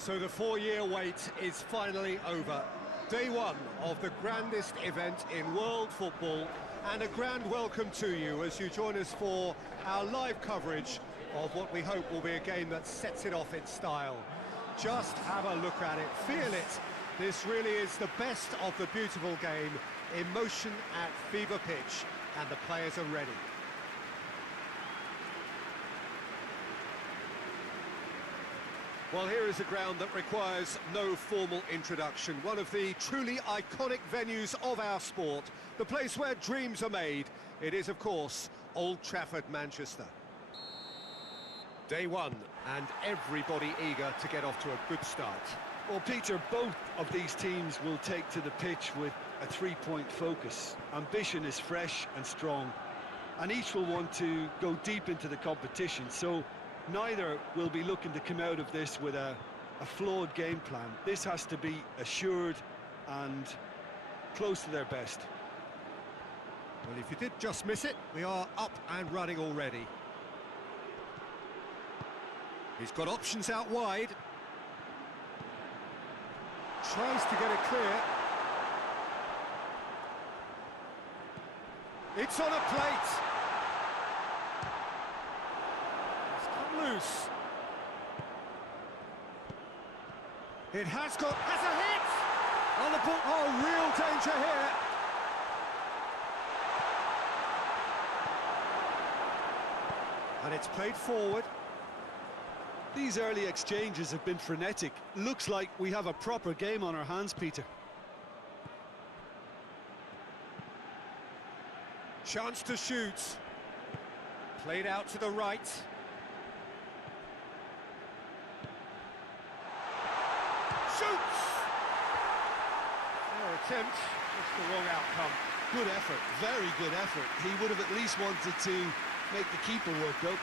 So the 4-year wait is finally over. Day one of the grandest event in world football, and a grand welcome to you as you join us for our live coverage of what we hope will be a game that sets it off in style. Just have a look at it, feel it. This really is the best of the beautiful game, emotion at fever pitch, and the players are ready. Well, here is a ground that requires no formal introduction. One of the truly iconic venues of our sport, the place where dreams are made. It is, of course, Old Trafford, Manchester. Day one, and everybody eager to get off to a good start. Well, Peter, both of these teams will take to the pitch with a three-point focus. Ambition is fresh and strong, and each will want to go deep into the competition, so neither will be looking to come out of this with a flawed game plan. This has to be assured and close to their best. Well, if you did just miss it, we are up and running already. He's got options out wide. Tries to get it clear. It's on a plate. Loose. It has a hit on the ball. Oh, real danger here. And it's played forward. These early exchanges have been frenetic. Looks like we have a proper game on our hands, Peter. Chance to shoot. Played out to the right. Shoots! Their attempt, just the wrong outcome. Good effort, very good effort. He would have at least wanted to make the keeper work, though.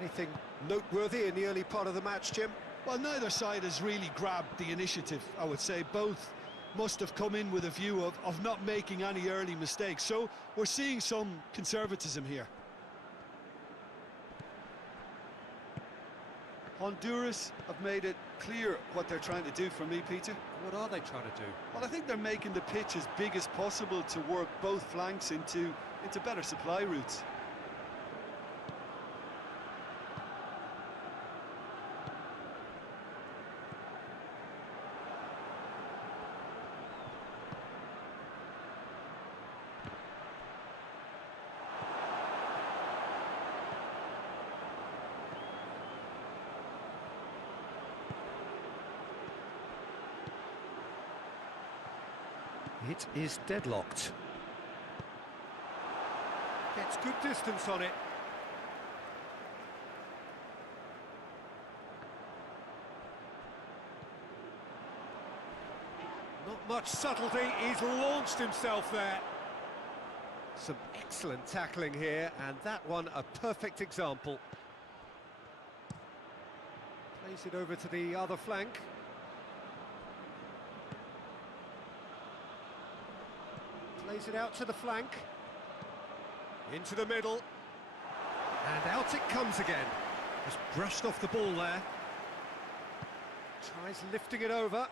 Anything noteworthy in the early part of the match, Jim? Well, neither side has really grabbed the initiative, I would say. Both must have come in with a view of not making any early mistakes. So we're seeing some conservatism here. Honduras have made it clear what they're trying to do for me, Peter. What are they trying to do? Well, I think they're making the pitch as big as possible to work both flanks into better supply routes. It is deadlocked. Gets good distance on it. Not much subtlety, he's launched himself there. Some excellent tackling here, and that one a perfect example. Plays it over to the other flank. Plays it out to the flank. Into the middle. And out it comes again. Just brushed off the ball there. Tries lifting it over.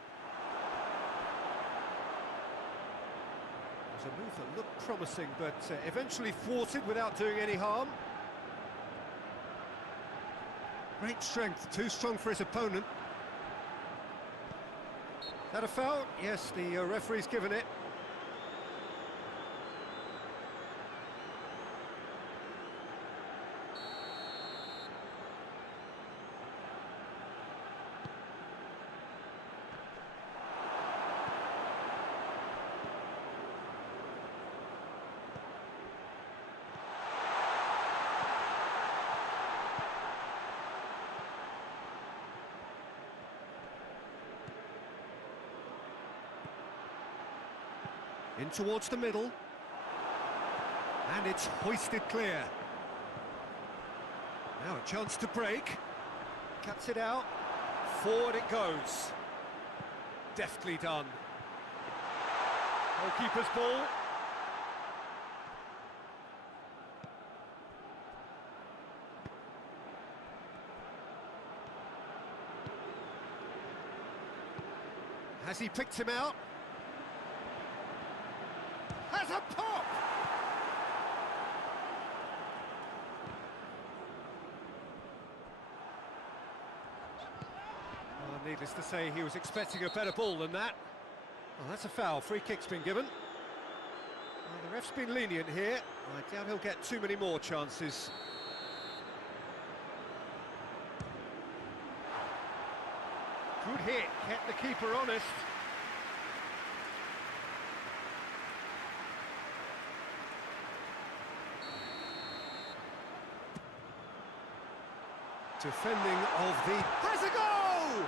It was a move that looked promising, but eventually thwarted without doing any harm. Great strength, too strong for his opponent. Is that a foul? Yes, the referee's given it. In towards the middle. And it's hoisted clear. Now a chance to break. Cuts it out. Forward it goes. Deftly done. Goalkeeper's ball. Has he picked him out? Has a pop! Well, needless to say, he was expecting a better ball than that. Well, that's a foul. Free kick's been given. Well, the ref's been lenient here. I doubt he'll get too many more chances. Good hit, kept the keeper honest. Defending of the... Has a goal!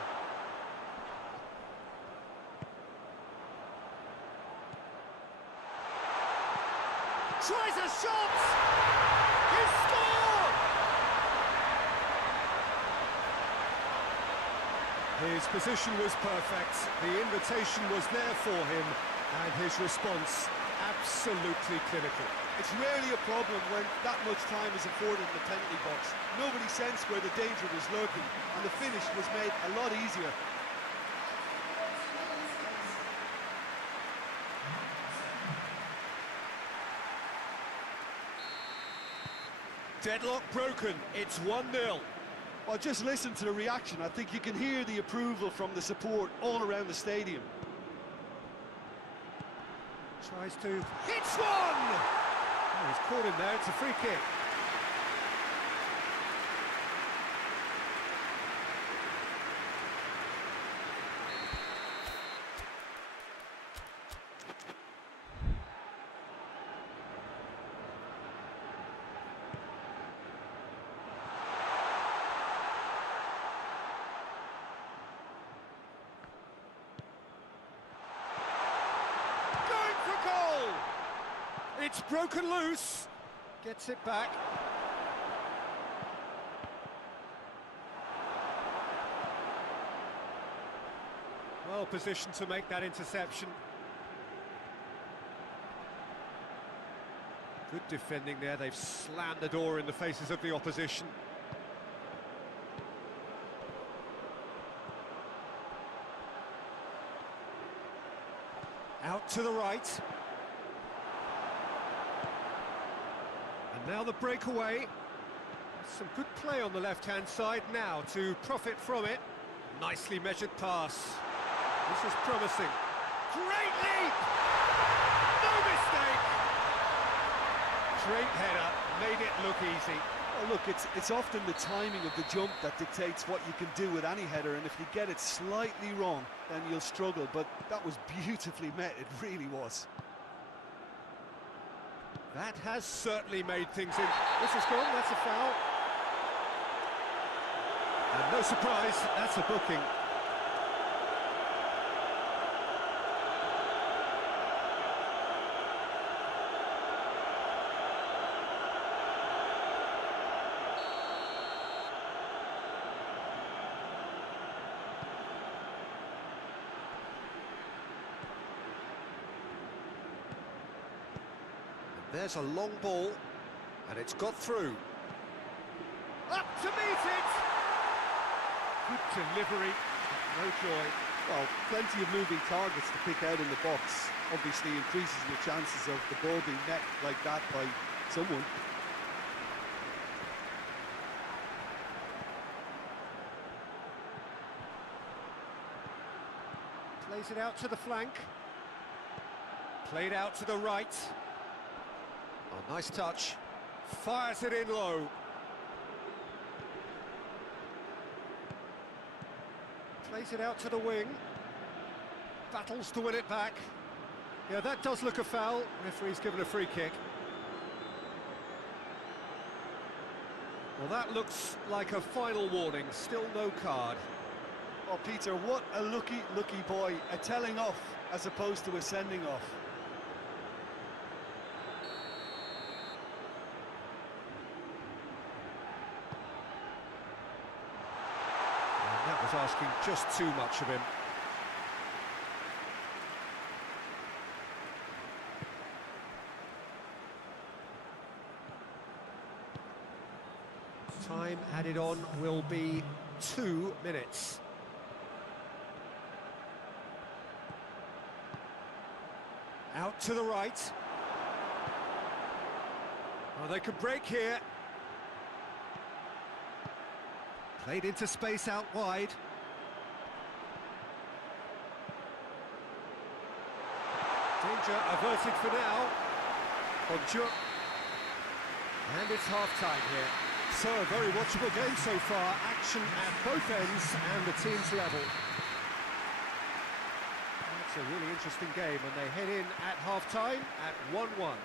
Tries a shot! He scored! His position was perfect, the invitation was there for him, and his response absolutely clinical. It's rarely a problem when that much time is afforded in the penalty box. Nobody sensed where the danger was lurking, and the finish was made a lot easier. Deadlock broken, it's 1-0. Well, just listen to the reaction. I think you can hear the approval from the support all around the stadium. Tries to... Hits one! Oh, he's caught him there, it's a free kick. It's broken loose, gets it back. Well positioned to make that interception. Good defending there, they've slammed the door in the faces of the opposition. Out to the right. And now the breakaway. Some good play on the left-hand side now to profit from it. Nicely measured pass. This is promising. Great leap! No mistake! Great header, made it look easy. Oh, look, it's often the timing of the jump that dictates what you can do with any header, and if you get it slightly wrong, then you'll struggle, but that was beautifully met, it really was. That has certainly made things in. This is gone, that's a foul. And no surprise, that's a booking. There's a long ball, and it's got through. Up to meet it! Good delivery, no joy. Well, plenty of moving targets to pick out in the box. Obviously increases your chances of the ball being met like that by someone. Plays it out to the flank. Played out to the right. Oh, nice touch. Fires it in low. Plays it out to the wing. Battles to win it back. Yeah, that does look a foul. Referee's given a free kick. Well, that looks like a final warning. Still no card. Oh, Peter, what a lucky boy. A telling off as opposed to a sending off. was asking just too much of him. Time added on will be 2 minutes. Out to the right. Oh, they could break here. Played into space out wide. Danger averted for now. And it's half-time here. So, a very watchable game so far. Action at both ends and the team's level. It's a really interesting game, and they head in at half-time at 1-1. And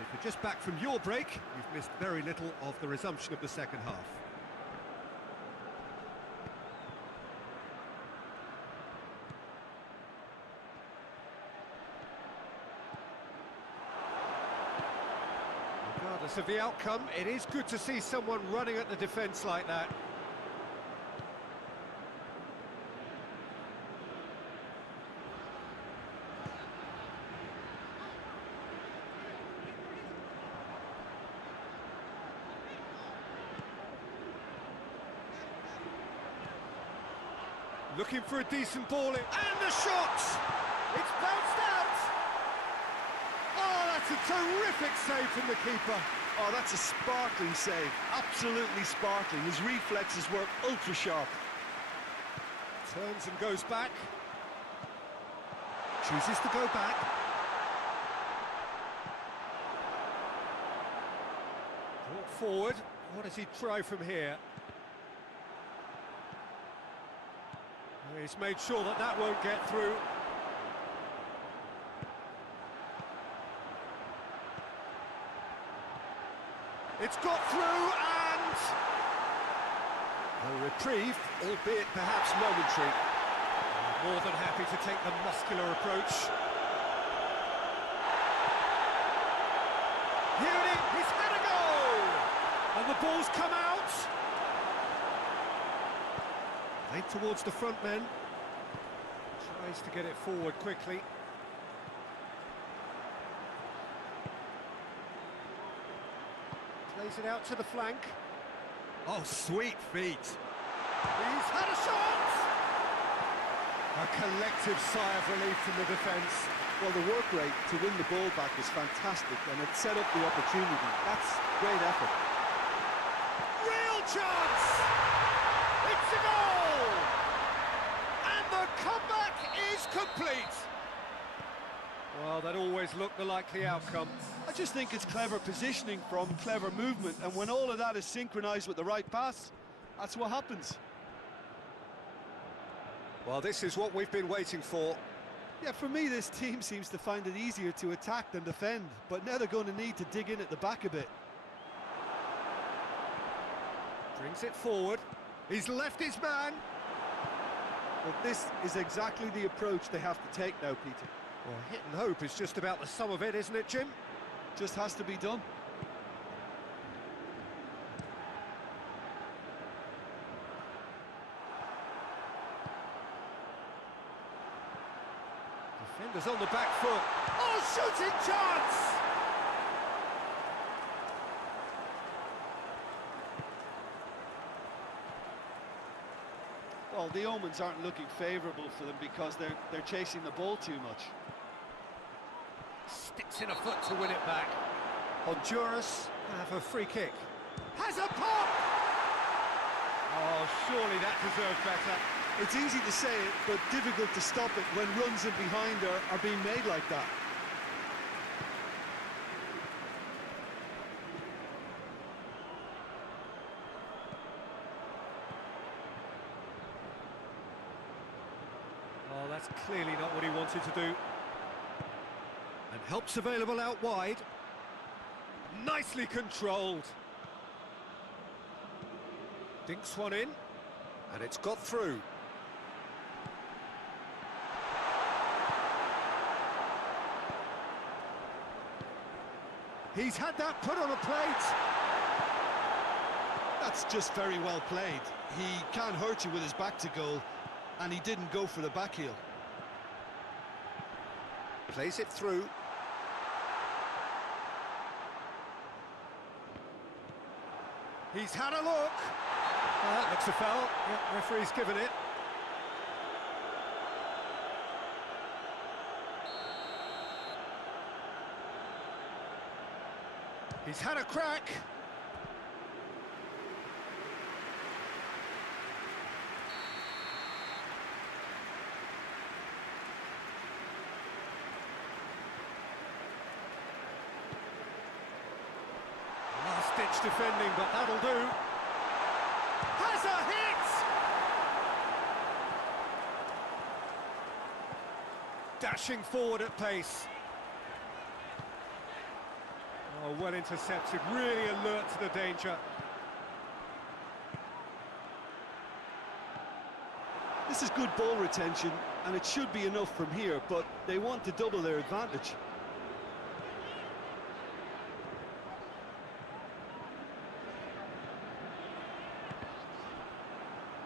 if you're just back from your break, you've missed very little of the resumption of the second half. Regardless of the outcome, it is good to see someone running at the defence like that. Looking for a decent ball in, and the shot! It's bounced out! Oh, that's a terrific save from the keeper. Oh, that's a sparkling save, absolutely sparkling. His reflexes were ultra sharp. Turns and goes back. Chooses to go back. Brought forward. What does he try from here? He's made sure that that won't get through. It's got through, and a reprieve, albeit perhaps momentary. More than happy to take the muscular approach. Here it is, he's had a goal! And the ball's come out. Played towards the front men. Tries to get it forward quickly. Plays it out to the flank. Oh, sweet feet. He's had a shot! A collective sigh of relief from the defence. Well, the work rate to win the ball back is fantastic, and it set up the opportunity. That's great effort. Real chance! It's a goal! And the comeback is complete. Well, that always looked the likely outcome. I just think it's clever positioning from clever movement, and when all of that is synchronised with the right pass, that's what happens. Well, this is what we've been waiting for. Yeah, for me, this team seems to find it easier to attack than defend, but now they're going to need to dig in at the back a bit. Brings it forward. He's left his man. Well, this is exactly the approach they have to take now, Peter. Well, hit and hope is just about the sum of it, isn't it, Jim? Just has to be done. Defenders on the back foot. Oh, shooting chance! Well, the omens aren't looking favourable for them because they're chasing the ball too much. Sticks in a foot to win it back. Honduras have a free kick. Has a pop! Oh, surely that deserved better. It's easy to say it, but difficult to stop it when runs in behind are being made like that. Oh, that's clearly not what he wanted to do. And help's available out wide. Nicely controlled. Dinks one in, and it's got through. He's had that put on a plate. That's just very well played. He can't hurt you with his back to goal, and he didn't go for the back heel. Plays it through. He's had a look. That looks a foul. Yeah, referee's given it. He's had a crack. Last-ditch defending, but that'll do. Has a hit! Dashing forward at pace. Oh, well intercepted, really alert to the danger. This is good ball retention, and it should be enough from here, but they want to double their advantage.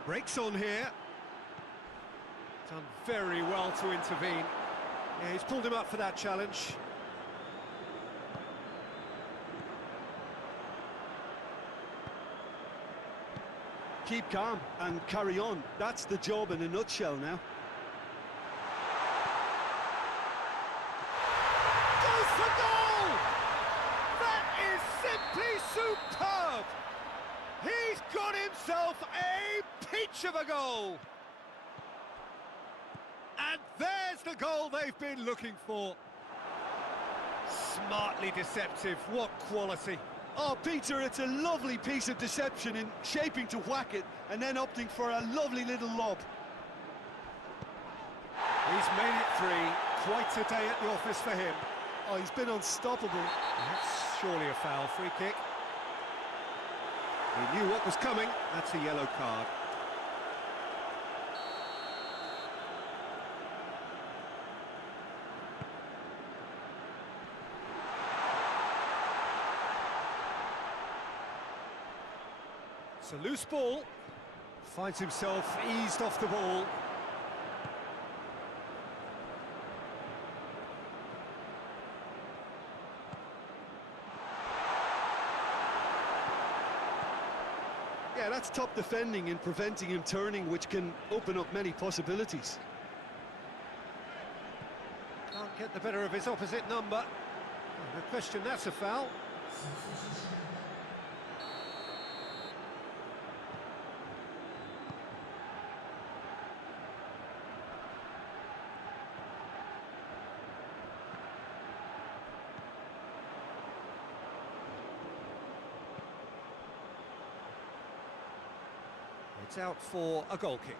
Breaks on here. Done very well to intervene. Yeah, he's pulled him up for that challenge. Keep calm and carry on. That's the job in a nutshell now. Goes for goal! That is simply superb! He's got himself a peach of a goal! And there's the goal they've been looking for. Smartly deceptive, what quality. Oh, Peter, it's a lovely piece of deception in shaping to whack it and then opting for a lovely little lob. He's made it three. Quite a day at the office for him. Oh, he's been unstoppable. That's surely a foul. Free kick. He knew what was coming. That's a yellow card. It's a loose ball. Finds himself eased off the ball. Yeah, that's top defending and preventing him turning, which can open up many possibilities. Can't get the better of his opposite number. No question, that's a foul. It's out for a goal kick.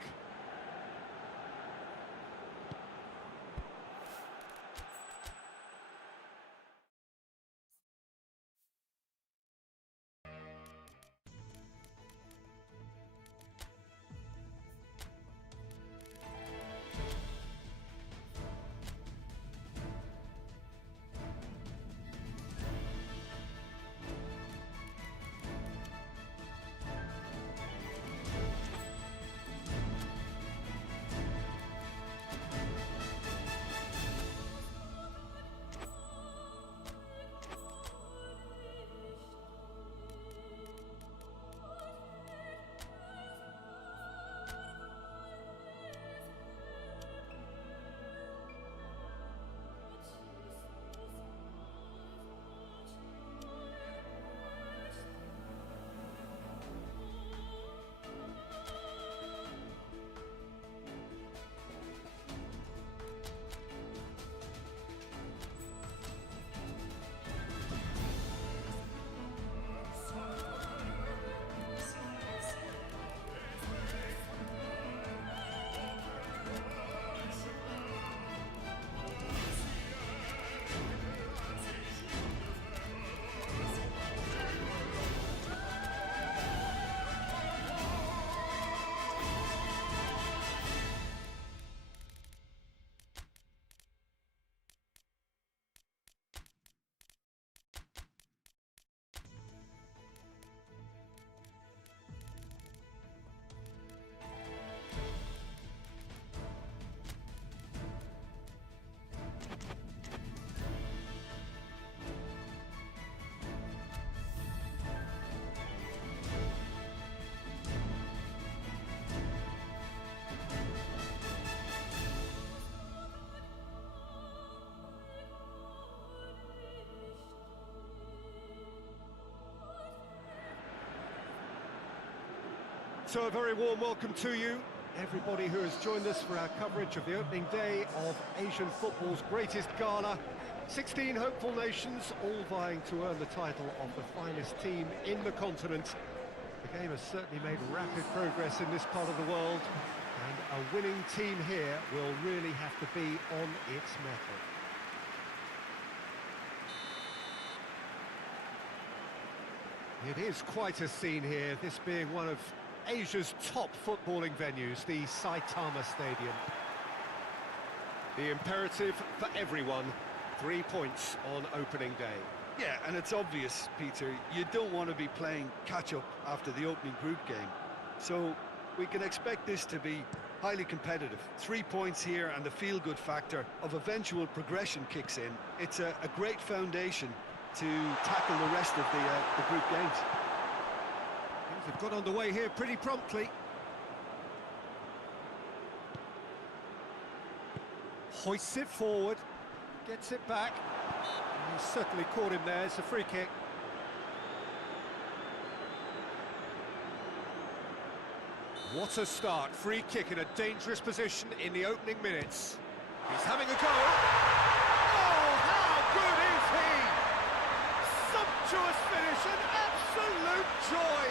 So a very warm welcome to you, everybody who has joined us for our coverage of the opening day of Asian football's greatest gala. 16 hopeful nations, all vying to earn the title of the finest team in the continent. The game has certainly made rapid progress in this part of the world, and a winning team here will really have to be on its mettle. It is quite a scene here, this being one of Asia's top footballing venues, the Saitama Stadium. The imperative for everyone, 3 points on opening day. Yeah, and it's obvious, Peter, you don't want to be playing catch-up after the opening group game. So we can expect this to be highly competitive. 3 points here and the feel-good factor of eventual progression kicks in. It's a great foundation to tackle the rest of the group games. Things have got underway here pretty promptly. Hoists it forward, gets it back. He's certainly caught him there, it's a free kick. What a start, free kick in a dangerous position in the opening minutes. He's having a go. Oh, how good is he? Sumptuous finish, an absolute joy.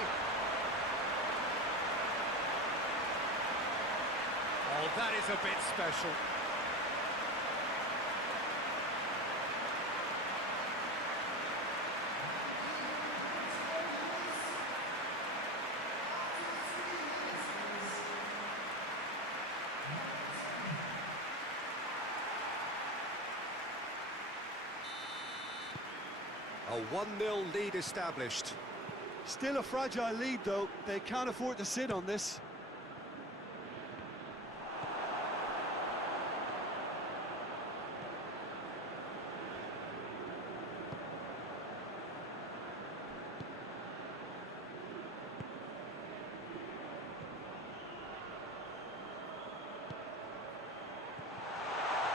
Oh, that is a bit special. A 1-0 lead established. Still a fragile lead, though. They can't afford to sit on this.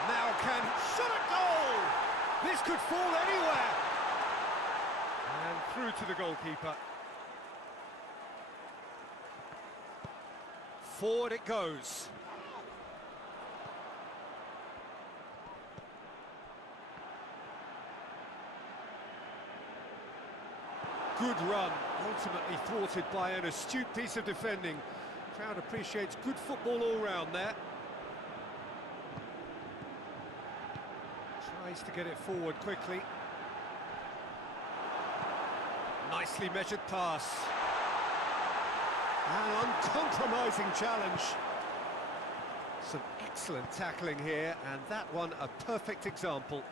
Now can shot a goal! This could fall anywhere. And through to the goalkeeper. Forward it goes. Good run, ultimately thwarted by an astute piece of defending. Crowd appreciates good football all round there. Tries to get it forward quickly. Nicely measured pass. An uncompromising challenge. Some excellent tackling here, and that one a perfect example.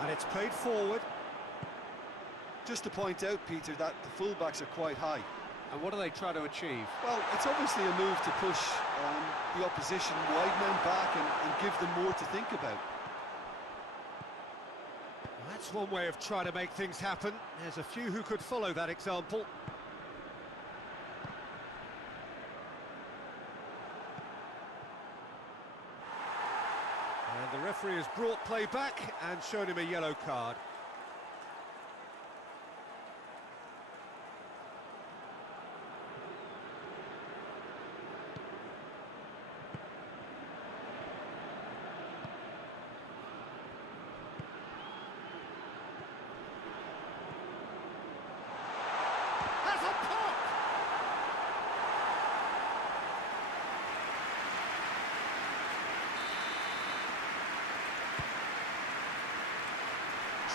And it's played forward. Just to point out, Peter, that the fullbacks are quite high. And what do they try to achieve? Well, it's obviously a move to push the opposition wide men back and give them more to think about. That's one way of trying to make things happen. There's a few who could follow that example. And the referee has brought play back and shown him a yellow card.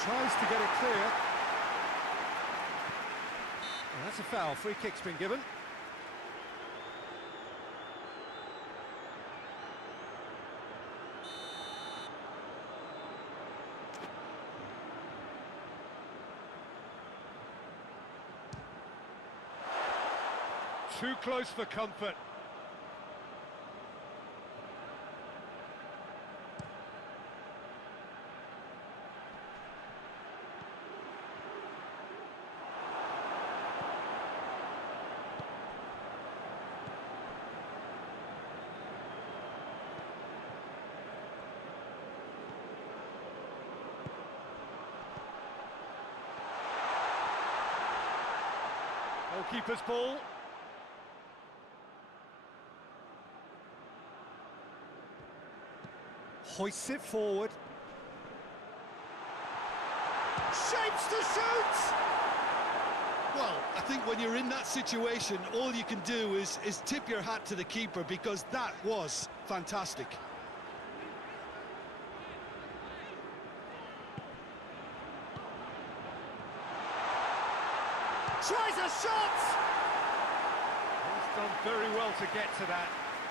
Tries to get it clear. Well, that's a foul. Free kick's been given. Too close for comfort. Goalkeeper's ball. Hoists it forward. Shapes to shoot! Well, I think when you're in that situation, all you can do is tip your hat to the keeper, because that was fantastic. Tries a shot! He's done very well to get to that.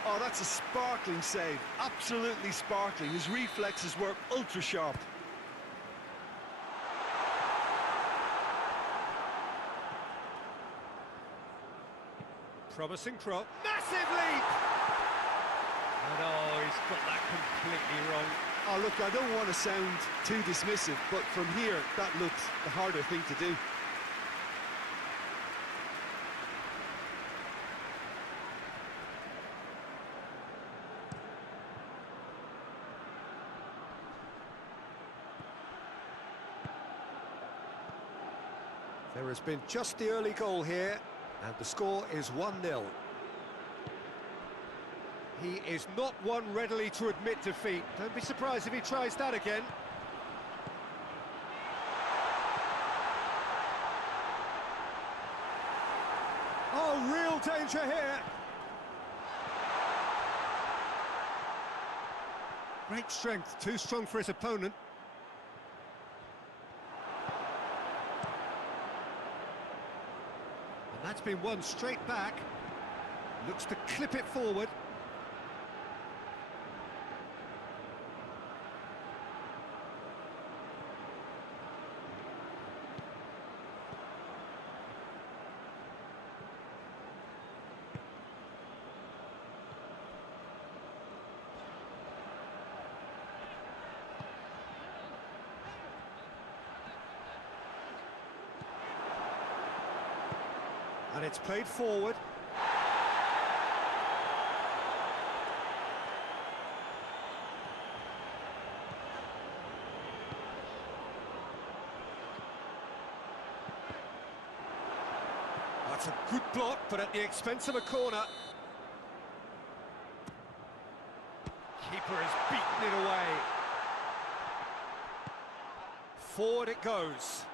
Oh, that's a sparkling save. Absolutely sparkling. His reflexes were ultra sharp. Promising cross. Massive leap! And oh, he's got that completely wrong. Oh, look, I don't want to sound too dismissive, but from here, that looked the harder thing to do. There has been just the early goal here, and the score is 1-0. He is not one readily to admit defeat. Don't be surprised if he tries that again. Oh, real danger here. Great strength, too strong for his opponent. And that's been won straight back. Looks to clip it forward. And it's played forward. That's a good block, but at the expense of a corner. Keeper has beaten it away. Forward it goes.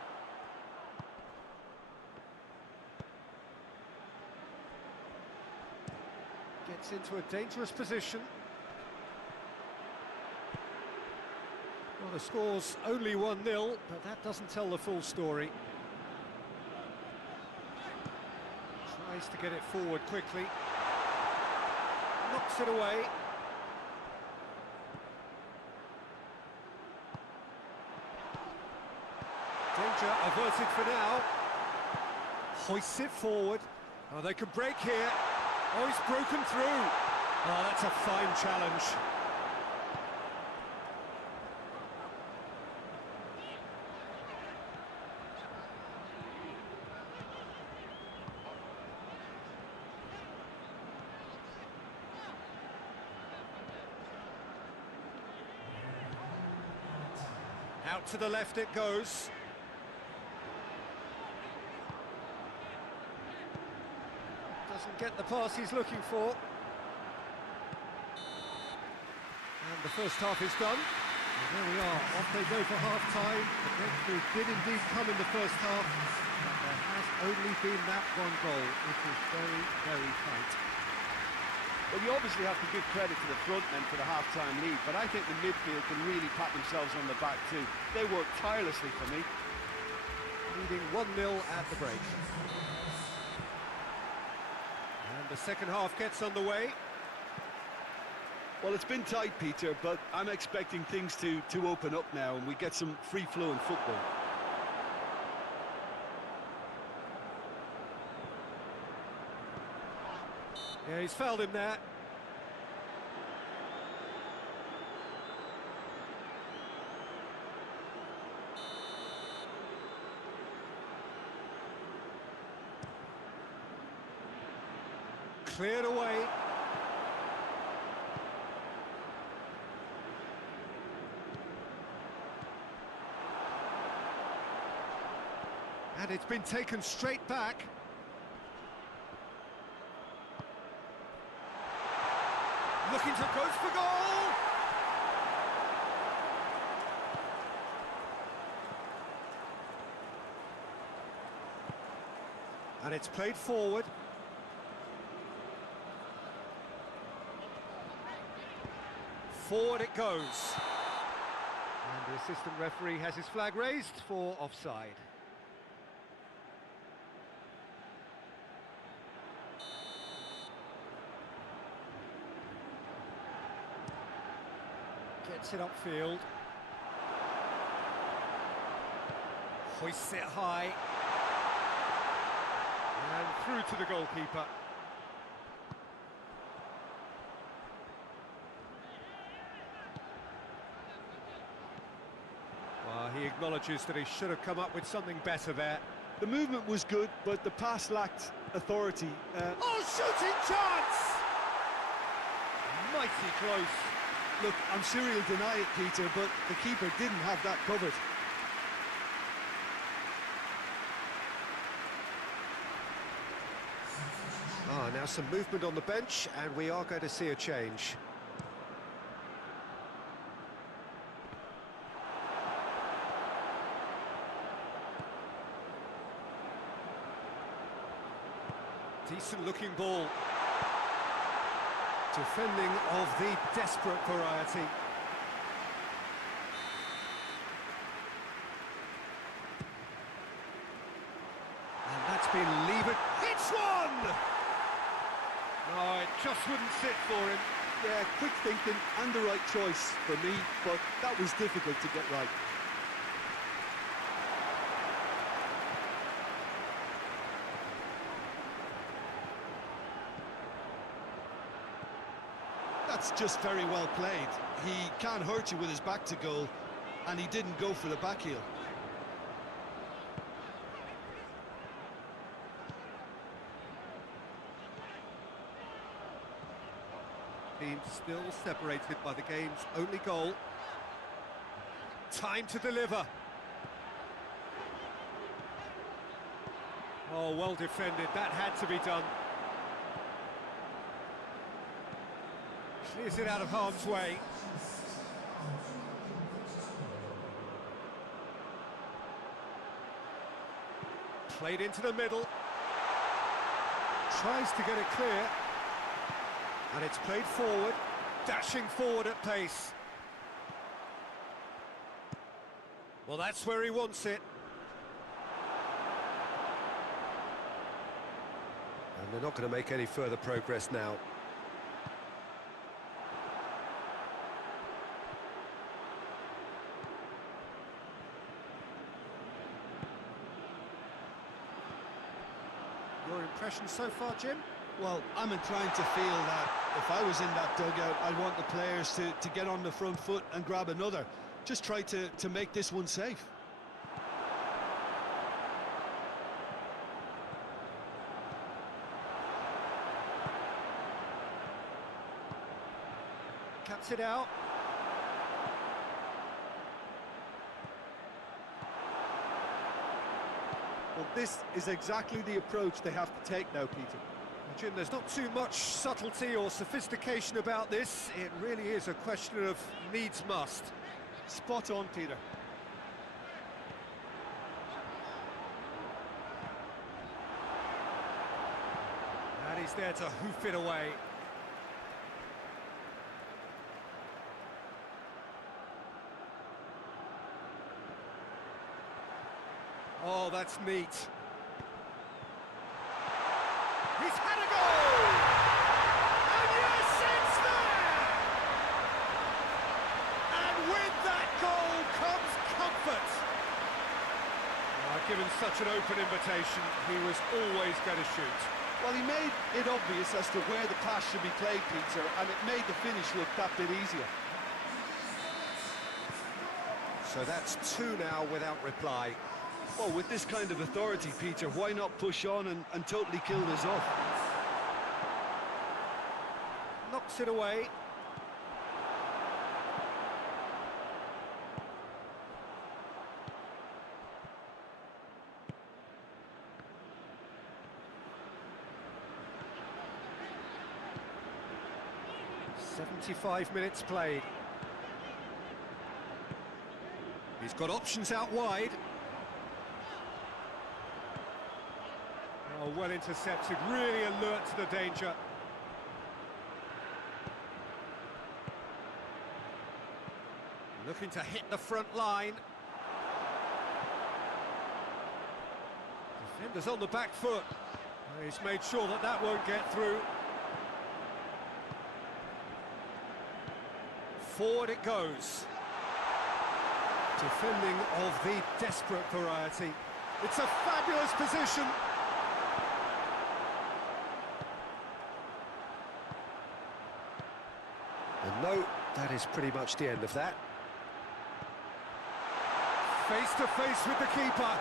Gets into a dangerous position. Well, the score's only 1-0, but that doesn't tell the full story. Tries to get it forward quickly. Knocks it away. Danger averted for now. Hoists it forward. Oh, they could break here. Oh, he's broken through. Oh, that's a fine challenge. Out to the left it goes. Doesn't get the pass he's looking for. And the first half is done. And there we are, off they go for half-time. The breakthrough did indeed come in the first half, but there has only been that one goal. It was very, very tight. Well, you obviously have to give credit to the front men for the half-time lead, but I think the midfield can really pat themselves on the back too. They worked tirelessly for me. Leading 1-0 at the break. And the second half gets underway. Well, it's been tight, Peter, but I'm expecting things to open up now and we get some free-flowing football. Yeah, he's fouled him there. Cleared away. And it's been taken straight back. Looking to go for goal! And it's played forward. Forward it goes. And the assistant referee has his flag raised for offside. Gets it upfield. Hoists it high. And through to the goalkeeper. Well, he acknowledges that he should have come up with something better there. The movement was good, but the pass lacked authority. Oh, shooting chance! Mighty close. Look, I'm sure he'll deny it, Peter, but the keeper didn't have that covered. Now some movement on the bench, and we are going to see a change. Decent looking ball. Defending of the desperate variety. And that's been levered. Hits one! No, it just wouldn't sit for him. Yeah, quick thinking and the right choice for me, but that was difficult to get right. That's just very well played. He can't hurt you with his back to goal, and he didn't go for the back heel. Team still separated by the game's only goal. Time to deliver. Oh, well defended. That had to be done. Clears it out of harm's way. Played into the middle. Tries to get it clear. And it's played forward, dashing forward at pace. Well, that's where he wants it. And they're not going to make any further progress now. Your impression so far, Jim? Well, I'm inclined to feel that if I was in that dugout, I'd want the players to get on the front foot and grab another. Just try to make this one safe. Cuts it out. Well, this is exactly the approach they have to take now, Peter. Jim, there's not too much subtlety or sophistication about this. It really is a question of needs must. Spot on, Peter. And he's there to hoof it away. Oh, that's neat. He's had a goal! And yes, it's there! And with that goal comes comfort. Given such an open invitation, he was always going to shoot. Well, he made it obvious as to where the pass should be played, Peter, and it made the finish look that bit easier. So that's two now without reply. Well, with this kind of authority, Peter, why not push on and totally kill this off? Knocks it away. 75 minutes played. He's got options out wide. Oh, well intercepted, really alert to the danger. Looking to hit the front line. Defenders on the back foot. He's made sure that that won't get through. Forward it goes. Defending of the desperate variety. It's a fabulous position. And no, that is pretty much the end of that. Face to face with the keeper.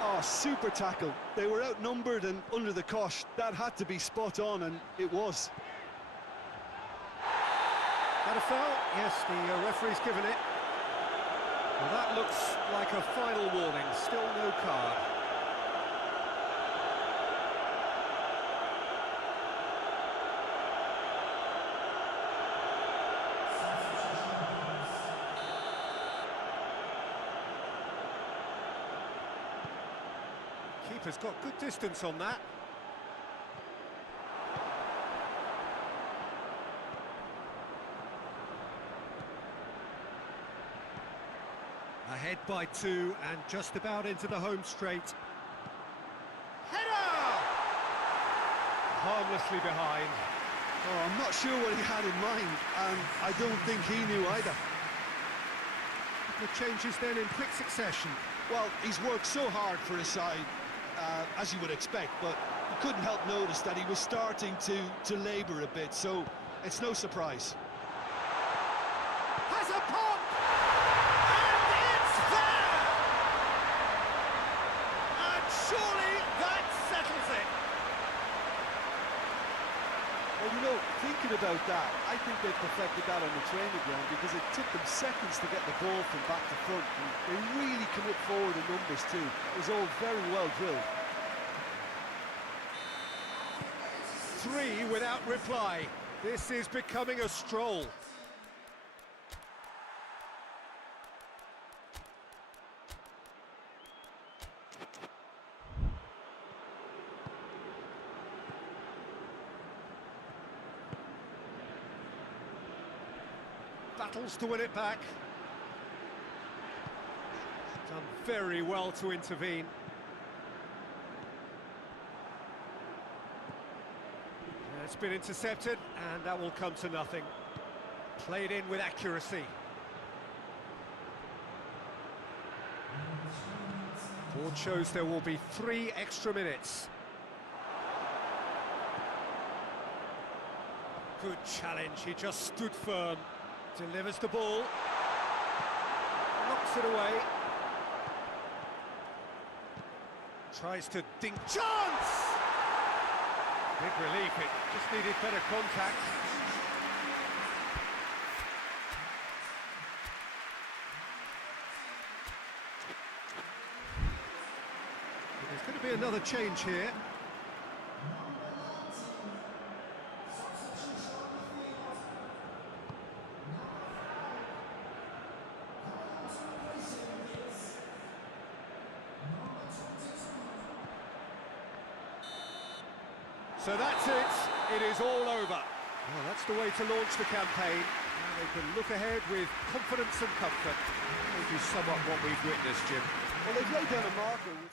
Oh, super tackle. They were outnumbered and under the cosh. That had to be spot on, and it was. That a foul? Yes, the referee's given it. Well, that looks like a final warning. Still no card. Keeper's got good distance on that. Ahead by 2 and just about into the home straight. Header! Harmlessly behind. Oh, I'm not sure what he had in mind, and I don't think he knew either. The changes then in quick succession. Well, he's worked so hard for his side, as you would expect, but you couldn't help notice that he was starting to labour a bit, so it's no surprise. Has a pop! And it's there! And surely that settles it. Well, you know, thinking about that, I think they perfected that on the training ground because it took them seconds to get the ball from back to front. And they really commit forward in numbers too. It was all very well drilled. 3 without reply. This is becoming a stroll. Battles to win it back. Done very well to intervene. It's been intercepted, and that will come to nothing. Played in with accuracy. Board shows there will be 3 extra minutes. Good challenge, he just stood firm. Delivers the ball. Knocks it away. Tries to dink. Chance! Big relief, it just needed better contact. There's going to be another change here. So that's it. It is all over. Well, that's the way to launch the campaign. Now they can look ahead with confidence and comfort. Maybe somewhat what we've witnessed, Jim. Well, they've laid down a marker with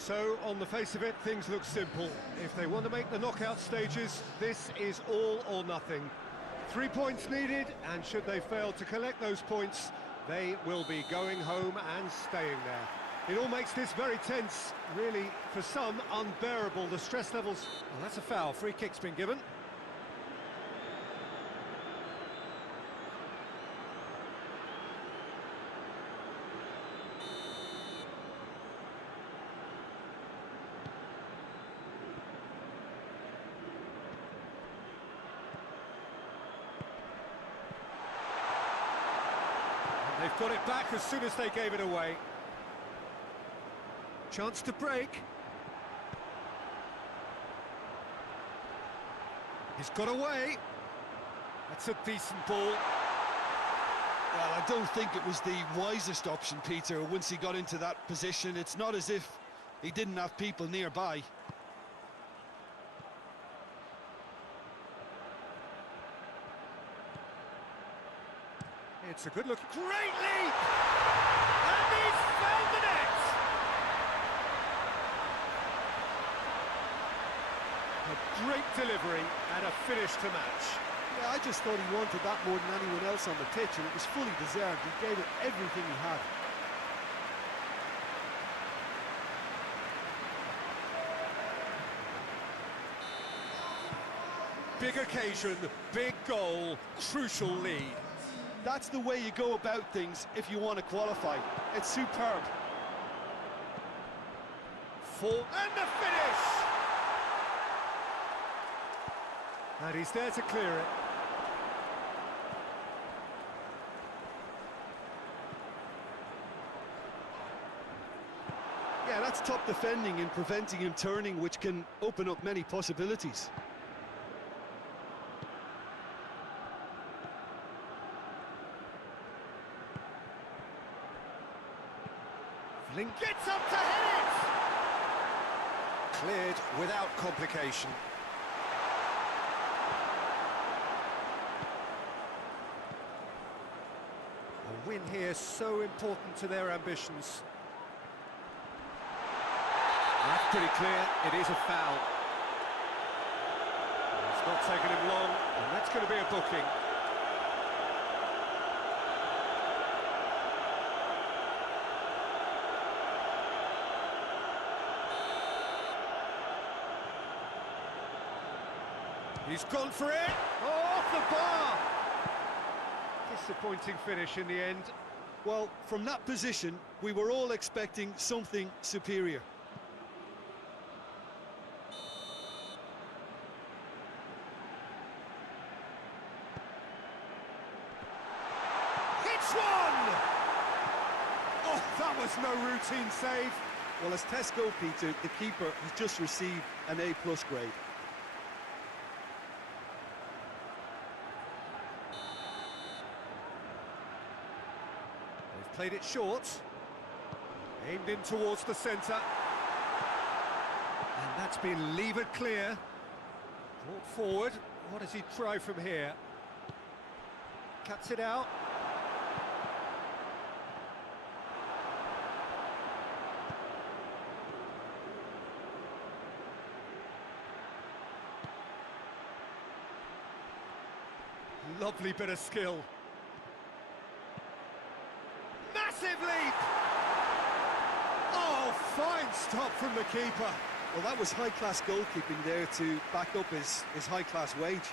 So, on the face of it, things look simple. If they want to make the knockout stages, this is all or nothing. 3 points needed, and should they fail to collect those points, they will be going home and staying there. It all makes this very tense, really, for some, unbearable. The stress levels... Well, that's a foul. Free kick's been given. They've got it back as soon as they gave it away. Chance to break. He's got away. That's a decent ball. Well, I don't think it was the wisest option, Peter, once he got into that position. It's not as if he didn't have people nearby. It's a good look. Great leap! And he's found the net! A great delivery and a finish to match. Yeah, I just thought he wanted that more than anyone else on the pitch, and it was fully deserved. He gave it everything he had. Big occasion, big goal, crucial lead. That's the way you go about things if you want to qualify. It's superb. And the finish! And he's there to clear it. Yeah, that's top defending and preventing him turning, which can open up many possibilities. Link gets up to hit it! Cleared without complication. A win here so important to their ambitions. That's pretty clear, it is a foul. It's not taken him long, and that's going to be a booking. He's gone for it! Oh, off the bar! Disappointing finish in the end. Well, from that position, we were all expecting something superior. Hits one! Oh, that was no routine save. Well, as tests go, Peter, the keeper has just received an A+ grade. Played it short, aimed in towards the centre, and that's been levered clear. Brought forward, what does he try from here? Cuts it out. Lovely bit of skill. Massive leap! Oh, fine stop from the keeper. Well, that was high-class goalkeeping there to back up his high-class wage.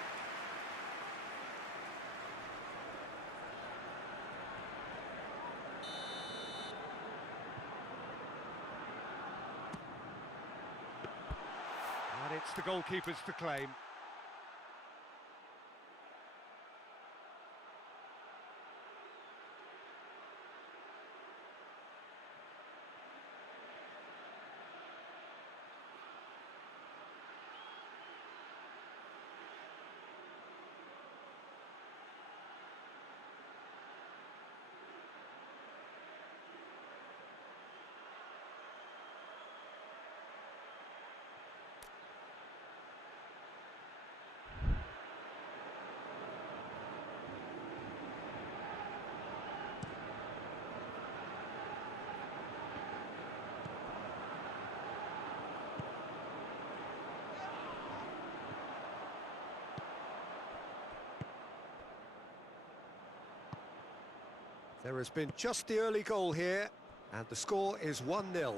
And it's the goalkeepers to claim. There has been just the early goal here, and the score is 1-0.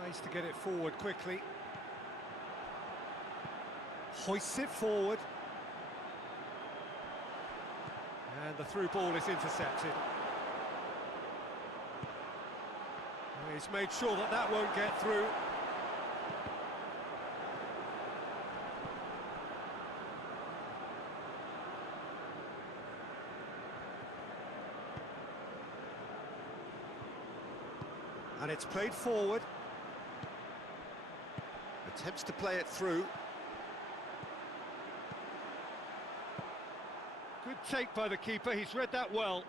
Tries to get it forward quickly. Hoists it forward. And the through ball is intercepted. He's made sure that that won't get through. And it's played forward. Attempts to play it through. Good take by the keeper, he's read that well.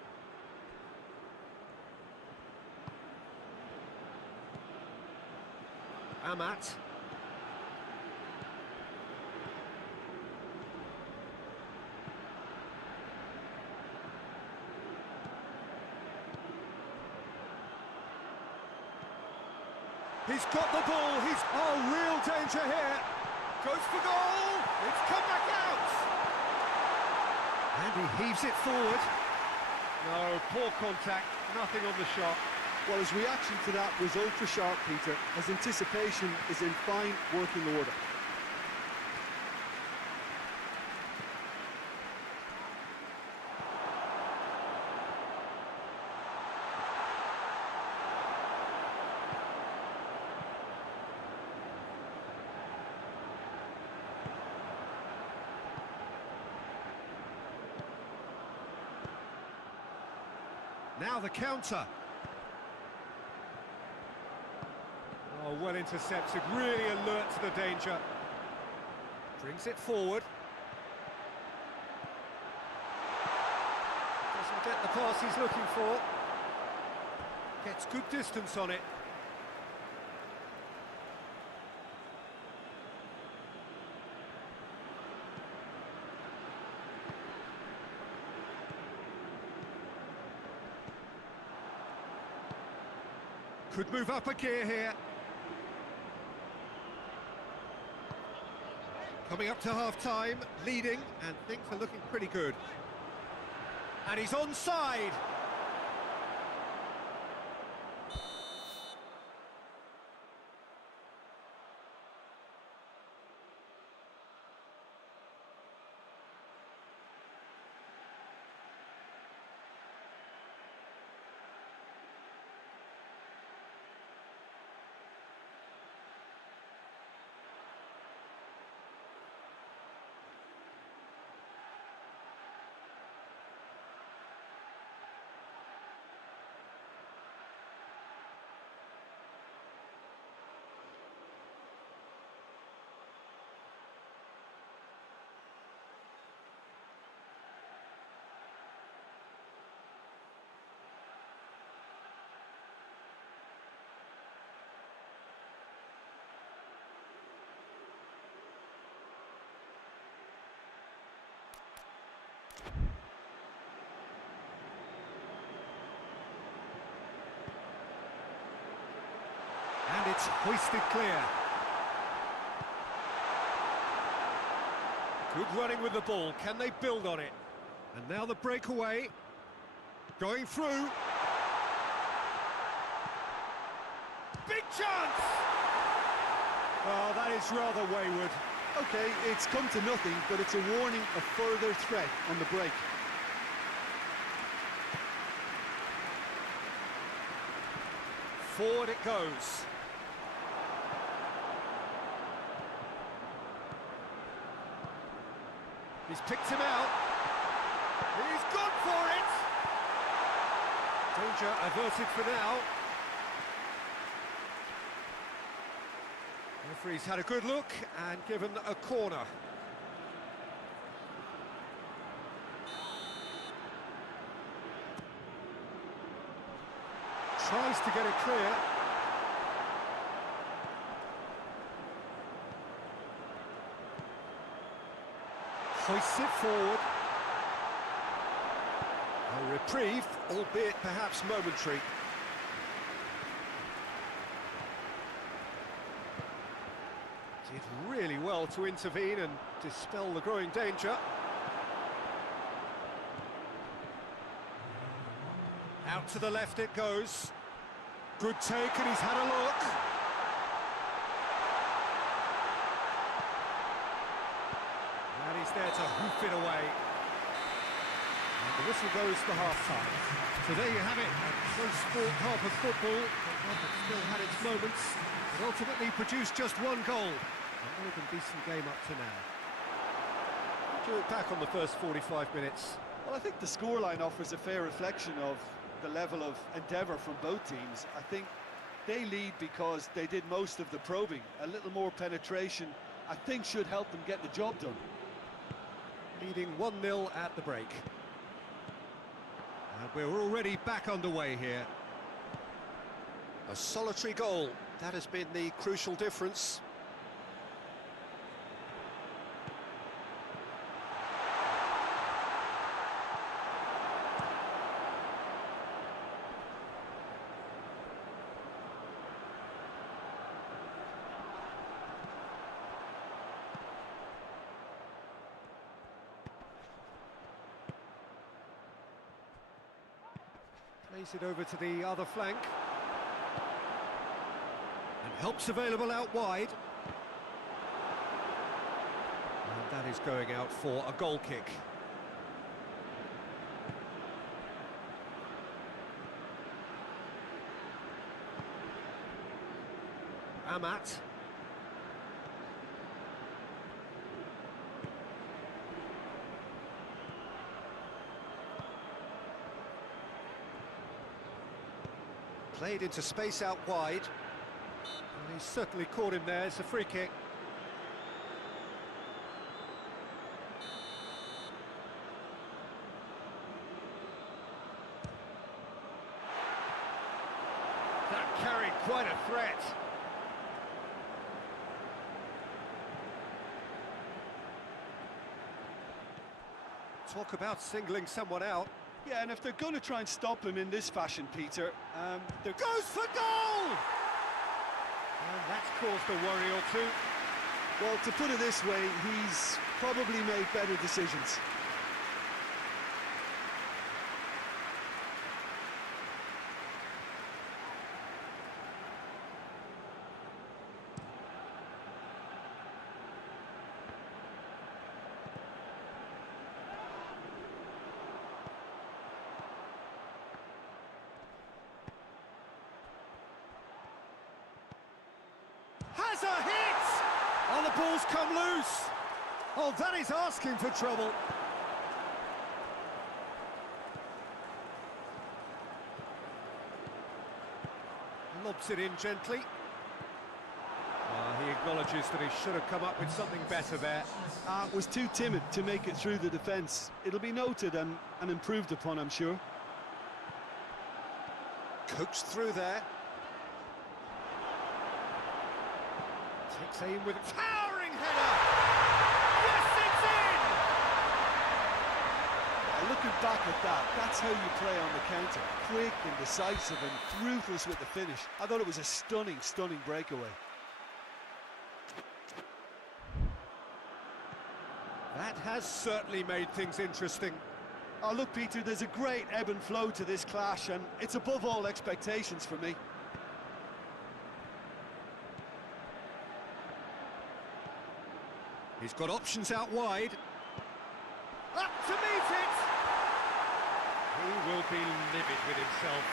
Amat. He's got the ball, he's... Oh, real danger here. Goes for goal, it's come back out. And he heaves it forward. No, poor contact, nothing on the shot. Well, his reaction to that was ultra sharp, Peter. His anticipation is in fine working order. Now the counter. Oh, well intercepted, really alert to the danger. Brings it forward. Doesn't get the pass he's looking for. Gets good distance on it. Could move up a gear here. Coming up to half-time, leading, and things are looking pretty good. And he's onside. And it's hoisted clear. Good running with the ball. Can they build on it? And now the breakaway. Going through. Big chance! Oh, that is rather wayward. Okay, it's come to nothing, but it's a warning of further threat on the break. Forward it goes. He's picked him out. He's gone for it! Danger averted for now. The referee's had a good look and given a corner. Tries to get it clear. Hoists it forward. A reprieve, albeit perhaps momentary. Did really well well to intervene and dispel the growing danger. Out to the left it goes. Good take, and he's had a look. And he's there to hoof it away. And the whistle goes for half-time. So there you have it, a close-fought half of football. That still had its moments, but ultimately produced just one goal. A more than decent game up to now. How do you look back on the first 45 minutes? Well, I think the scoreline offers a fair reflection of the level of endeavour from both teams. I think they lead because they did most of the probing. A little more penetration, I think, should help them get the job done. Leading 1-0 at the break. And we're already back underway here. A solitary goal, that has been the crucial difference. Plays it over to the other flank. And help's available out wide. And that is going out for a goal kick. Amat. Played into space out wide. And he's certainly caught him there. It's a free kick. That carried quite a threat. Talk about singling someone out. Yeah, and if they're going to try and stop him in this fashion, Peter, they're... Goes for goal! And that's caused a worry or two. Well, to put it this way, he's probably made better decisions. Has a hit! Oh, the ball's come loose! Oh, that is asking for trouble. Lobs it in gently. He acknowledges that he should have come up with something better there. Was too timid to make it through the defence. It'll be noted and improved upon, I'm sure. Coaxed through there. Takes aim with a towering header! Yes, it's in! Looking back at that, that's how you play on the counter. Quick and decisive and ruthless with the finish. I thought it was a stunning, stunning breakaway. That has certainly made things interesting. Oh, look, Peter, there's a great ebb and flow to this clash, and it's above all expectations for me. He's got options out wide. Up to meet it! He will be livid with himself.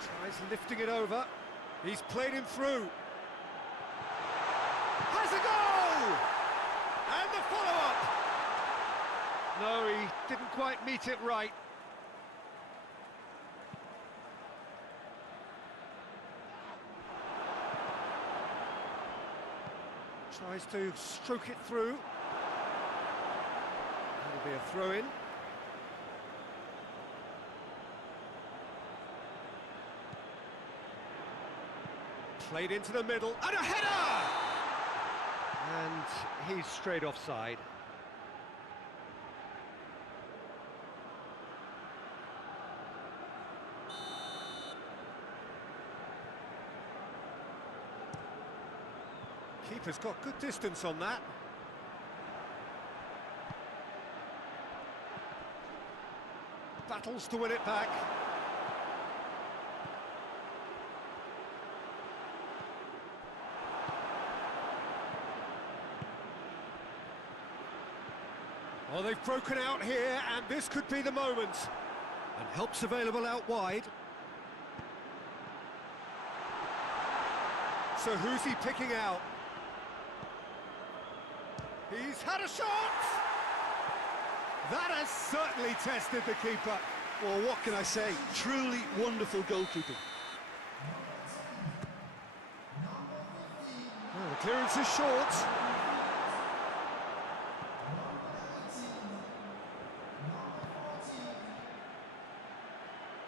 Tries lifting it over. He's played him through. Has a goal! And the follow-up! No, he didn't quite meet it right. Tries to stroke it through. That'll be a throw-in. Played into the middle, and a header! And he's straight offside. Keeper's got good distance on that. Battles to win it back. Oh, they've broken out here, and this could be the moment. And help's available out wide. So who's he picking out? He's had a shot! That has certainly tested the keeper. Well, what can I say? Truly wonderful goalkeeping. Well, the clearance is short.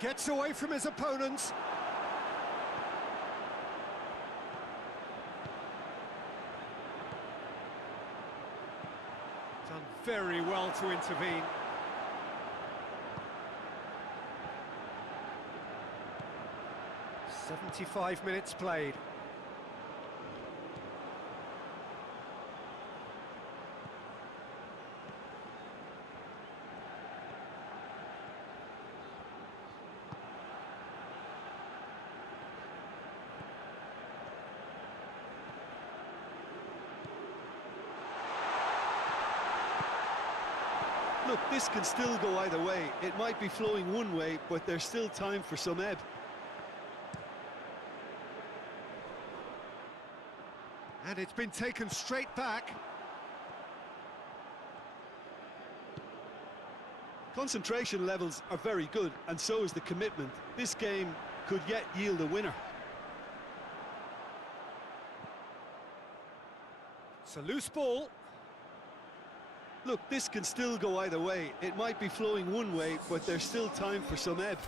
Gets away from his opponents. Done very well to intervene. "75 minutes played. Look, this can still go either way. It might be flowing one way, but there's still time for some ebb. And it's been taken straight back. Concentration levels are very good, and so is the commitment. This game could yet yield a winner. It's a loose ball. Look, this can still go either way. It might be flowing one way, but there's still time for some ebb.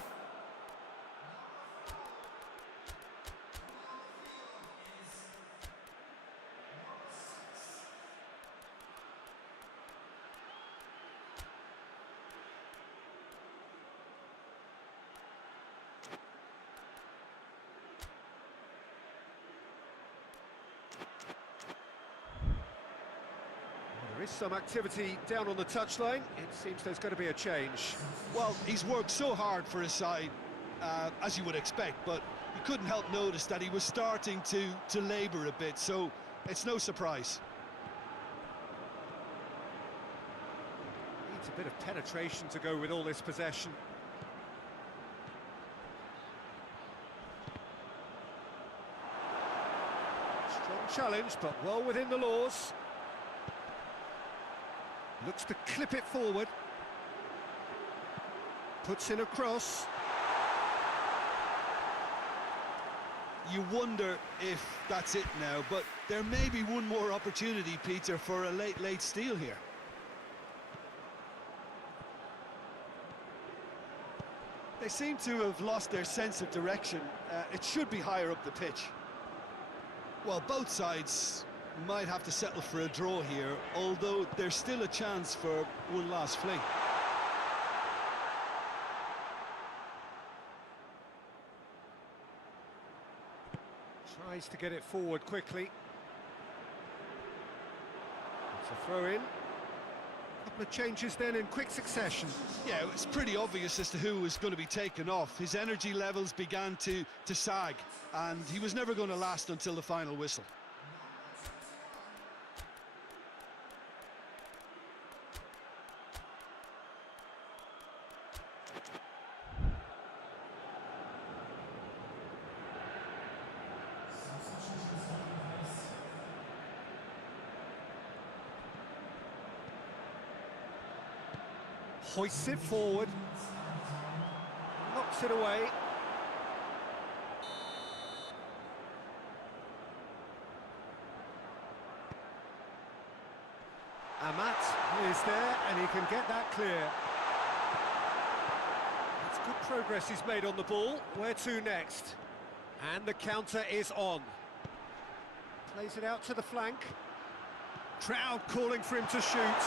There is some activity down on the touchline. It seems there's going to be a change. Well, he's worked so hard for his side, as you would expect, but you couldn't help notice that he was starting to labour a bit, so it's no surprise. Needs a bit of penetration to go with all this possession. Strong challenge, but well within the laws. Looks to clip it forward. Puts in a cross. You wonder if that's it now, but there may be one more opportunity, Peter, for a late steal here. They seem to have lost their sense of direction. It should be higher up the pitch. Well, both sides might have to settle for a draw here, although there's still a chance for one last fling. Tries to get it forward quickly. It's a throw in. Couple of changes then in quick succession. Yeah, it was pretty obvious as to who was going to be taken off. His energy levels began to sag, and he was never going to last until the final whistle. Hoists it forward. Knocks it away. Amat is there, and he can get that clear. It's good progress he's made on the ball. Where to next? And the counter is on. Plays it out to the flank. Crowd calling for him to shoot.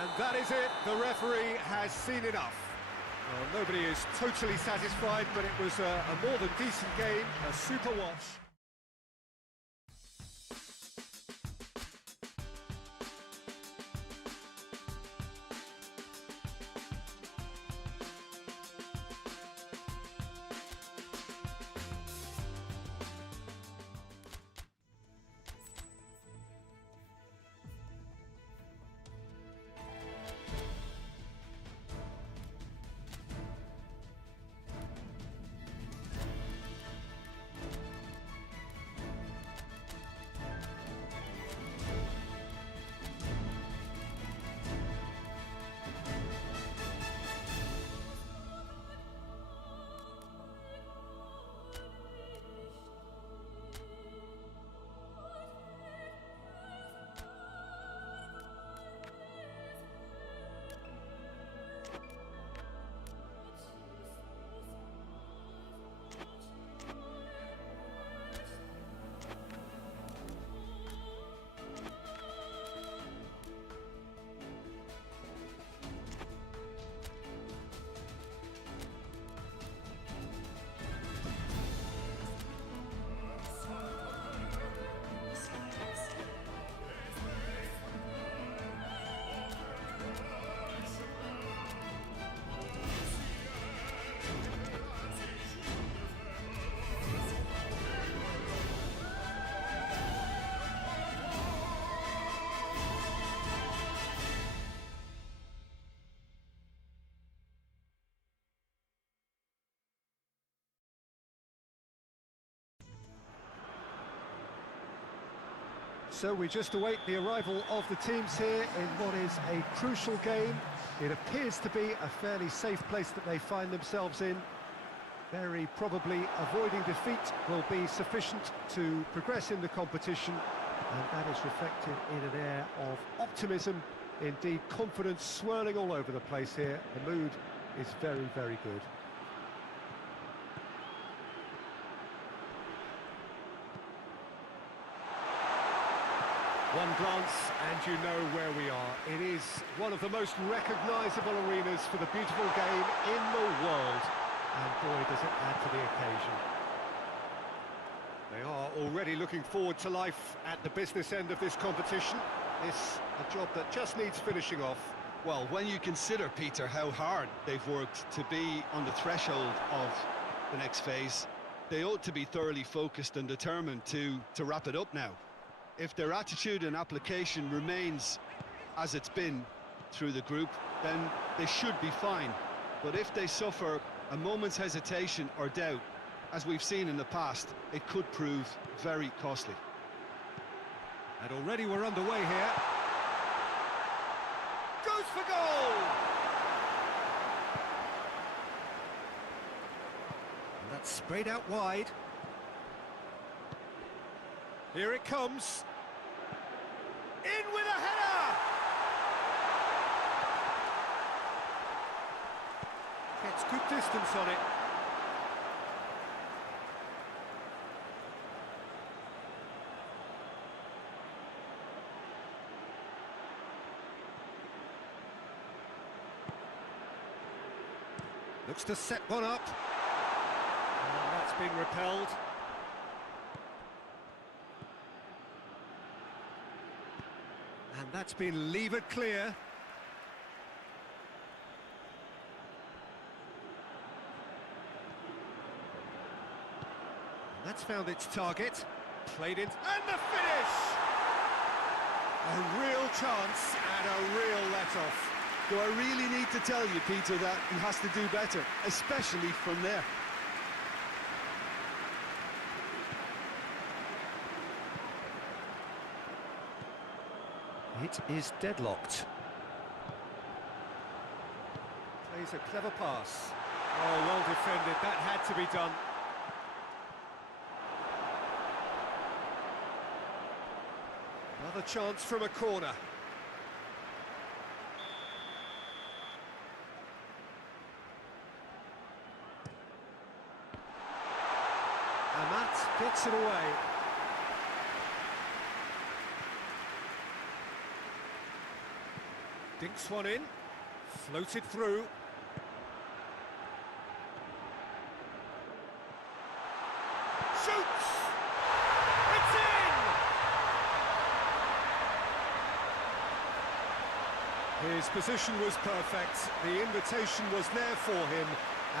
And that is it. The referee has seen enough. Well, nobody is totally satisfied, but it was a more than decent game, a super watch. So we just await the arrival of the teams here in what is a crucial game. It appears to be a fairly safe place that they find themselves in. Very probably avoiding defeat will be sufficient to progress in the competition, and that is reflected in an air of optimism, indeed confidence swirling all over the place here. The mood is very, very good. One glance and you know where we are. It is one of the most recognisable arenas for the beautiful game in the world. And boy, does it add to the occasion. They are already looking forward to life at the business end of this competition. It's a job that just needs finishing off. Well, when you consider, Peter, how hard they've worked to be on the threshold of the next phase, they ought to be thoroughly focused and determined to wrap it up now. If their attitude and application remains as it's been through the group, then they should be fine. But if they suffer a moment's hesitation or doubt, as we've seen in the past, it could prove very costly. And already we're underway here. Goes for goal! And that's sprayed out wide. Here it comes. In with a header! Gets good distance on it. Looks to set one up. And that's been repelled. And that's been levered clear. And that's found its target. Played in, and the finish! A real chance and a real let-off. Do I really need to tell you, Peter, that he has to do better, especially from there? It is deadlocked. Plays a clever pass. Oh, well defended. That had to be done. Another chance from a corner. And that gets it away. Dinks one in, floated through. His position was perfect, the invitation was there for him,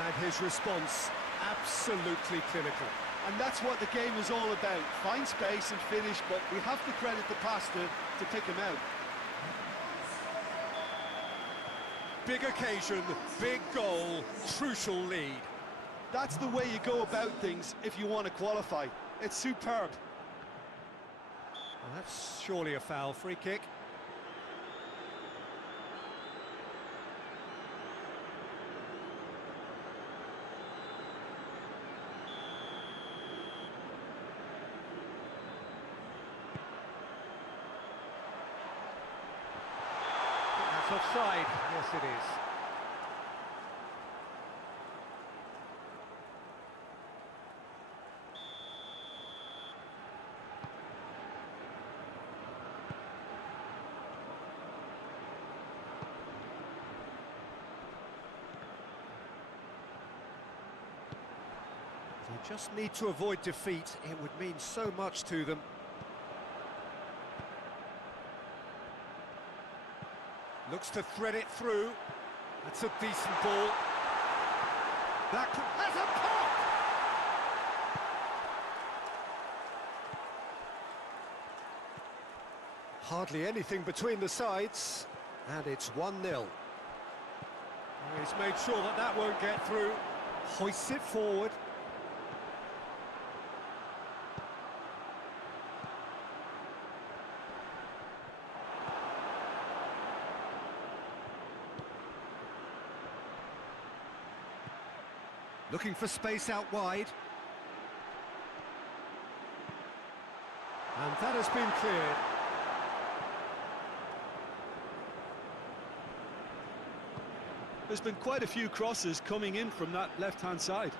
and his response absolutely clinical. And that's what the game is all about. Find space and finish, but we have to credit the passer to pick him out. Big occasion, big goal, crucial lead. That's the way you go about things if you want to qualify. It's superb. Well, that's surely a foul. Free kick. That's offside. Yes, it is. They just need to avoid defeat. It would mean so much to them. Looks to thread it through. That's a decent ball. That has a pop! Hardly anything between the sides, and it's 1-0. He's made sure that that won't get through. Hoists it forward. Looking for space out wide. And that has been cleared. There's been quite a few crosses coming in from that left-hand side.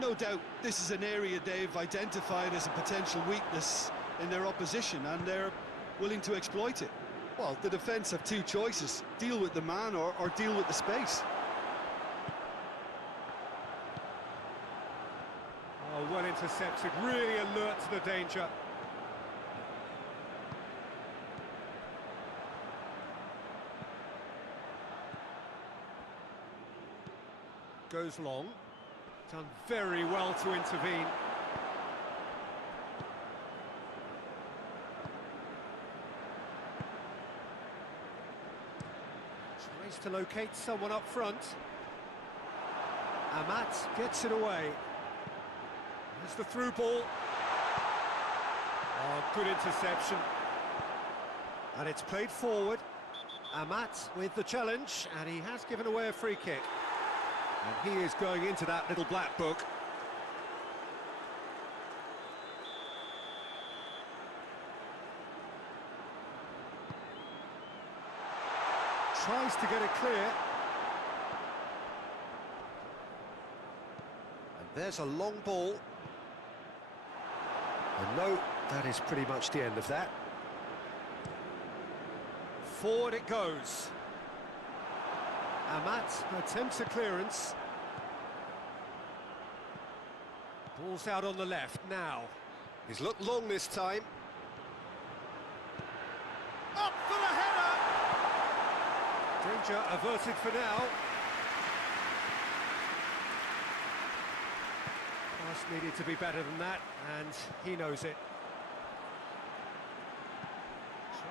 No doubt this is an area they've identified as a potential weakness in their opposition, and they're willing to exploit it. Well, the defence have two choices: deal with the man or deal with the space. Oh, well intercepted, really alert to the danger. Goes long. Done very well to intervene. Tries to locate someone up front. Amat gets it away. There's the through ball. Oh, good interception. And it's played forward. Amat with the challenge, and he has given away a free kick. And he is going into that little black book. Tries to get it clear. And there's a long ball. And no, that is pretty much the end of that. Forward it goes. Amat attempts a clearance. Ball's out on the left now. He's looked long this time. Up for the header! Danger averted for now. Pass needed to be better than that, and he knows it.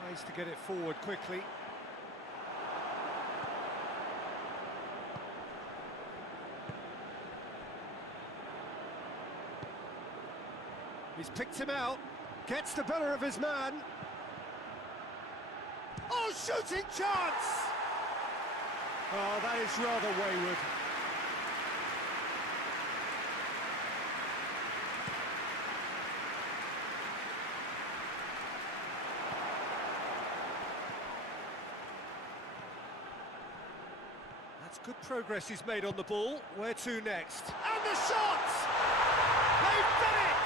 Tries to get it forward quickly. He's picked him out, gets the better of his man. Oh, shooting chance! Oh, that is rather wayward. That's good progress he's made on the ball. Where to next? And the shot! They've done it!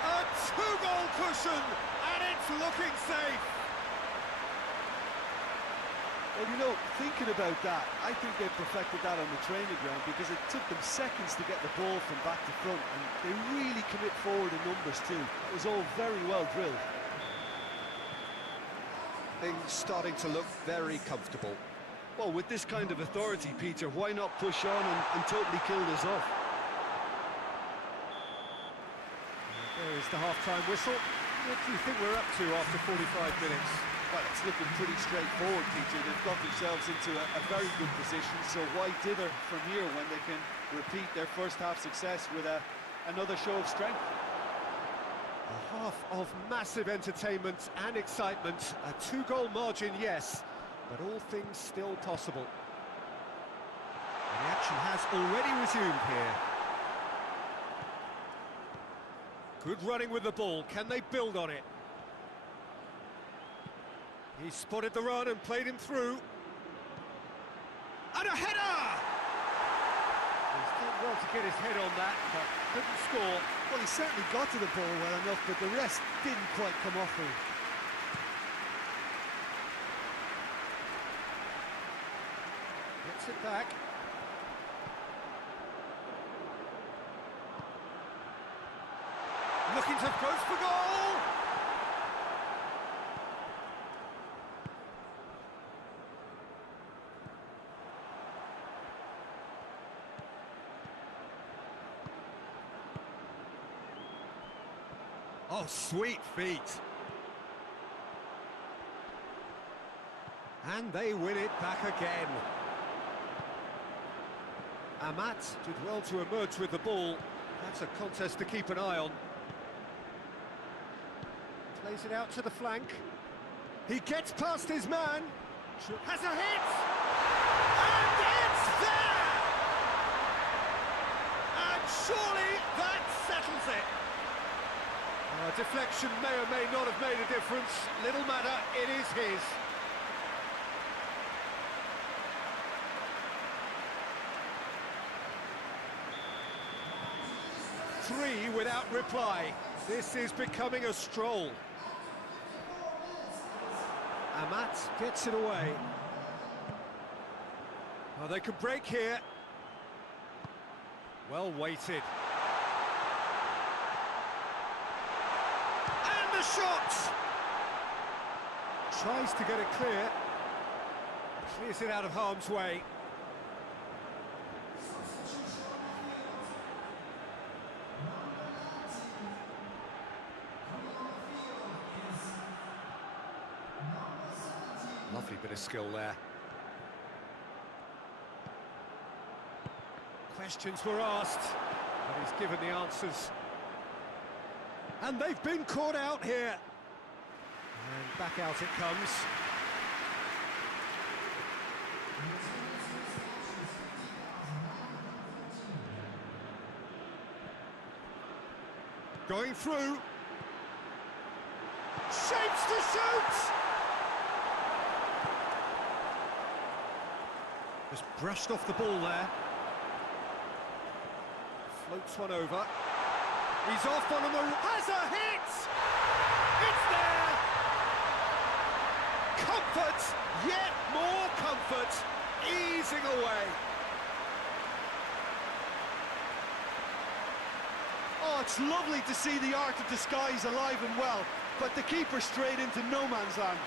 A two-goal cushion, and it's looking safe. Well, you know, thinking about that, I think they've perfected that on the training ground, because it took them seconds to get the ball from back to front, and they really commit forward in numbers too. It was all very well drilled. Things starting to look very comfortable. Well, with this kind of authority, Peter, why not push on and totally kill this off? There is the half-time whistle. What do you think we're up to after 45 minutes? Well, it's looking pretty straightforward, Peter. They've got themselves into a very good position, so why dither from here when they can repeat their first half success with another show of strength? A half of massive entertainment and excitement. A two-goal margin, yes, but all things still possible. And the action has already resumed here. Good running with the ball. Can they build on it? He spotted the run and played him through. And a header! He's done well to get his head on that, but couldn't score. Well, he certainly got to the ball well enough, but the rest didn't quite come off him. Gets it back. Looking to go for goal! Oh, sweet feet. And they win it back again. Amat did well to emerge with the ball. That's a contest to keep an eye on. Plays it out to the flank. He gets past his man. Has a hit! And it's there! And surely that settles it. Deflection may or may not have made a difference. Little matter, it is his. Three without reply. This is becoming a stroll. Amat gets it away. Oh, they could break here. Well weighted. And the shot! Tries to get it clear. Clears it out of harm's way. Lovely bit of skill there. Questions were asked, but he's given the answers. And they've been caught out here. And back out it comes. Going through. Shapes to shoot! Just brushed off the ball there. Floats one over. He's off on the... Has a hit! It's there! Comfort! Yet more comfort! Easing away. Oh, it's lovely to see the art of disguise alive and well, but the keeper straight into no man's land.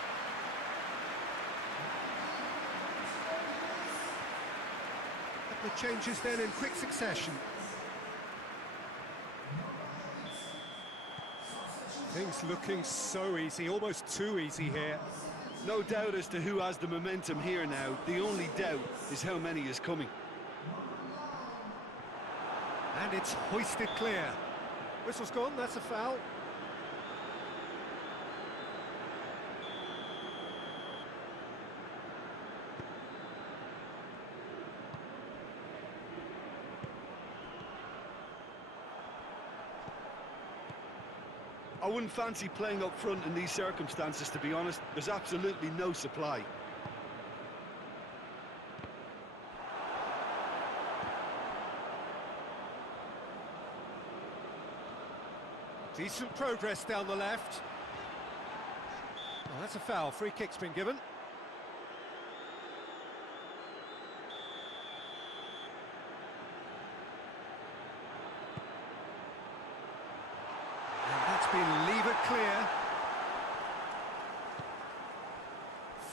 Couple of changes then in quick succession. Things looking so easy, almost too easy here. No doubt as to who has the momentum here now. The only doubt is how many is coming. And it's hoisted clear. Whistle's gone, that's a foul. I wouldn't fancy playing up front in these circumstances, to be honest. There's absolutely no supply. Decent progress down the left. Oh, that's a foul. Free kick's been given. And that's been levered clear.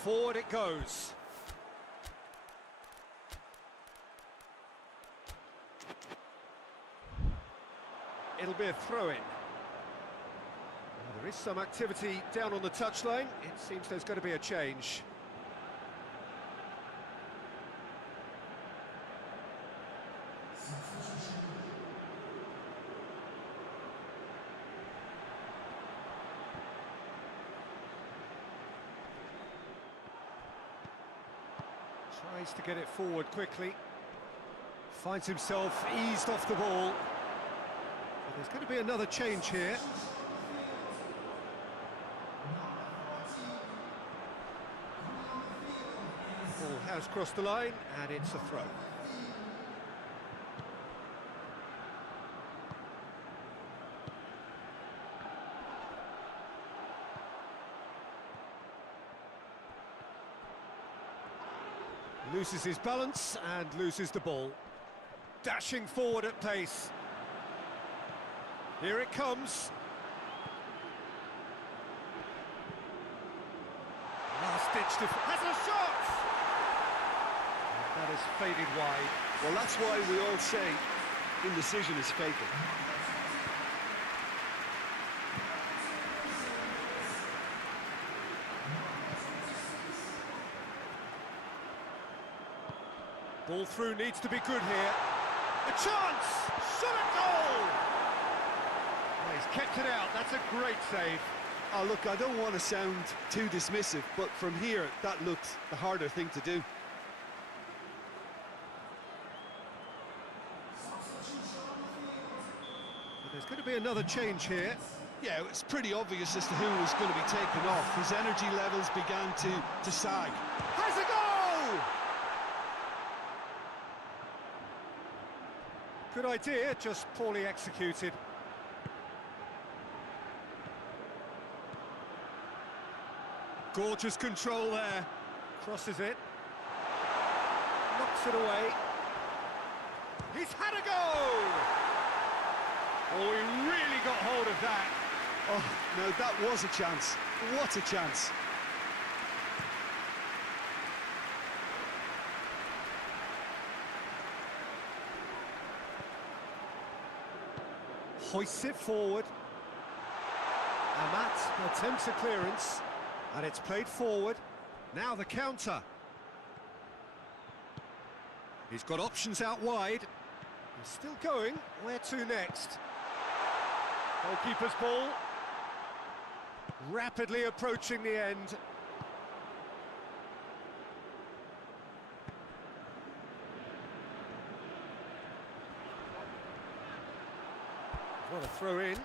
Forward it goes. It'll be a throw-in. There is some activity down on the touchline. It seems there's going to be a change. Tries to get it forward quickly. Finds himself eased off the ball. But there's going to be another change here. Ball has crossed the line, and it's a throw. Loses his balance and loses the ball. Dashing forward at pace. Here it comes. Last-ditch has a shot! That has faded wide. Well, that's why we all say indecision is fatal. Ball through needs to be good here. A chance! Shot at goal! Well, he's kept it out. That's a great save. Oh, look, I don't want to sound too dismissive, but from here, that looked the harder thing to do. But there's going to be another change here. Yeah, it's pretty obvious as to who was going to be taken off. His energy levels began to sag. Has a goal! Good idea, just poorly executed. Gorgeous control there. Crosses it. Knocks it away. He's had a go! Oh, he really got hold of that. Oh, no, that was a chance. What a chance. Hoists it forward. Amat attempts a clearance, and it's played forward. Now the counter. He's got options out wide. He's still going. Where to next? Goalkeeper's ball. Rapidly approaching the end. What a throw in.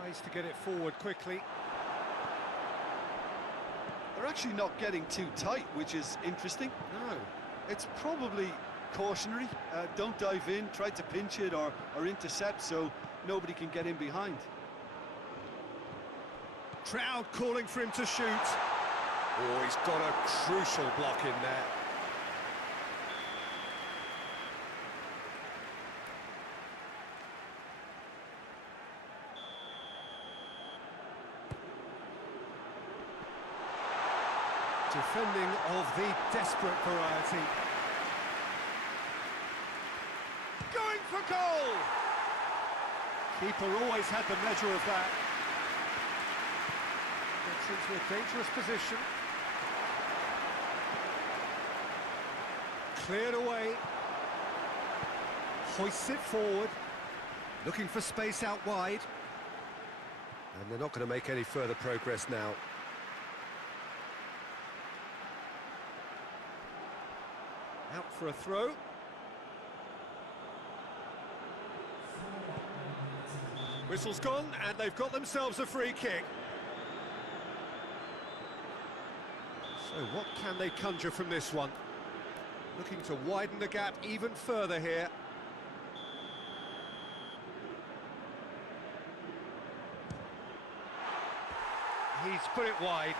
Tries to get it forward quickly. They're actually not getting too tight, which is interesting. No. It's probably cautionary. Don't dive in, try to pinch it or intercept so nobody can get in behind. Crowd calling for him to shoot. Oh, he's got a crucial block in there. Defending of the desperate variety. Going for goal! Keeper always had the measure of that. Gets into a dangerous position. Cleared away. Hoists it forward. Looking for space out wide. And they're not going to make any further progress now. Out for a throw. Whistle's gone, and they've got themselves a free kick. So what can they conjure from this one? Looking to widen the gap even further here. He's put it wide.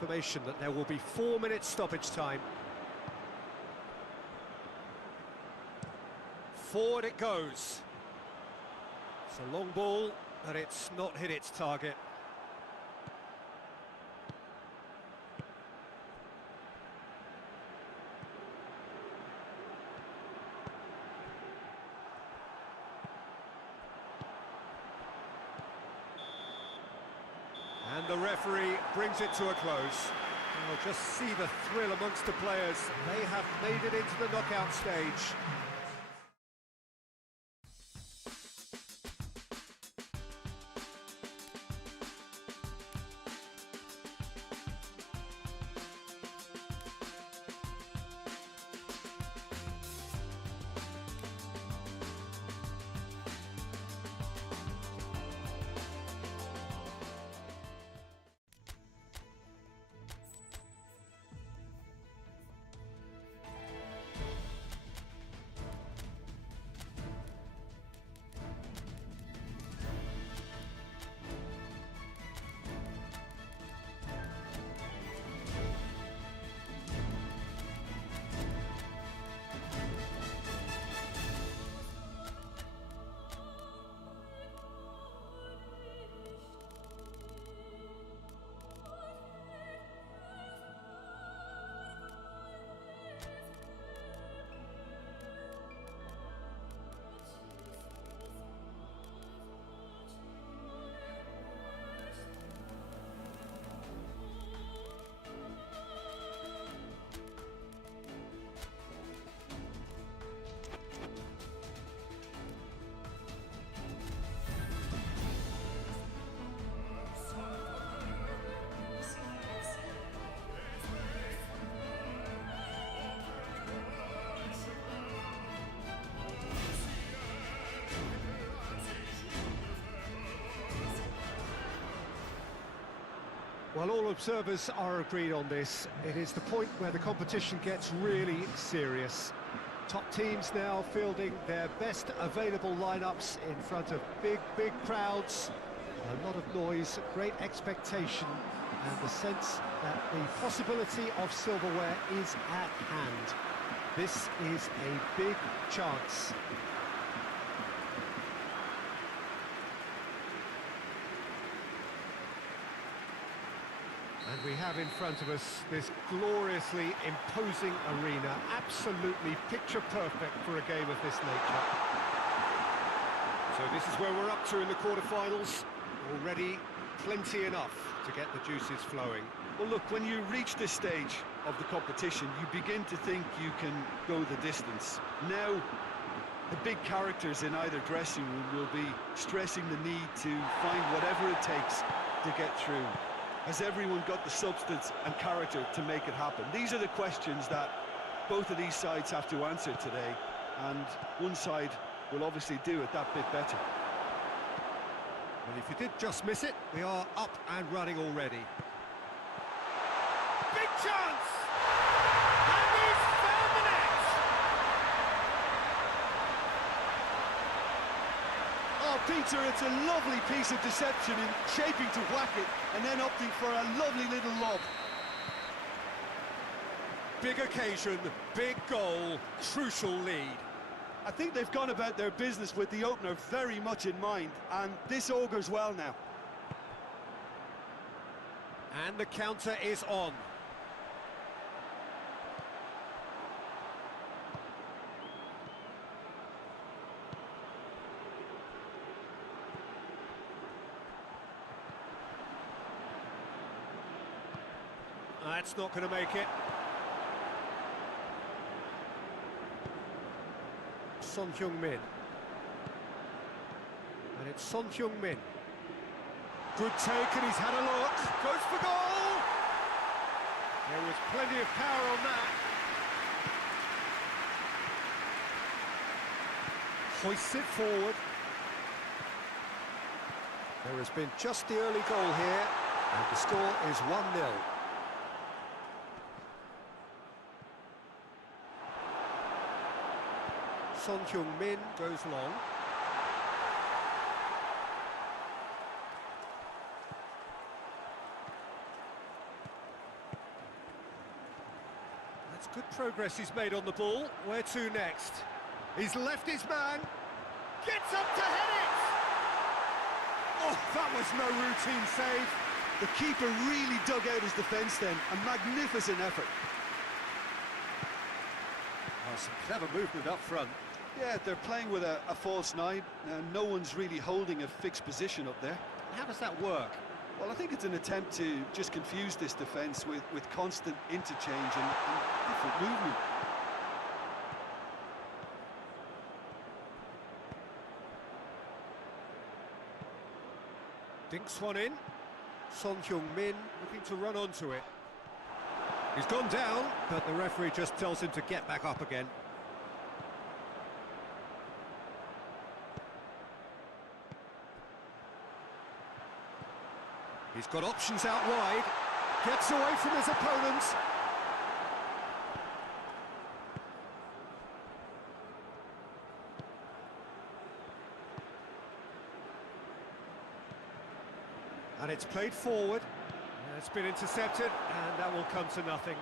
Confirmation that there will be 4 minutes stoppage time. Forward it goes. It's a long ball, but it's not hit its target. And the referee brings it to a close. Well, just see the thrill amongst the players. They have made it into the knockout stage. Well, all observers are agreed on this. It is the point where the competition gets really serious. Top teams now fielding their best available lineups in front of big crowds. A lot of noise, great expectation, and the sense that the possibility of silverware is at hand. This is a big chance. And we have in front of us this gloriously imposing arena, absolutely picture perfect for a game of this nature. So this is where we're up to in the quarterfinals. Already plenty enough to get the juices flowing. Well, look, when you reach this stage of the competition, you begin to think you can go the distance. Now, the big characters in either dressing room will be stressing the need to find whatever it takes to get through. Has everyone got the substance and character to make it happen? These are the questions that both of these sides have to answer today, and one side will obviously do it that bit better. Well, if you did just miss it, we are up and running already. Big chance! And he's found the net! Oh, Peter, it's a lovely piece of deception in shaping to whack it and then opting for a lovely little lob. Big occasion, big goal, crucial lead. I think they've gone about their business with the opener very much in mind, and this augurs well now. And the counter is on. That's not going to make it. Son Heung-min. And it's Son Heung-min. Good take, and he's had a look. Goes for goal! There was plenty of power on that. Hoists it forward. There has been just the early goal here, and the score is 1-0. Son Heung-min goes long. That's good progress he's made on the ball. Where to next? He's left his man. Gets up to head it! Oh, that was no routine save. The keeper really dug out his defence then. A magnificent effort. Oh, some clever movement up front. Yeah, they're playing with a false nine. No one's really holding a fixed position up there. How does that work? Well, I think it's an attempt to just confuse this defence with constant interchange and different movement. Dinks one in. Son Heung-min looking to run onto it. He's gone down, but the referee just tells him to get back up again. He's got options out wide. Gets away from his opponents. And it's played forward. It's been intercepted, and that will come to nothing.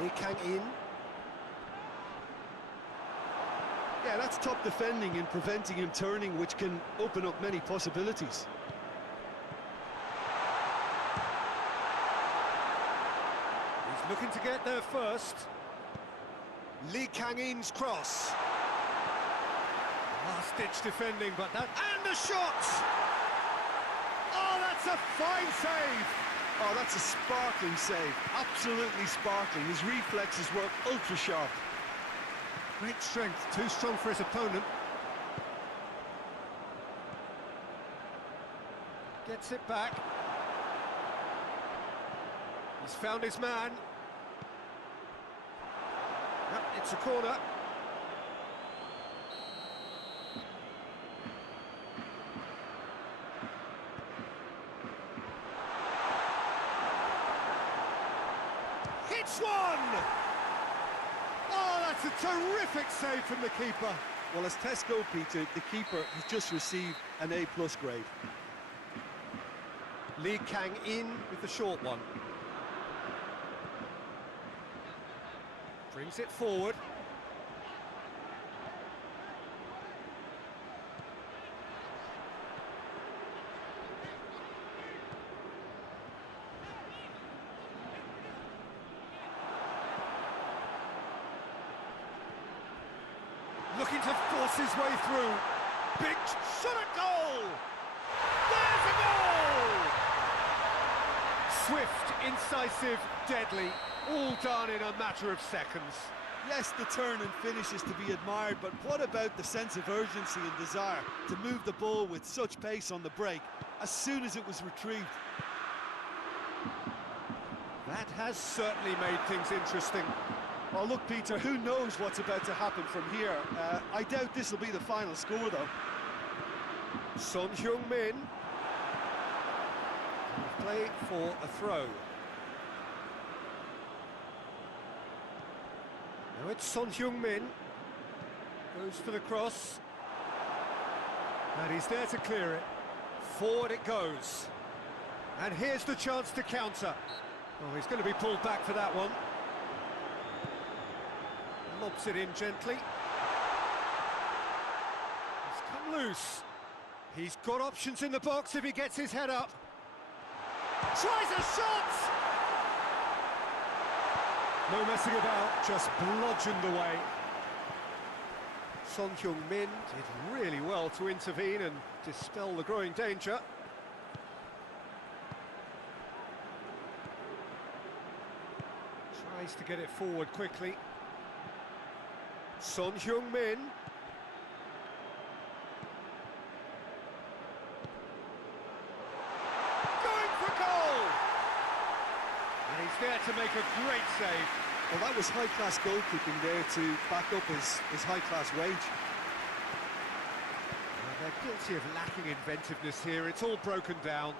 Lee Kang-in. Yeah, that's top defending and preventing him turning, which can open up many possibilities. He's looking to get there first. Lee Kang-in's cross. Last-ditch defending, but that... And the shot! Oh, that's a fine save! Oh, that's a sparkling save. Absolutely sparkling. His reflexes work ultra-sharp. Great strength, too strong for his opponent. Gets it back. He's found his man. Yep, it's a corner. Hits one! Oh, that's a terrific save from the keeper. Well, as tests go, Peter, the keeper has just received an A+ grade. Lee Kang-in with the short one. Brings it forward. Looking to force his way through. Big shot at goal! There's a goal! Swift, incisive, deadly, all done in a matter of seconds. Yes, the turn and finish is to be admired, but what about the sense of urgency and desire to move the ball with such pace on the break as soon as it was retrieved? That has certainly made things interesting. Well, look, Peter, who knows what's about to happen from here? I doubt this will be the final score, though. Son Heung-min. Play for a throw. Now it's Son Heung-min. Goes for the cross. And he's there to clear it. Forward it goes. And here's the chance to counter. Oh, he's going to be pulled back for that one. Lobs it in gently. He's come loose. He's got options in the box if he gets his head up. Tries a shot! No messing about, just bludgeoned away. Son Heung-min did really well to intervene and dispel the growing danger. Tries to get it forward quickly. Son Heung-min. had to make a great save. Well, that was high-class goalkeeping there to back up his high-class wage. Well, they're guilty of lacking inventiveness here. It's all broken down.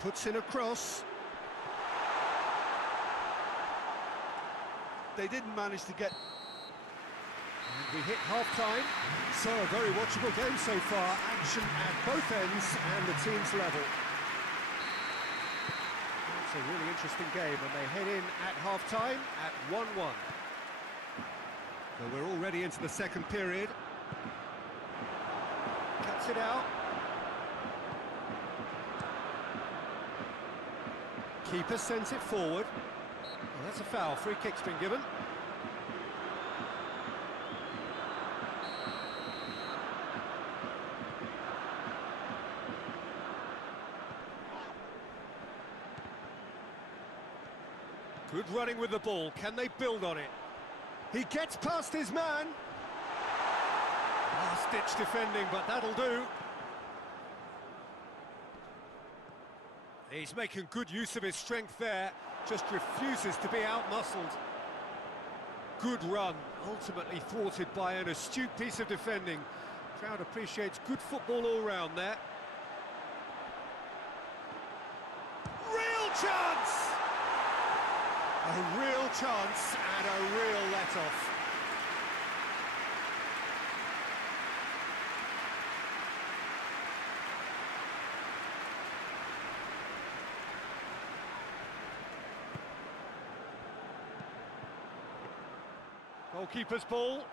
Puts in a cross. They didn't manage to get... And we hit half-time. So a very watchable game so far. Action at both ends and the team's level. It's a really interesting game, and they head in at half-time at 1-1. So we're already into the second period. Cuts it out. Keeper sends it forward. Well, that's a foul. Free kick's been given. Good running with the ball. Can they build on it? He gets past his man. Last-ditch defending, but that'll do. He's making good use of his strength there, just refuses to be out-muscled. Good run, ultimately thwarted by an astute piece of defending. Crowd appreciates good football all round there. Real chance! A real chance and a real let-off. Goalkeeper's ball.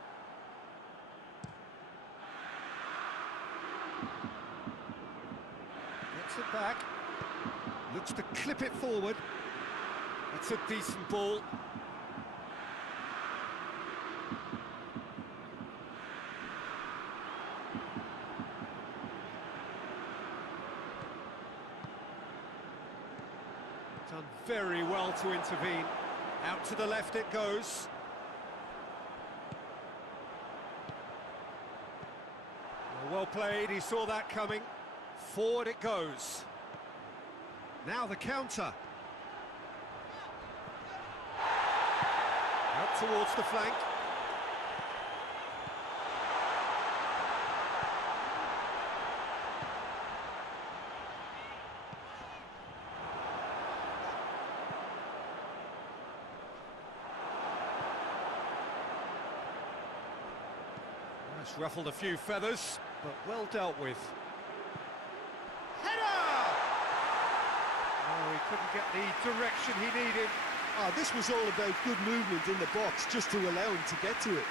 Gets it back. Looks to clip it forward. It's a decent ball. Done very well to intervene. Out to the left it goes. Well played, he saw that coming. Forward it goes. Now the counter. Out towards the flank. That's ruffled a few feathers, but well dealt with. Header! Oh, he couldn't get the direction he needed. This was all about good movement in the box, just to allow him to get to it.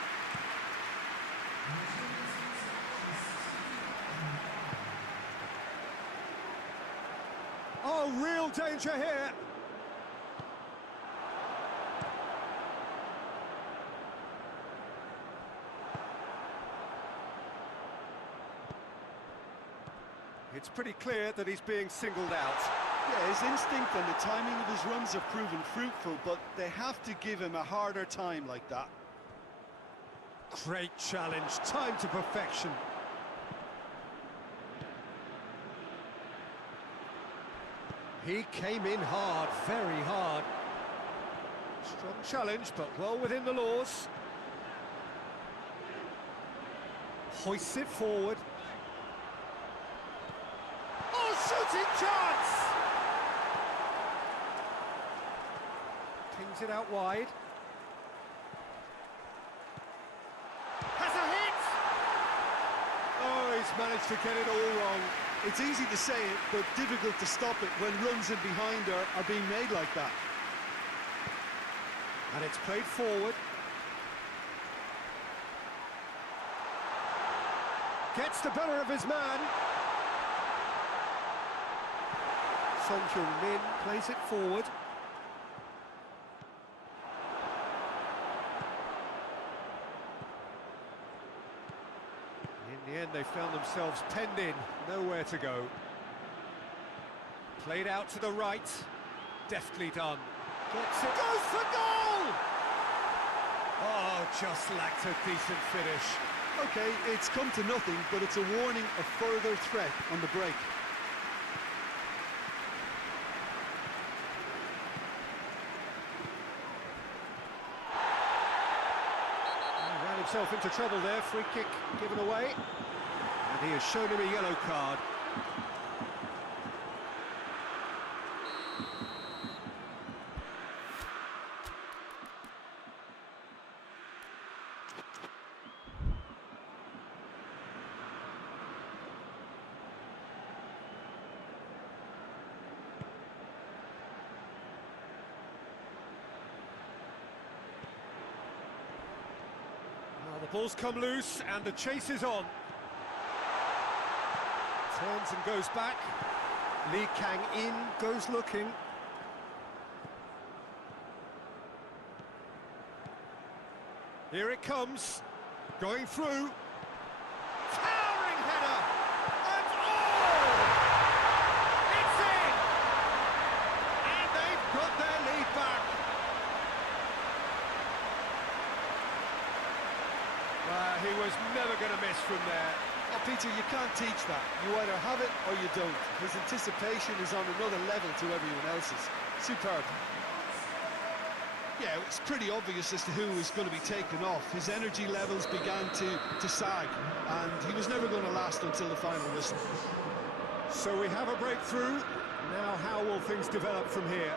Oh, real danger here. It's pretty clear that he's being singled out. Yeah, his instinct and the timing of his runs have proven fruitful, but they have to give him a harder time like that. Great challenge, time to perfection. He came in hard, very hard. Strong challenge, but well within the laws. Hoists it forward. Oh, shooting chance! Pings it out wide. Has a hit! Oh, he's managed to get it all wrong. It's easy to say it, but difficult to stop it when runs in behind are being made like that. And it's played forward. Gets the better of his man. Son Heung-min plays it forward. In the end, they found themselves penned in, nowhere to go. Played out to the right, deftly done. Gets it, goes for goal! Oh, just lacked a decent finish. Okay, it's come to nothing, but it's a warning of further threat on the break. He ran himself into trouble there, free kick given away. And he has shown him a yellow card. The ball's come loose and the chase is on. Turns and goes back. Lee Kang in, goes looking. Here it comes, going through. Towering header! And oh! It's in! And they've got their lead back. He was never going to miss from there. Oh, Peter, you can't teach that. You either have it or you don't. His anticipation is on another level to everyone else's. Superb. Yeah, it's pretty obvious as to who was going to be taken off. His energy levels began to sag, and he was never going to last until the final whistle. So we have a breakthrough. Now how will things develop from here?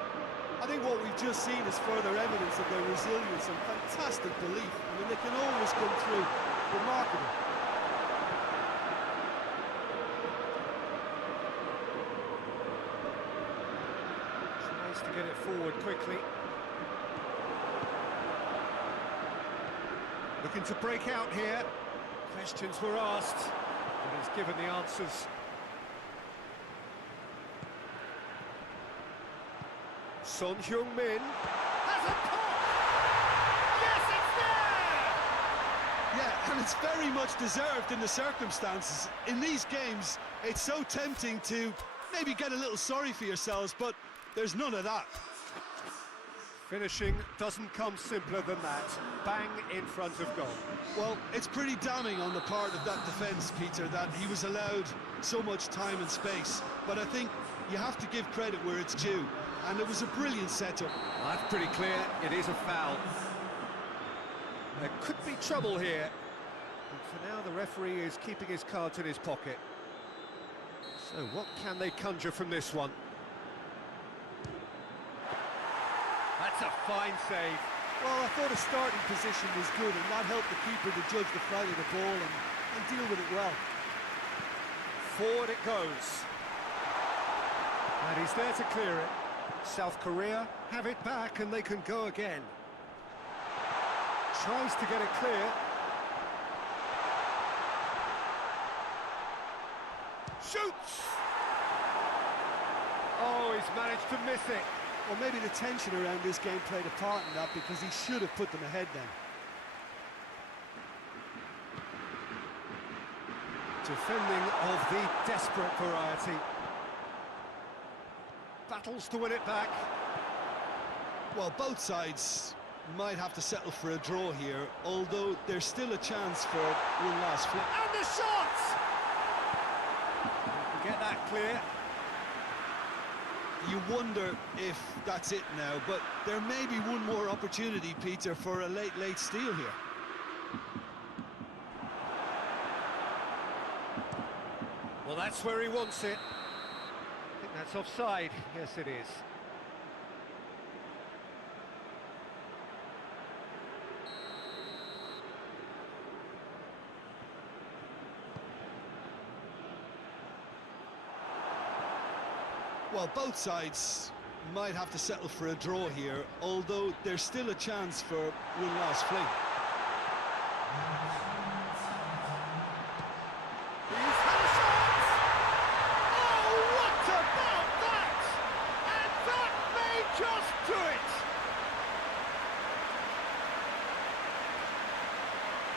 I think what we've just seen is further evidence of their resilience and fantastic belief. I mean, they can always come through. Remarkable. Tries to get it forward quickly. Looking to break out here. Questions were asked, but he's given the answers. Son Heung-min has a pop! Yes, it's there! Yeah, and it's very much deserved in the circumstances. In these games, it's so tempting to maybe get a little sorry for yourselves, but there's none of that. Finishing doesn't come simpler than that. Bang in front of goal. Well, it's pretty damning on the part of that defence, Peter, that he was allowed so much time and space. But I think you have to give credit where it's due. And it was a brilliant setup. Well, that's pretty clear. It is a foul. There could be trouble here. But for now, the referee is keeping his cards in his pocket. So what can they conjure from this one? That's a fine save. Well, I thought his starting position was good, and that helped the keeper to judge the flight of the ball and deal with it well. Forward it goes. And he's there to clear it. South Korea have it back and they can go again. Tries to get it clear. Shoots! Oh, he's managed to miss it. Well, maybe the tension around this game played a part in that, because he should have put them ahead then. Defending of the desperate variety. Battles to win it back. Well, both sides might have to settle for a draw here, although there's still a chance for one last flip. And the shot! Get that clear. You wonder if that's it now, but there may be one more opportunity, Peter, for a late steal here. Well, that's where he wants it. I think that's offside. Yes, it is. Well, both sides might have to settle for a draw here, although there's still a chance for one last fling. He's had a shot! Oh, what about that? And that may just do it!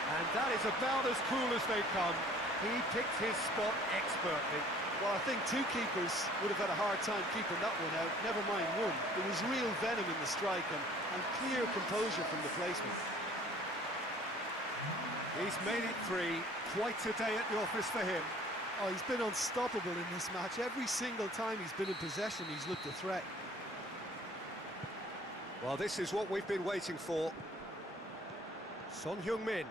And that is about as cool as they come. He picked his spot expertly. Well, I think two keepers would have had a hard time keeping that one out, never mind one. There was real venom in the strike and clear composure from the placement. He's made it 3. Quite a day at the office for him. Oh, he's been unstoppable in this match. Every single time he's been in possession, he's looked a threat. Well, this is what we've been waiting for. Son Heung-min.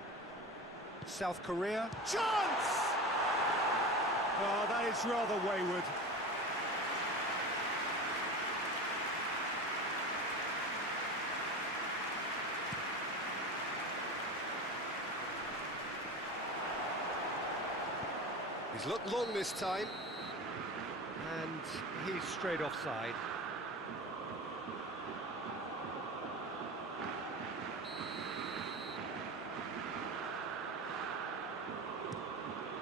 South Korea. Chance! Oh, that is rather wayward. He's looked long this time. And he's straight offside.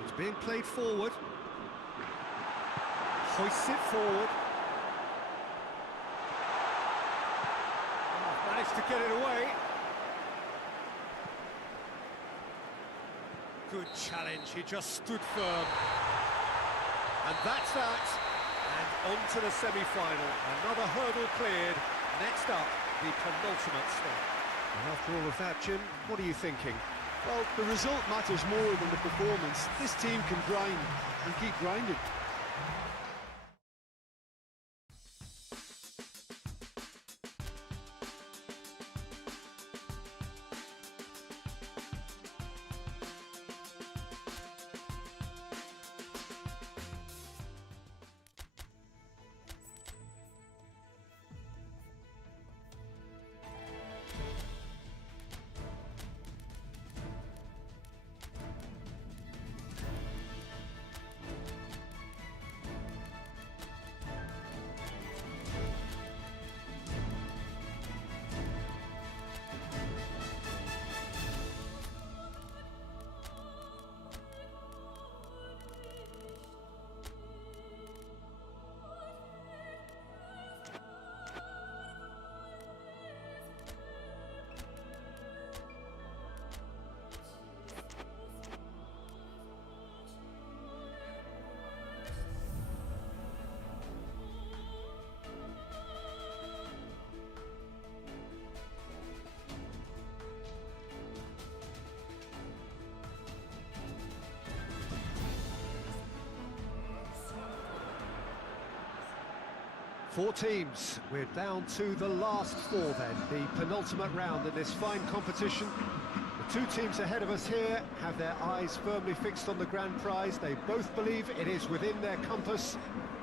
It's being played forward. Hoists it forward. Oh, managed to get it away. Good challenge, he just stood firm. And that's that. And on to the semi-final. Another hurdle cleared. Next up, the penultimate step. And after all of that, Jim, what are you thinking? Well, the result matters more than the performance. This team can grind and keep grinding. Four teams. We're down to the last 4 then, the penultimate round in this fine competition. The 2 teams ahead of us here have their eyes firmly fixed on the grand prize. They both believe it is within their compass.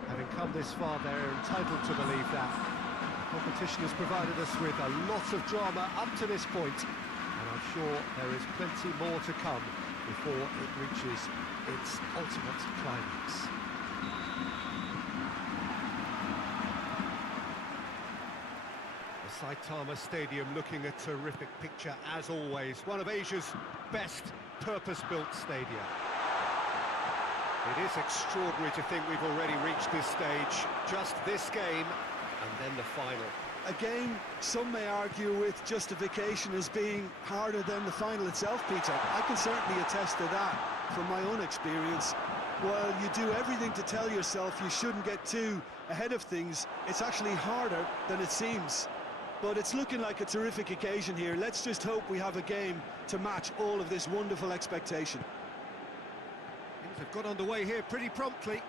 Having come this far, they're entitled to believe that. The competition has provided us with a lot of drama up to this point, and I'm sure there is plenty more to come before it reaches its ultimate climax. Saitama Stadium looking a terrific picture as always. One of Asia's best purpose-built stadia. It is extraordinary to think we've already reached this stage. Just this game and then the final. A game some may argue with justification as being harder than the final itself, Peter. I can certainly attest to that from my own experience. While you do everything to tell yourself you shouldn't get too ahead of things, it's actually harder than it seems. But it's looking like a terrific occasion here. Let's just hope we have a game to match all of this wonderful expectation. Things have got underway here pretty promptly.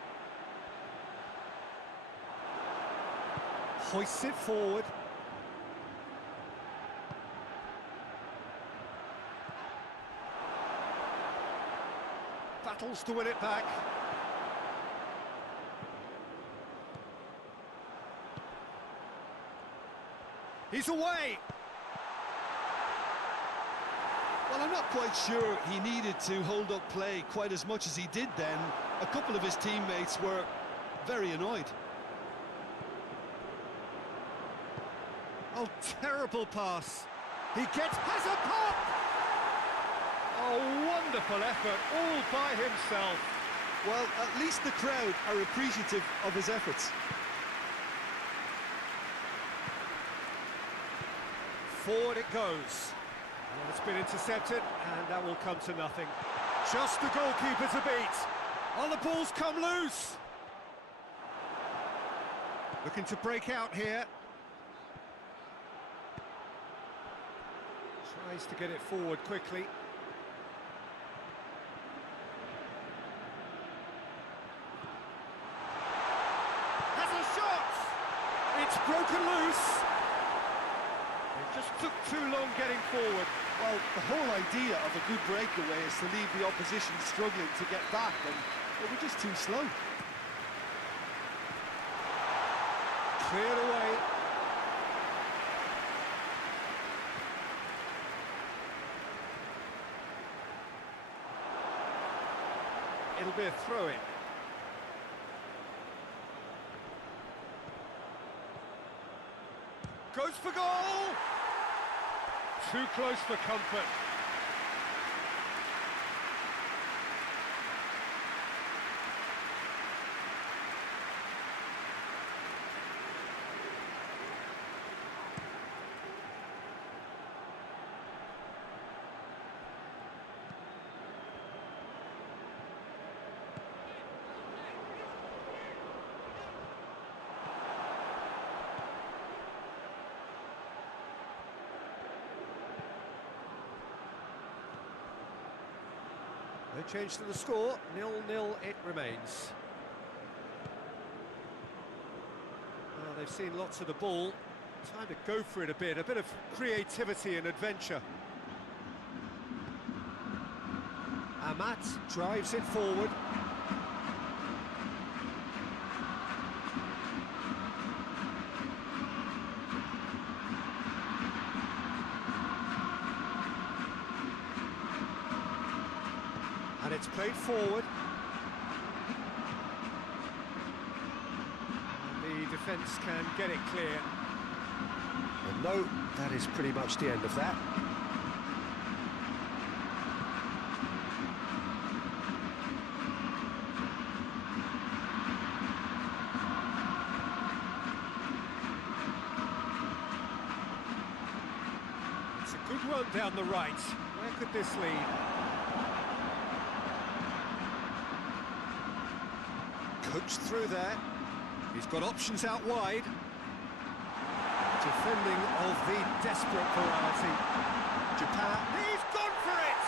Hoists it forward. Battles to win it back. He's away! Well, I'm not quite sure he needed to hold up play quite as much as he did then. A couple of his teammates were very annoyed. Oh, terrible pass. He has a pop! Oh, wonderful effort, all by himself. Well, at least the crowd are appreciative of his efforts. Forward it goes. Well, it's been intercepted, and that will come to nothing. Just the goalkeeper to beat. Oh, the ball's come loose. Looking to break out here. Tries to get it forward quickly. shot! It's broken loose. It just took too long getting forward. Well, the whole idea of a good breakaway is to leave the opposition struggling to get back, and they were just too slow. Cleared away. It'll be a throw-in. Goes for goal! Too close for comfort. No change to the score, 0-0 it remains. Well, they've seen lots of the ball. Time to go for it a bit of creativity and adventure. Amat drives it forward. And it's played forward. And the defence can get it clear. And no, that is pretty much the end of that. It's a good run down the right. Where could this lead? Coached through there. He's got options out wide. Defending of the desperate variety. Japan. He's gone for it!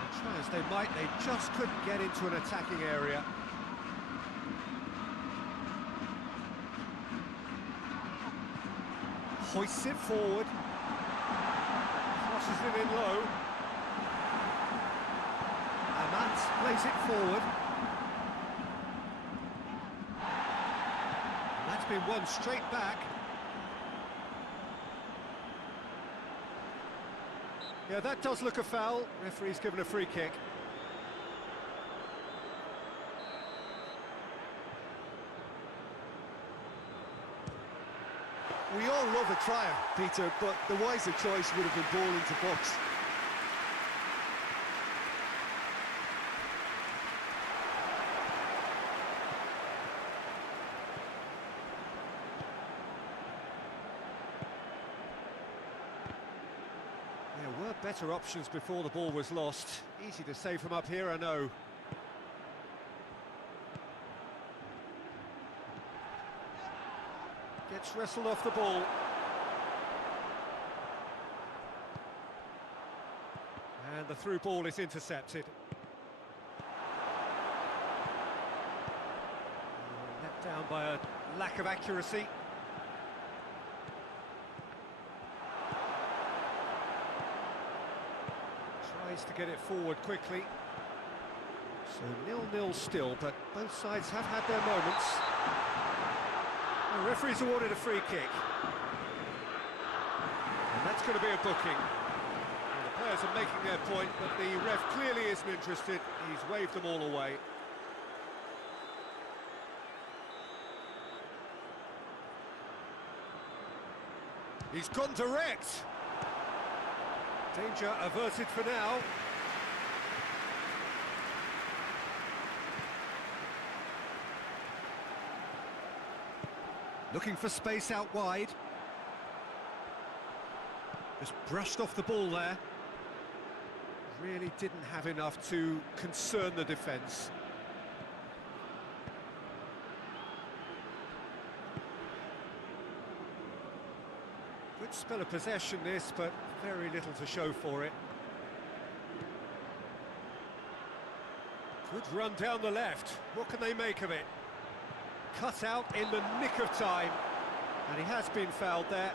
And try as they might, they just couldn't get into an attacking area. Hoists it forward, crosses it in low. Amat plays it forward. And that's been won straight back. Yeah, that does look a foul. Referee's given a free kick. We all love a trial, Peter, but the wiser choice would have been ball into box. There were better options before the ball was lost. Easy to say from up here, I know. Gets wrestled off the ball. And the through ball is intercepted. Let down by a lack of accuracy. Tries to get it forward quickly. So 0-0 still, but both sides have had their moments. The referee's awarded a free kick. And that's going to be a booking. Well, the players are making their point, but the ref clearly isn't interested. He's waved them all away. He's gone direct. Danger averted for now. Looking for space out wide. Just brushed off the ball there. Really didn't have enough to concern the defence. Good Spell of possession this, but very little to show for it. Good run down the left. What can they make of it? Cut out in the nick of time, and he has been fouled there.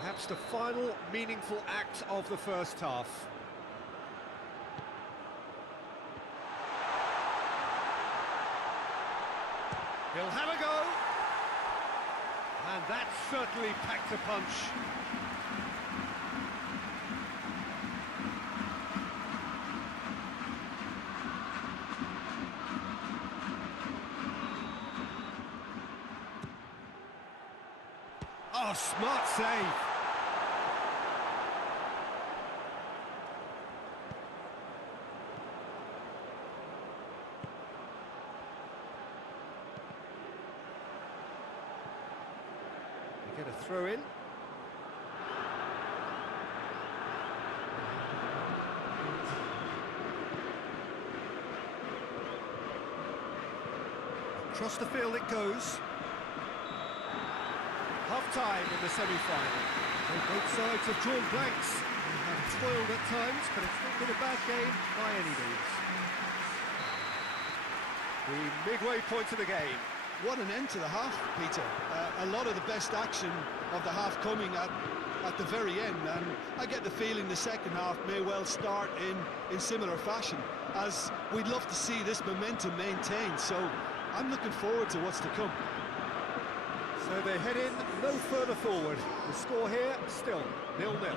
Perhaps the final meaningful act of the first half. He'll have a go. And that certainly packed a punch. Oh, smart save. Get a throw in. Across the field it goes. Half-time in the semi-final. So both sides have drawn blanks. They have toiled at times, but it's not been a bad game by any means. The midway point of the game. What an end to the half, Peter. A lot of the best action of the half coming at the very end, and I get the feeling the second half may well start in similar fashion, as we'd love to see this momentum maintained, so I'm looking forward to what's to come. So they head in no further forward. The score here, still 0-0. If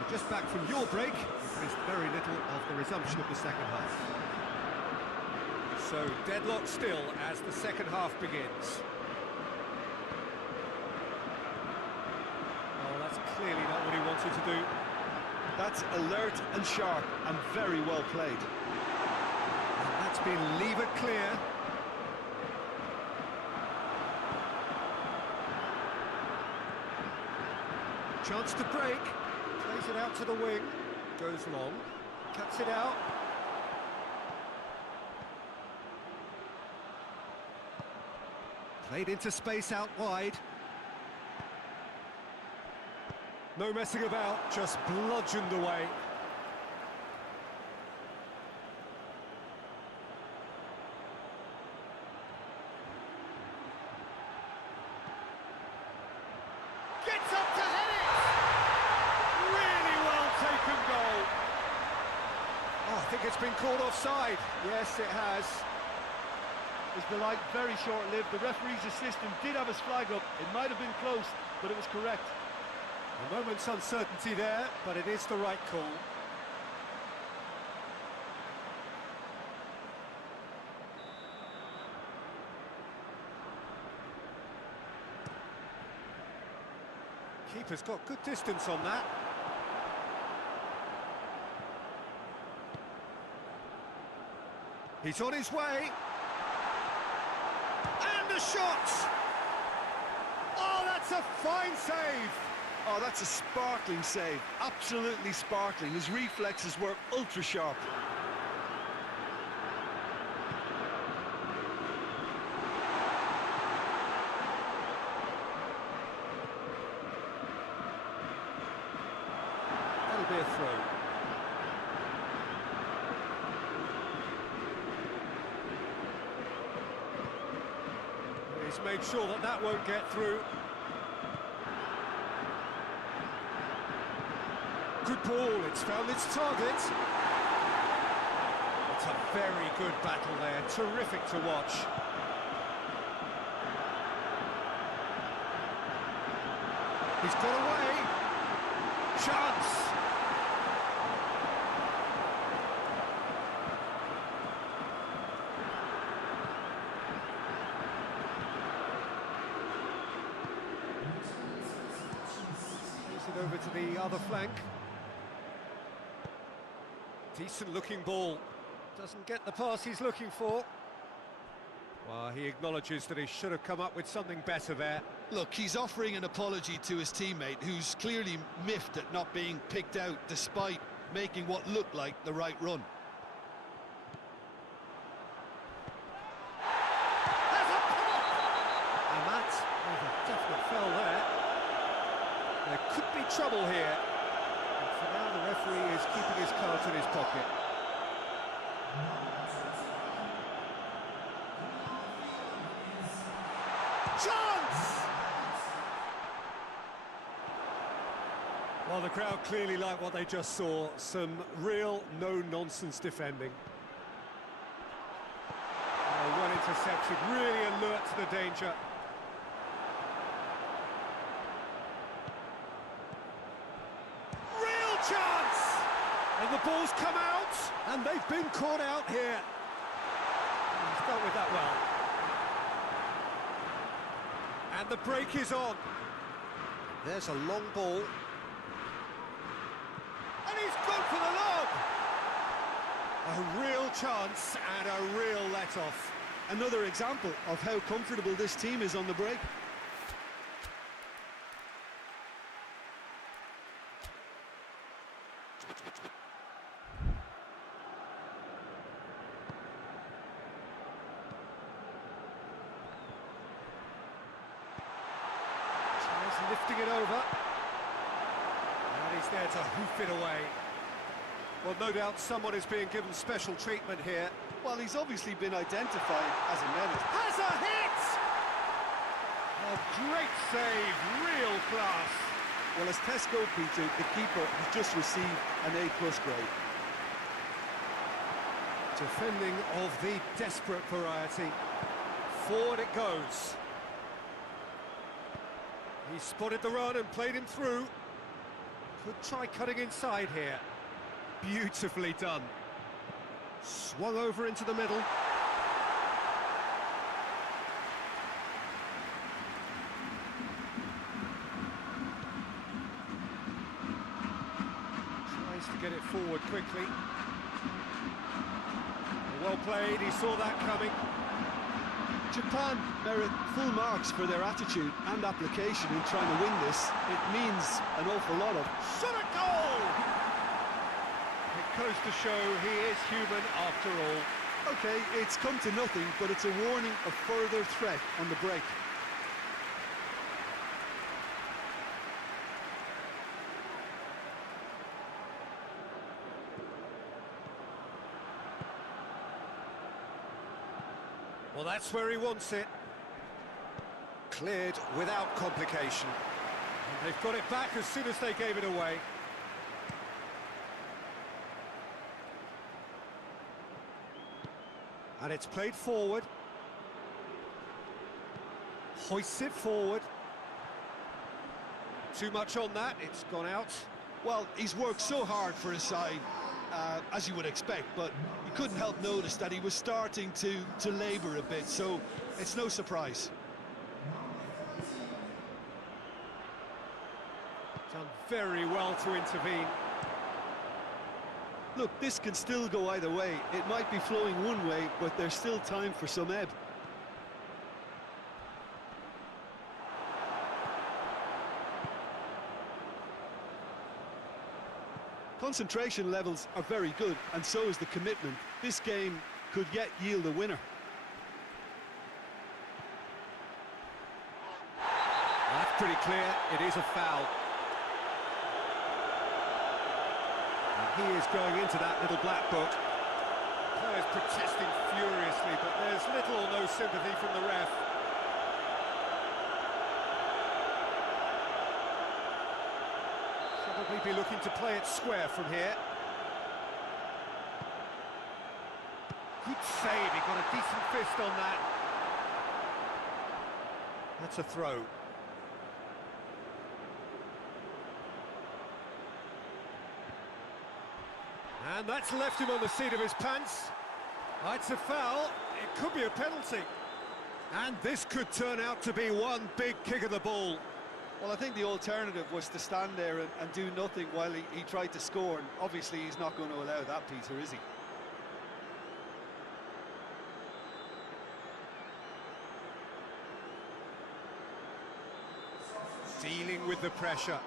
you're just back from your break, you've missed very little of the resumption of the second half. So deadlock still as the second half begins. Oh, that's clearly not what he wanted to do. That's alert and sharp and very well played. And that's been levered clear. Chance to break. Plays it out to the wing. Goes long. Cuts it out. Played into space out wide. No messing about, just bludgeoned away. Gets up to head it! Really well taken goal. Oh, I think it's been called offside. Yes, it has. Is the light very short-lived. The referee's assistant did have his flag up. It might have been close, but it was correct. A moment's uncertainty there, but it is the right call. Keeper's got good distance on that. He's on his way. And a shot! Oh, that's a fine save! Oh, that's a sparkling save. Absolutely sparkling. His reflexes were ultra-sharp. That'll be a throw. He's made sure that that won't get through. Good ball, it's found its target. It's a very good battle there, terrific to watch. He's got away. Chance. Plays it over to the other flank. Decent looking ball. Doesn't get the pass he's looking for. Well, he acknowledges that he should have come up with something better there. Look, he's offering an apology to his teammate, who's clearly miffed at not being picked out despite making what looked like the right run. trouble here. And for now, the referee is keeping his cards in his pocket. Chance! Well, the crowd clearly like what they just saw. Some real no-nonsense defending. Well intercepted, really alert to the danger. Real chance! And the ball's come out, and they've been caught out here. He's dealt with that well. And the break is on. There's a long ball. And he's good for the lob! A real chance and a real let-off. Another example of how comfortable this team is on the break. He's lifting it over. And he's there to hoof it away. Well, no doubt someone is being given special treatment here. Well, he's obviously been identified as a menace. Has a hit! A great save, real class. Well, as tests go, Peter, the keeper has just received an A+ grade. Defending of the desperate variety. Forward it goes. He spotted the run and played him through. Could try cutting inside here. Beautifully done. Swung over into the middle. Tries to get it forward quickly. Well played, he saw that coming. Japan merit full marks for their attitude and application in trying to win this. It means an awful lot of. Shot a goal! It goes to show he is human after all. Okay, it's come to nothing, but it's a warning of further threat on the break. Well, that's where he wants it. Cleared without complication. And they've got it back as soon as they gave it away. And it's played forward. Hoists it forward. Too much on that, it's gone out. Well, he's worked so hard for his side, as you would expect, but you couldn't help notice that he was starting to labour a bit, so it's no surprise. Done very well to intervene. Look, this can still go either way. It might be flowing one way, but there's still time for some ebb. Concentration levels are very good, and so is the commitment. This game could yet yield a winner. That's pretty clear, it is a foul. And he is going into that little black book. Players protesting furiously, but there's little or no sympathy from the ref. Probably be looking to play it square from here. Good save, he got a decent fist on that. That's a throw. And that's left him on the seat of his pants. It's a foul, it could be a penalty. And this could turn out to be one big kick of the ball. Well, I think the alternative was to stand there and do nothing while he tried to score, and obviously he's not going to allow that, Peter, is he? Dealing with the pressure.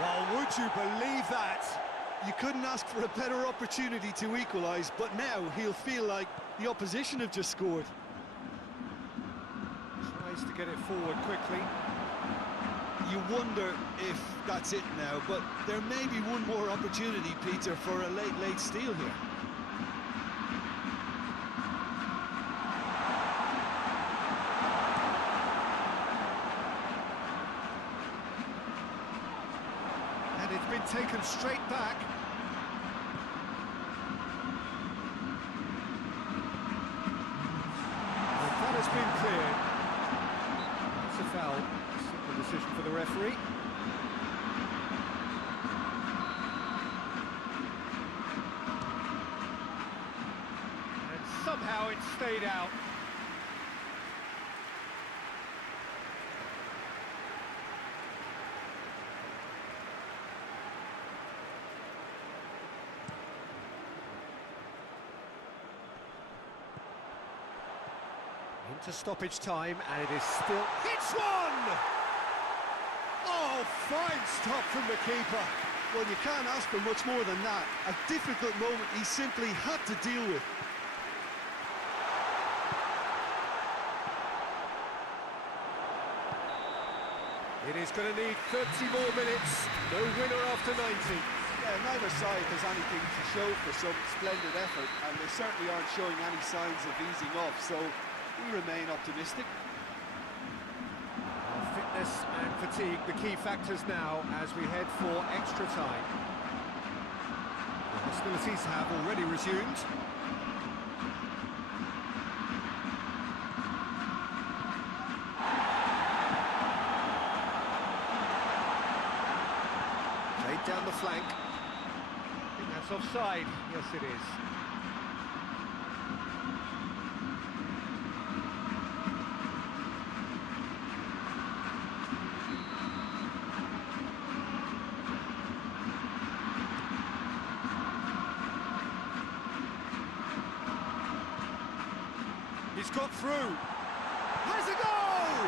Well, would you believe that? You couldn't ask for a better opportunity to equalise, but now he'll feel like the opposition have just scored. Tries to get it forward quickly. You wonder if that's it now, but there may be one more opportunity, Peter, for a late steal here. And it's been taken straight back. And that has been cleared. It's a foul. Simple decision for the referee. And somehow it stayed out. Into stoppage time, and it is still... Hits one! Oh, fine stop from the keeper. Well, you can't ask for much more than that. A difficult moment he simply had to deal with. It is going to need 30 more minutes. No winner after 90. Yeah, neither side has anything to show for some splendid effort, and they certainly aren't showing any signs of easing off, so we remain optimistic. Fitness and fatigue, the key factors now as we head for extra time. The hostilities have already resumed. Played down the flank. I think that's offside. Yes, it is. He's got through. Has a goal!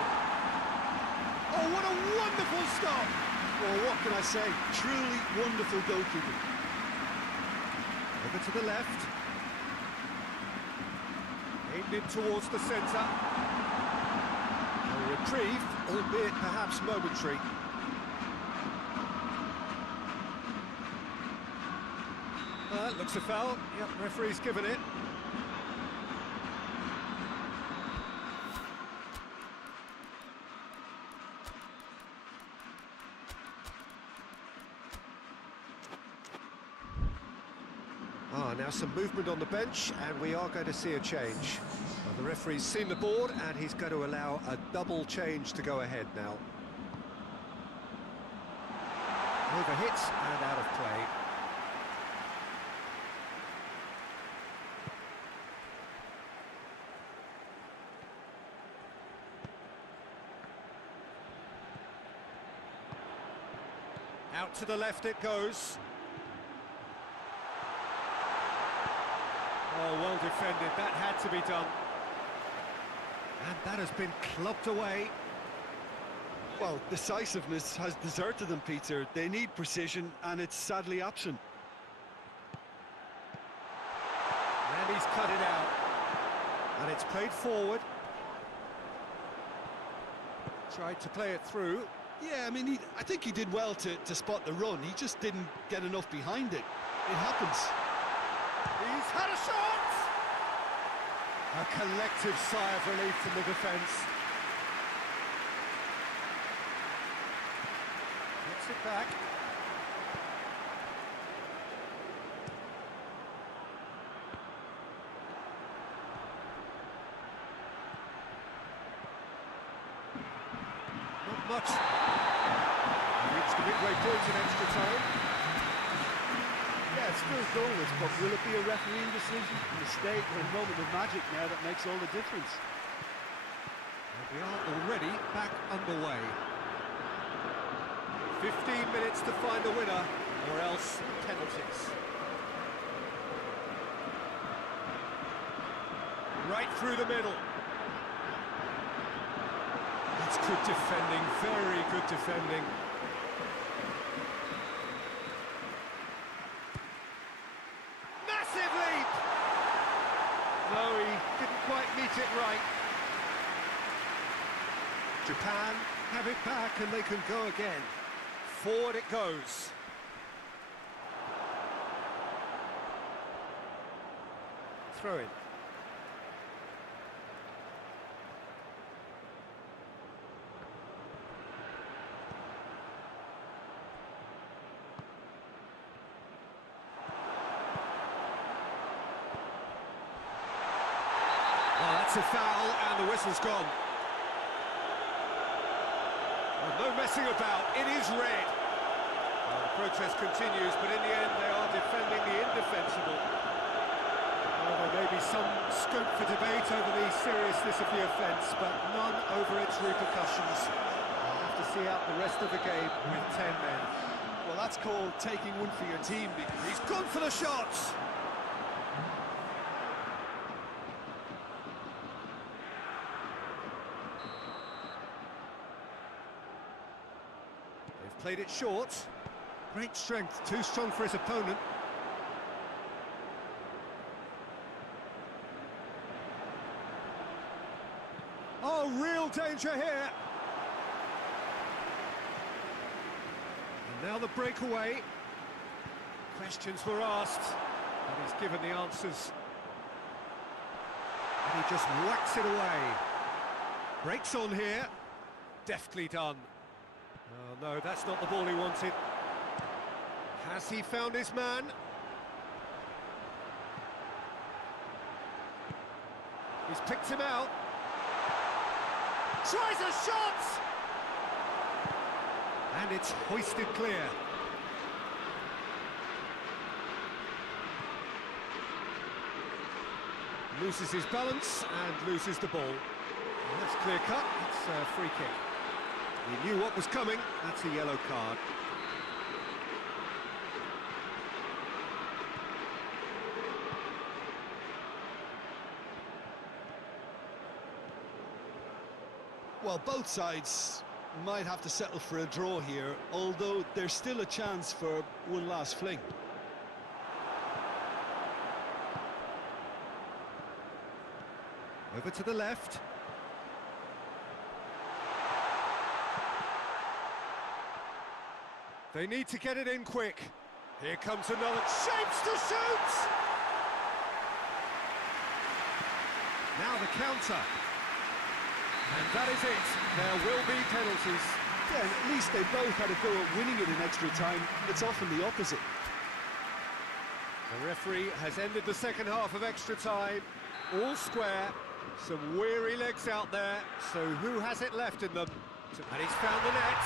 Oh, what a wonderful stop! Well, what can I say? Truly wonderful goalkeeping. Over to the left. Aimed in towards the centre. A reprieve, albeit perhaps momentary. Looks a foul. Yep, referee's given it. Now some movement on the bench, and we are going to see a change. Well, the referee's seen the board, and he's going to allow a double change to go ahead now. Over hits and out of play. Out to the left it goes. Oh, well defended, that had to be done. And that has been clubbed away. Well, decisiveness has deserted them, Peter. They need precision, and it's sadly absent. And he's cut it out. And it's played forward. Tried to play it through. Yeah, I mean, I think he did well to spot the run. He just didn't get enough behind it. It happens. He's had a shot! A collective sigh of relief from the defence. Gets it back. Not much. Reached the midway point in extra time. Yeah, it's still goalless, but will it be a refereeing decision, a mistake, or a moment of magic now that makes all the difference? And we are already back underway. 15 minutes to find a winner, or else penalties. Right through the middle. That's good defending, very good defending. Japan have it back and they can go again. Forward it goes. Throw in. Well, that's a foul and the whistle's gone. Well, no messing about, it is red. Well, the protest continues, but in the end they are defending the indefensible. Well, there may be some scope for debate over the seriousness of the offence, but none over its repercussions. You'll have to see out the rest of the game with 10 men. Well, that's called taking one for your team, because He's gone for the shots! They've played it short. Great strength, too strong for his opponent. Oh, real danger here. And now the breakaway. Questions were asked, and he's given the answers. And he just whacks it away. Breaks on here. Deftly done. Oh, no, that's not the ball he wanted. Has he found his man? He's picked him out. Tries a shot! And it's hoisted clear. Loses his balance and loses the ball. Well, that's clear cut, it's a free kick. He knew what was coming, that's a yellow card. well, both sides might have to settle for a draw here, although there's still a chance for one last fling. Over to the left. They need to get it in quick. Here comes another. Shapes to shoot! Now the counter. And that is it. There will be penalties. Yeah, and at least they both had a go at winning it in extra time. It's often the opposite. The referee has ended the second half of extra time. All square. Some weary legs out there. So who has it left in them? And he's found the net.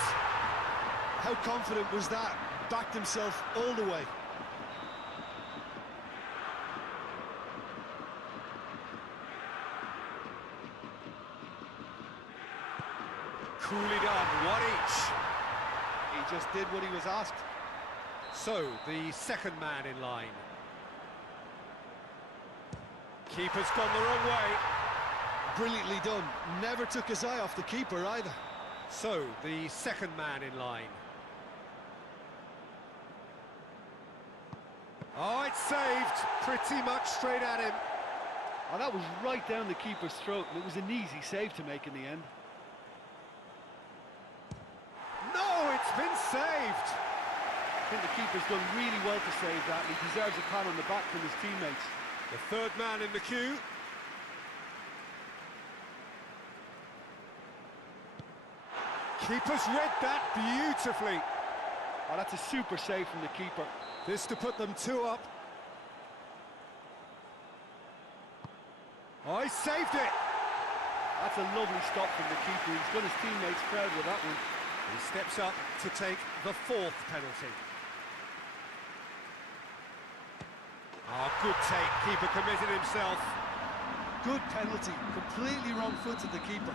How confident was that? Backed himself all the way. Coolly done, one each. He just did what he was asked. So, the second man in line. Keeper's gone the wrong way. Brilliantly done. Never took his eye off the keeper either. So, the second man in line. Oh, it's saved. Pretty much straight at him. Oh, that was right down the keeper's throat, and it was an easy save to make in the end. No, it's been saved. I think the keeper's done really well to save that, and he deserves a pat on the back from his teammates. The third man in the queue. Keeper's read that beautifully. Oh, that's a super save from the keeper. This to put them 2 up. Oh, he saved it. That's a lovely stop from the keeper. He's done his teammates proud with that one. He steps up to take the 4th penalty. Oh, good take. Keeper committed himself. Good penalty. Completely wrong-footed the keeper.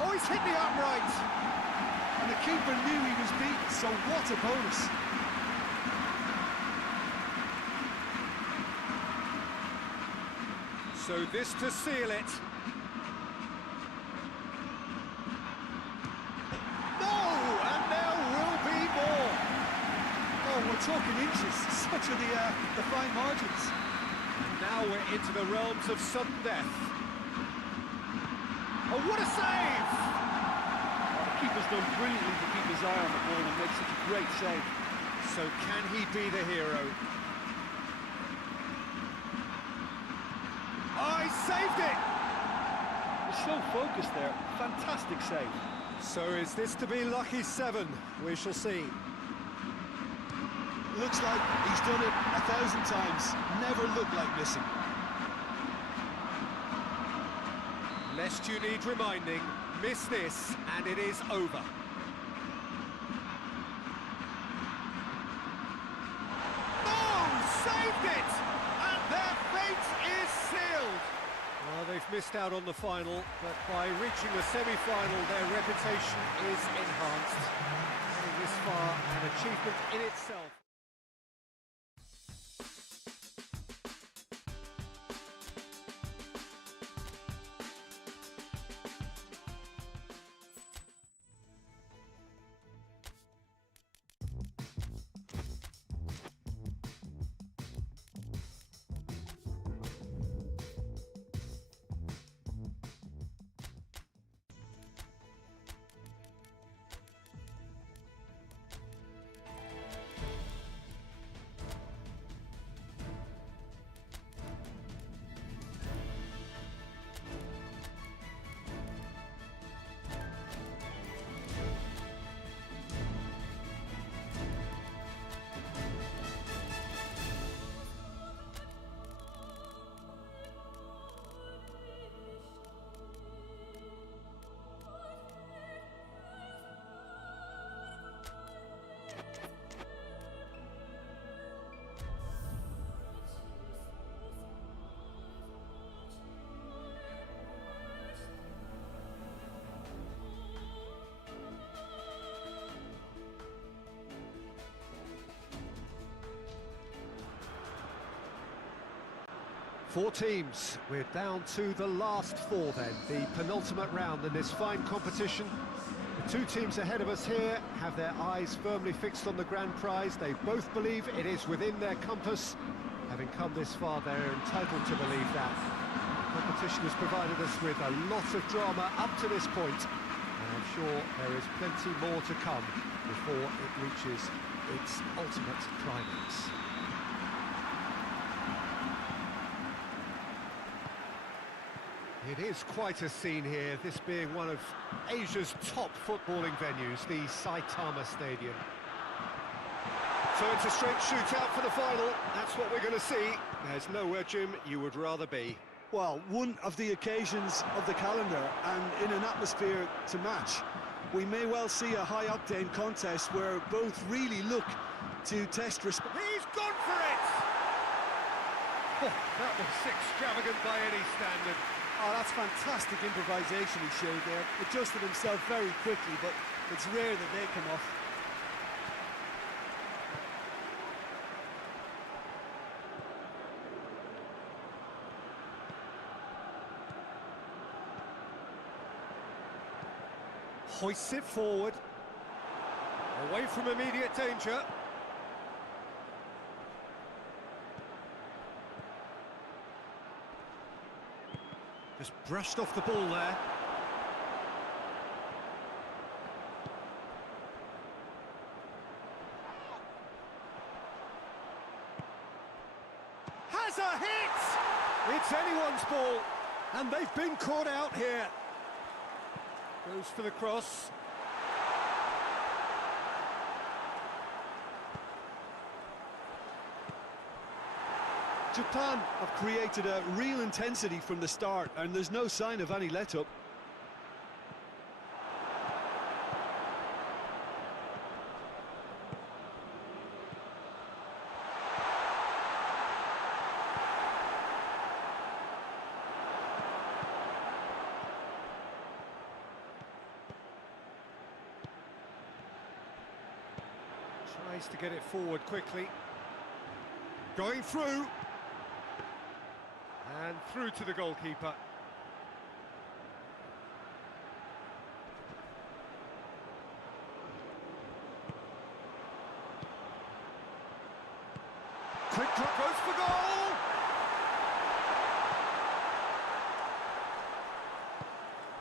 Oh, he's hit the upright. And the keeper knew he was beaten, so what a bonus. So this to seal it. No, and there will be more. Oh, we're talking inches. Such are the fine margins. And now we're into the realms of sudden death. What a save! The keeper's done brilliantly to keep his eye on the ball and make such a great save. So can he be the hero? Oh, he saved it! He's so focused there. Fantastic save. So is this to be lucky 7? We shall see. Looks like he's done it 1,000 times. Never looked like missing. Lest you need reminding, miss this and it is over. Oh, saved it! And their fate is sealed! Well, they've missed out on the final, but by reaching the semi-final, their reputation is enhanced. Getting this far, an achievement in itself. Four teams. We're down to the last 4 then, the penultimate round in this fine competition. The 2 teams ahead of us here have their eyes firmly fixed on the grand prize. They both believe it is within their compass. Having come this far, they're entitled to believe that. The competition has provided us with a lot of drama up to this point, and I'm sure there is plenty more to come before it reaches its ultimate climax. It is quite a scene here, this being one of Asia's top footballing venues, the Saitama Stadium. So it's a straight shootout for the final. That's what we're going to see. There's nowhere, Jim, you would rather be. Well, one of the occasions of the calendar and in an atmosphere to match. We may well see a high-octane contest where both really look to test respect. He's gone for it! Oh, that was extravagant by any standard. Oh, that's fantastic improvisation he showed there. Adjusted himself very quickly, but it's rare that they come off. Hoists it forward. Away from immediate danger. Just brushed off the ball there. Has a hit! It's anyone's ball, and they've been caught out here. Goes for the cross. Japan have created a real intensity from the start, and there's no sign of any let-up. Tries to get it forward quickly. Going through. And through to the goalkeeper. Quick drop, goes for goal!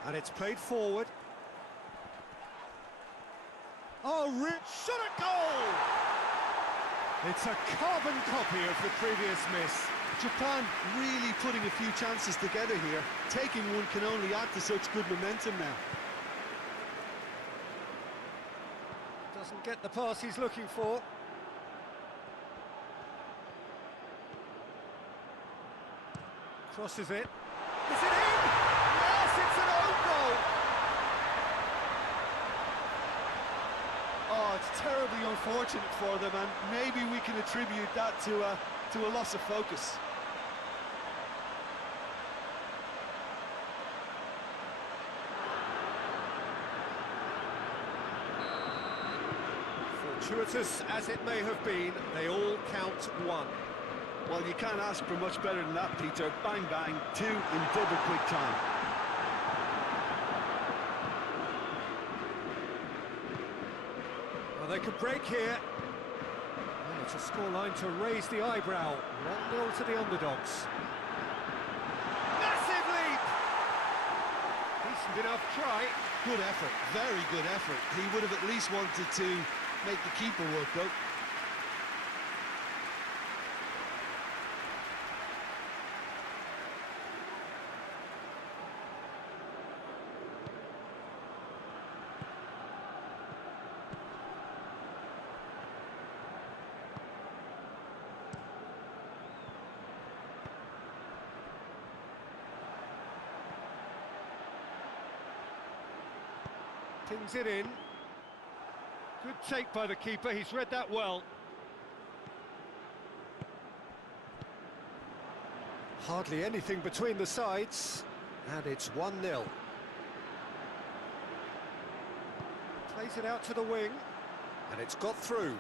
And it's played forward. Oh, shot at goal! It's a carbon copy of the previous miss. Japan really putting a few chances together here. Taking one can only add to such good momentum now. Doesn't get the pass he's looking for. Crosses it. Is it in? Yes, it's an own goal! Oh, it's terribly unfortunate for them, and maybe we can attribute that to a loss of focus. Fortuitous as it may have been, they all count one. Well, you can't ask for much better than that, Peter. Bang, bang, two in double quick time. Well, they could break here. Well, it's a scoreline to raise the eyebrow. 1-0 to the underdogs. Massive leap! Decent enough try. Good effort, very good effort. He would have at least wanted to make the keeper work, though. Pings it in. Good take by the keeper, he's read that well. Hardly anything between the sides, and it's 1-0. Plays it out to the wing, and it's got through.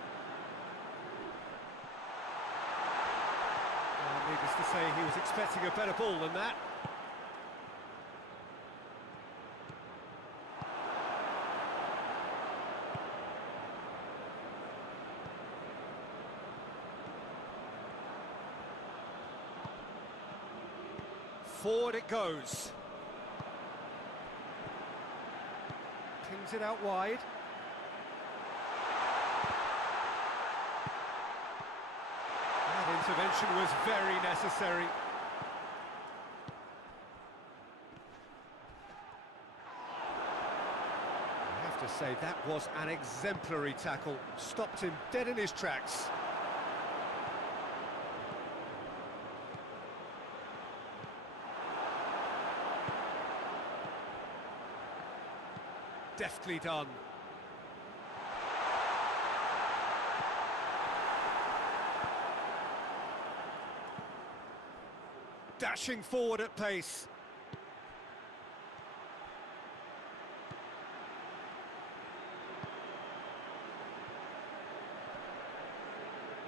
Well, needless to say, he was expecting a better ball than that. Forward it goes. Pings it out wide. That intervention was very necessary. I have to say, that was an exemplary tackle. Stopped him dead in his tracks. Deftly done. Dashing forward at pace.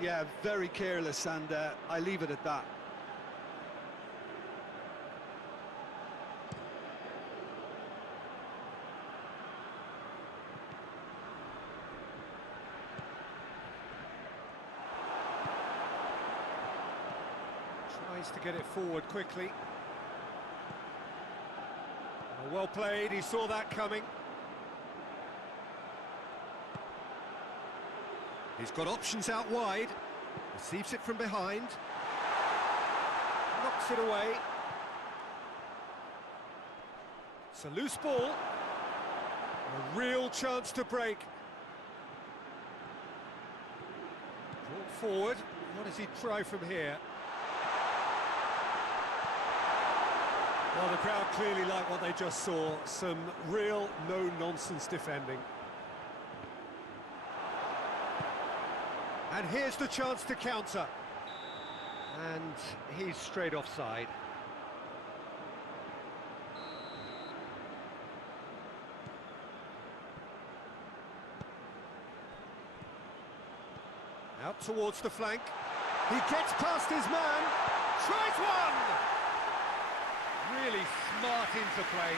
Yeah, very careless, and I leave it at that. Tries to get it forward quickly. Well played, he saw that coming. He's got options out wide. Receives it from behind. Knocks it away. It's a loose ball. A real chance to break. Brought forward. What does he try from here? Well, the crowd clearly like what they just saw. Some real no-nonsense defending. And here's the chance to counter. And he's straight offside. Out towards the flank. He gets past his man. Tries one! Really smart interplay.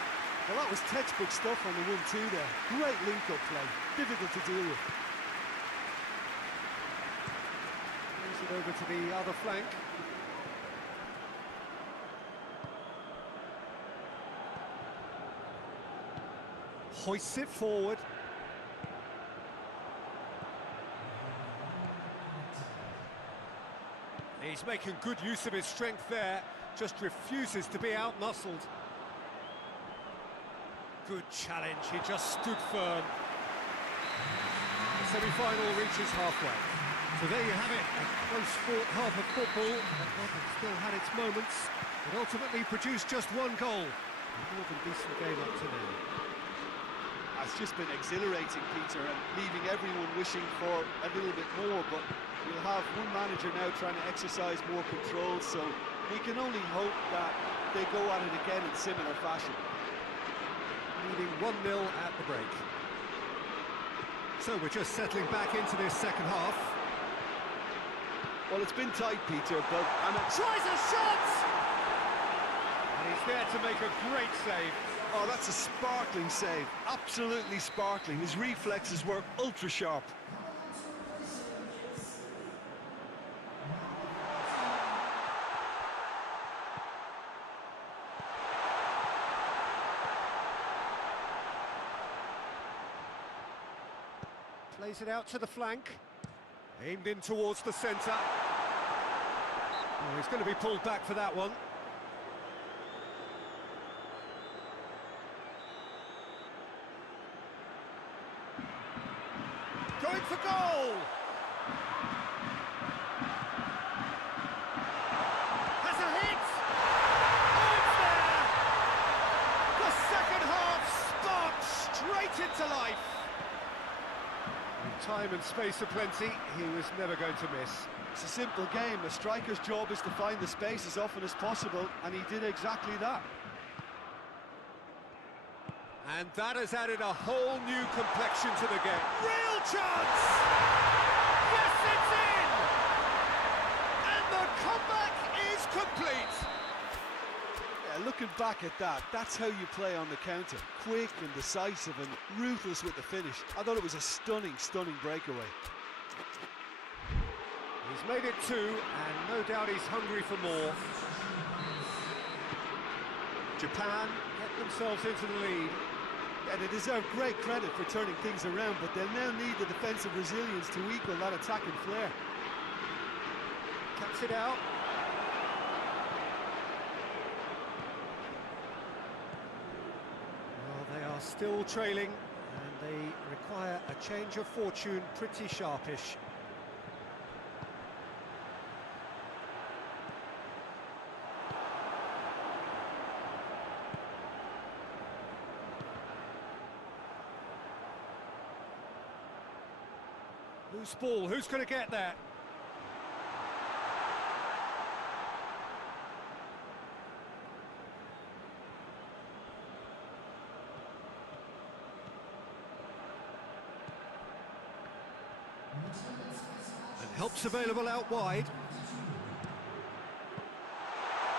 Well, that was textbook stuff on the 1-2 there. Great link-up play. Difficult to deal with. Moves it over to the other flank. Hoists it forward. He's making good use of his strength there, just refuses to be out-muscled. Good challenge, he just stood firm. The semi-final reaches halfway. So there you have it, a close-fought half of football, that still had its moments, but ultimately produced just one goal. A more than decent game up to now. It's just been exhilarating, Peter, and leaving everyone wishing for a little bit more, but we'll have one manager now trying to exercise more control, so we can only hope that they go at it again in similar fashion. Leading 1-0 at the break. So we're just settling back into this second half. Well, it's been tight, Peter, but... Tries a shot! And he's there to make a great save. Oh, that's a sparkling save. Absolutely sparkling. His reflexes were ultra-sharp. Plays it out to the flank. Aimed in towards the centre. Oh, he's going to be pulled back for that one. Going for goal! Has a hit! Oh, it's there! The second half sparked straight into life. With time and space aplenty, he was never going to miss. It's a simple game. A striker's job is to find the space as often as possible, and he did exactly that. And that has added a whole new complexion to the game. Real chance! Yes, it's in! And the comeback is complete! Yeah, looking back at that, that's how you play on the counter. Quick and decisive and ruthless with the finish. I thought it was a stunning, stunning breakaway. He's made it two, and no doubt he's hungry for more. Japan get themselves into the lead. Yeah, they deserve great credit for turning things around, but they'll now need the defensive resilience to equal that attacking flair. Cuts it out. Well, they are still trailing, and they require a change of fortune pretty sharpish. Loose ball, who's going to get that? And help's available out wide.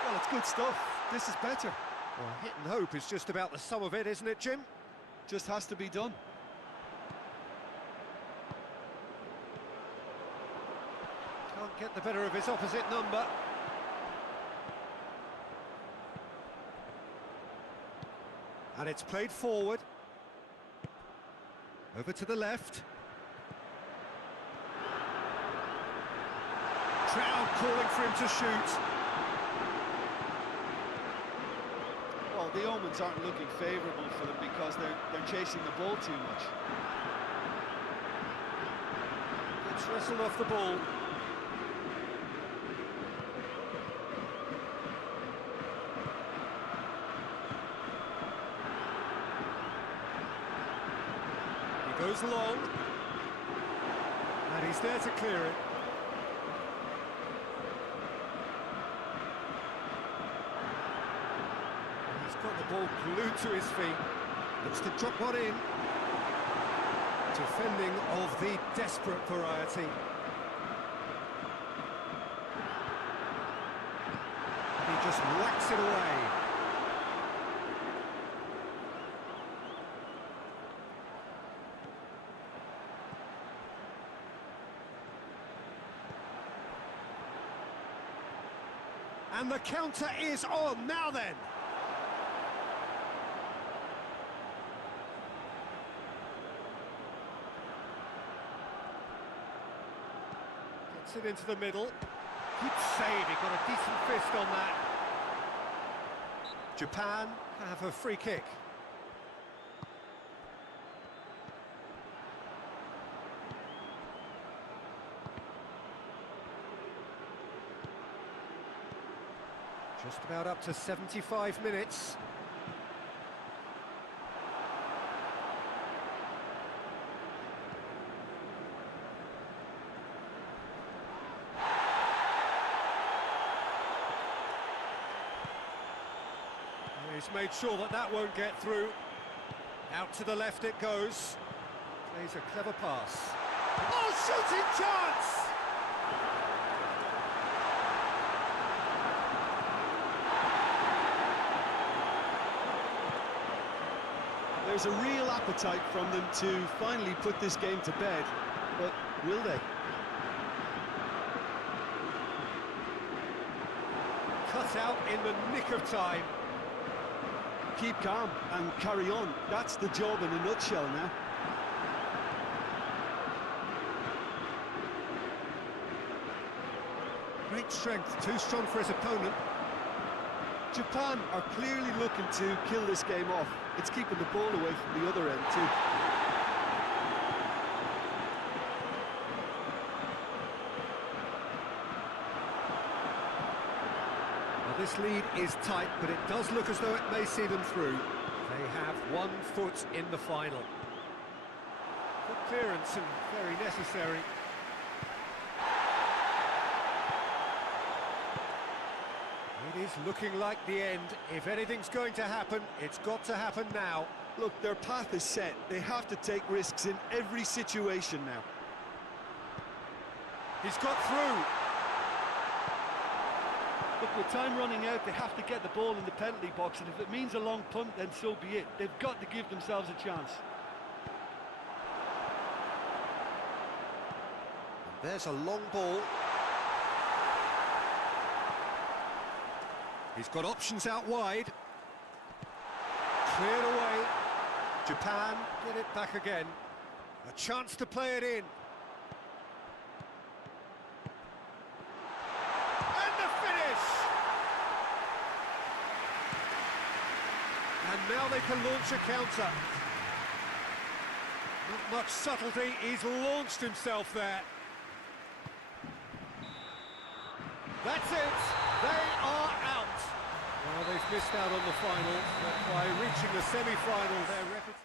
Well, it's good stuff. This is better. Well, hit and hope is just about the sum of it, isn't it, Jim? Just has to be done. Can't get the better of his opposite number. And it's played forward. Over to the left. Crowd calling for him to shoot. Well, the omens aren't looking favourable for them because they're chasing the ball too much. It's wrestled off the ball. He goes long. And he's there to clear it. Got the ball glued to his feet. Looks to drop one in. Defending of the desperate variety. And he just whacks it away. And the counter is on. Now then. Gets it into the middle. Good save, he got a decent fist on that. Japan have a free kick. Just about up to 75 minutes. He's made sure that that won't get through. Out to the left it goes. Plays a clever pass. Oh, shooting chance! There's a real appetite from them to finally put this game to bed, but will they? Cut out in the nick of time. Keep calm and carry on. That's the job in a nutshell now. Great strength, too strong for his opponent. Japan are clearly looking to kill this game off. It's keeping the ball away from the other end too. Well, this lead is tight, but it does look as though it may see them through. They have 1 foot in the final. Good clearance and very necessary. It is looking like the end. If anything's going to happen, it's got to happen now. Look, their path is set. They have to take risks in every situation now. He's got through. Look, with time running out, they have to get the ball in the penalty box, and if it means a long punt, then so be it. They've got to give themselves a chance. There's a long ball. He's got options out wide. Cleared away. Japan get it back again. A chance to play it in. And the finish! And now they can launch a counter. Not much subtlety, he's launched himself there. That's it, they are out. Well, they've missed out on the final, but by reaching the semi-final, their reputation...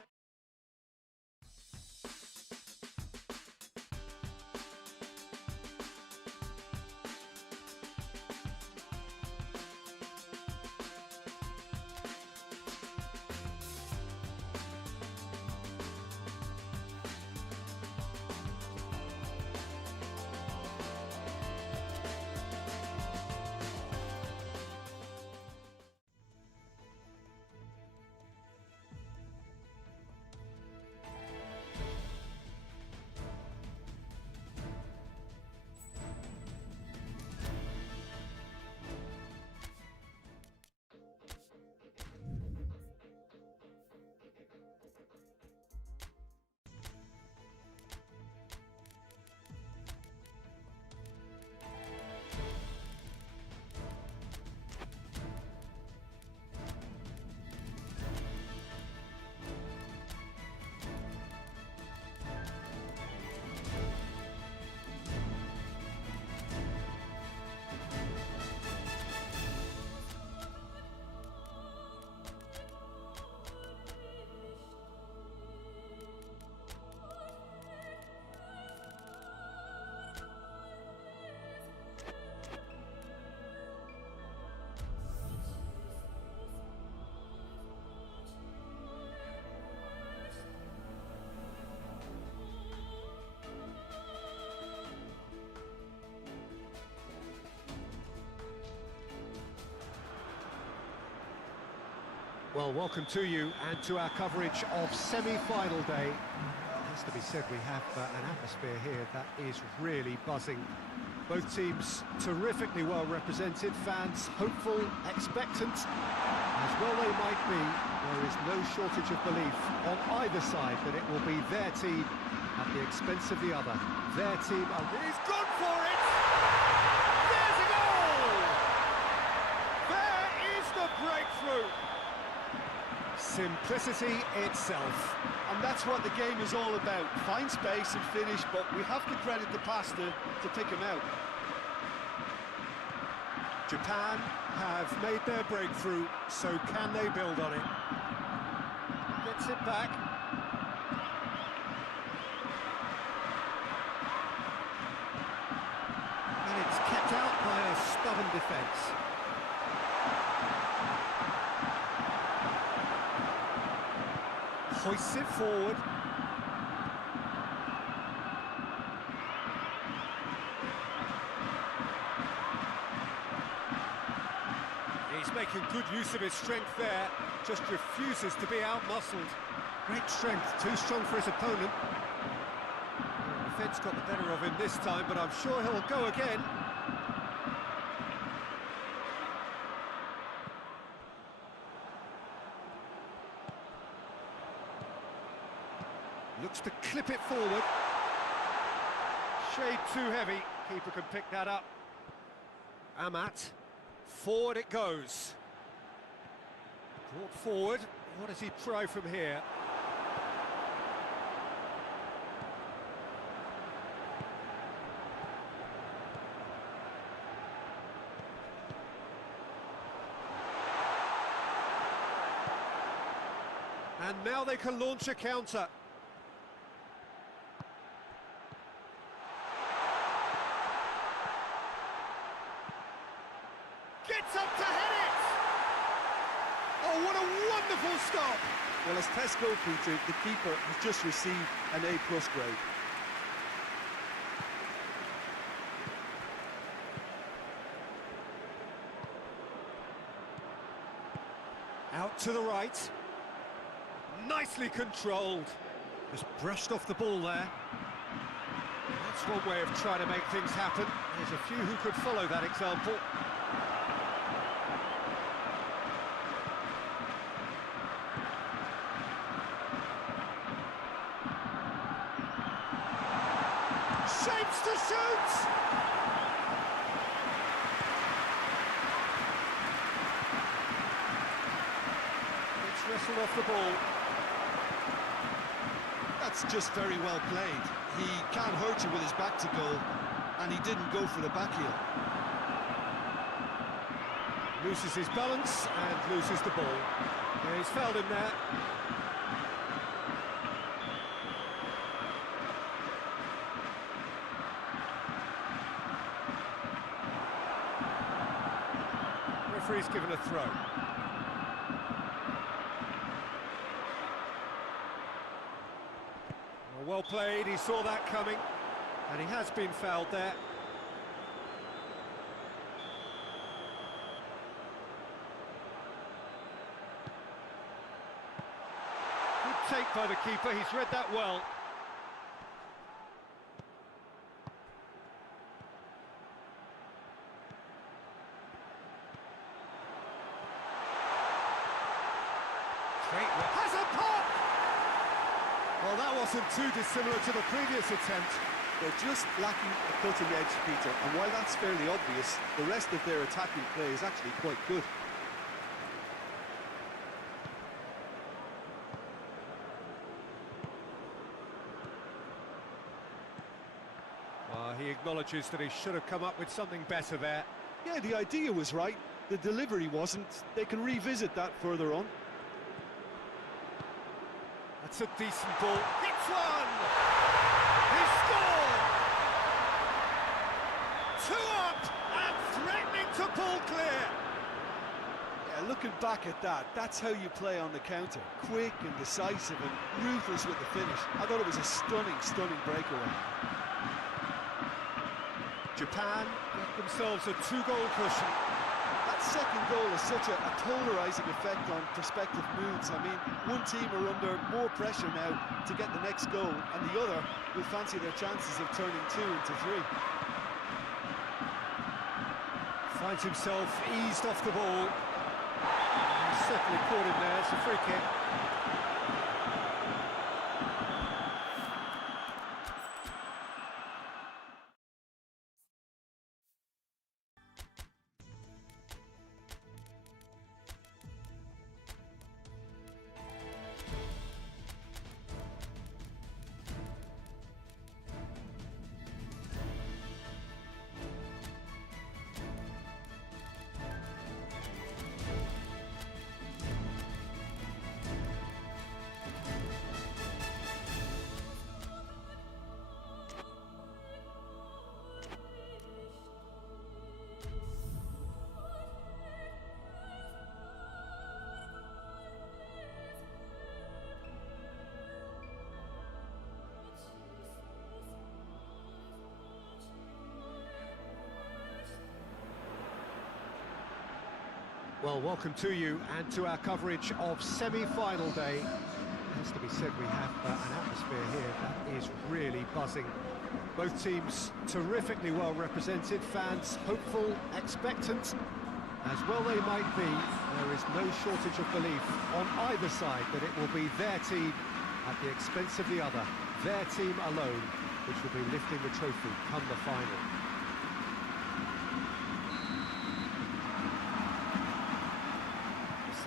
Well, welcome to you and to our coverage of semi-final day. It has to be said, we have an atmosphere here that is really buzzing. Both teams terrifically well represented, fans hopeful, expectant, as well they might be. There is no shortage of belief on either side that it will be their team at the expense of the other. Their team, he's gone for it! simplicity itself. And that's what the game is all about. Find space and finish, but we have to credit the passer to pick him out. Japan have made their breakthrough, so can they build on it? Gets it back. And it's kept out by a stubborn defence. Hoists it forward. He's making good use of his strength there, just refuses to be out-muscled. Great strength, too strong for his opponent. The defence got the better of him this time, but I'm sure he'll go again. Looks to clip it forward. Shade too heavy. Keeper can pick that up. Amat. Forward it goes. Brought forward. What does he try from here? And now they can launch a counter. Gets up to head it! Oh, what a wonderful stop! Well, as test goalkeeper, the keeper has just received an A+ grade. Out to the right. Nicely controlled. Just brushed off the ball there. That's one way of trying to make things happen. There's a few who could follow that example. Shapes to shoot! It's wrestled off the ball. That's just very well played. He can't hurt you with his back to goal, and he didn't go for the back heel. Loses his balance and loses the ball. Yeah, he's fouled him there. Referee's given a throw. Well played, he saw that coming, and he has been fouled there. Good take by the keeper, he's read that well. Has a pop! Well, that wasn't too dissimilar to the previous attempt. They're just lacking a cutting edge, Peter, and while that's fairly obvious, the rest of their attacking play is actually quite good. He acknowledges that he should have come up with something better there. Yeah, the idea was right, the delivery wasn't. They can revisit that further on. That's a decent ball. Hits one! He scored! 2 up and threatening to pull clear. Yeah, looking back at that, that's how you play on the counter. Quick and decisive and ruthless with the finish. I thought it was a stunning breakaway. Japan get themselves a 2-goal cushion. That second goal has such a polarising effect on prospective moods. I mean, one team are under more pressure now to get the next goal, and the other will fancy their chances of turning 2 into 3. Finds himself eased off the ball. He's certainly caught him there, it's a free kick. Well, welcome to you and to our coverage of semi-final day. It has to be said, we have an atmosphere here that is really buzzing. Both teams terrifically well represented, fans hopeful, expectant. As well they might be, there is no shortage of belief on either side that it will be their team at the expense of the other, their team alone, which will be lifting the trophy come the final.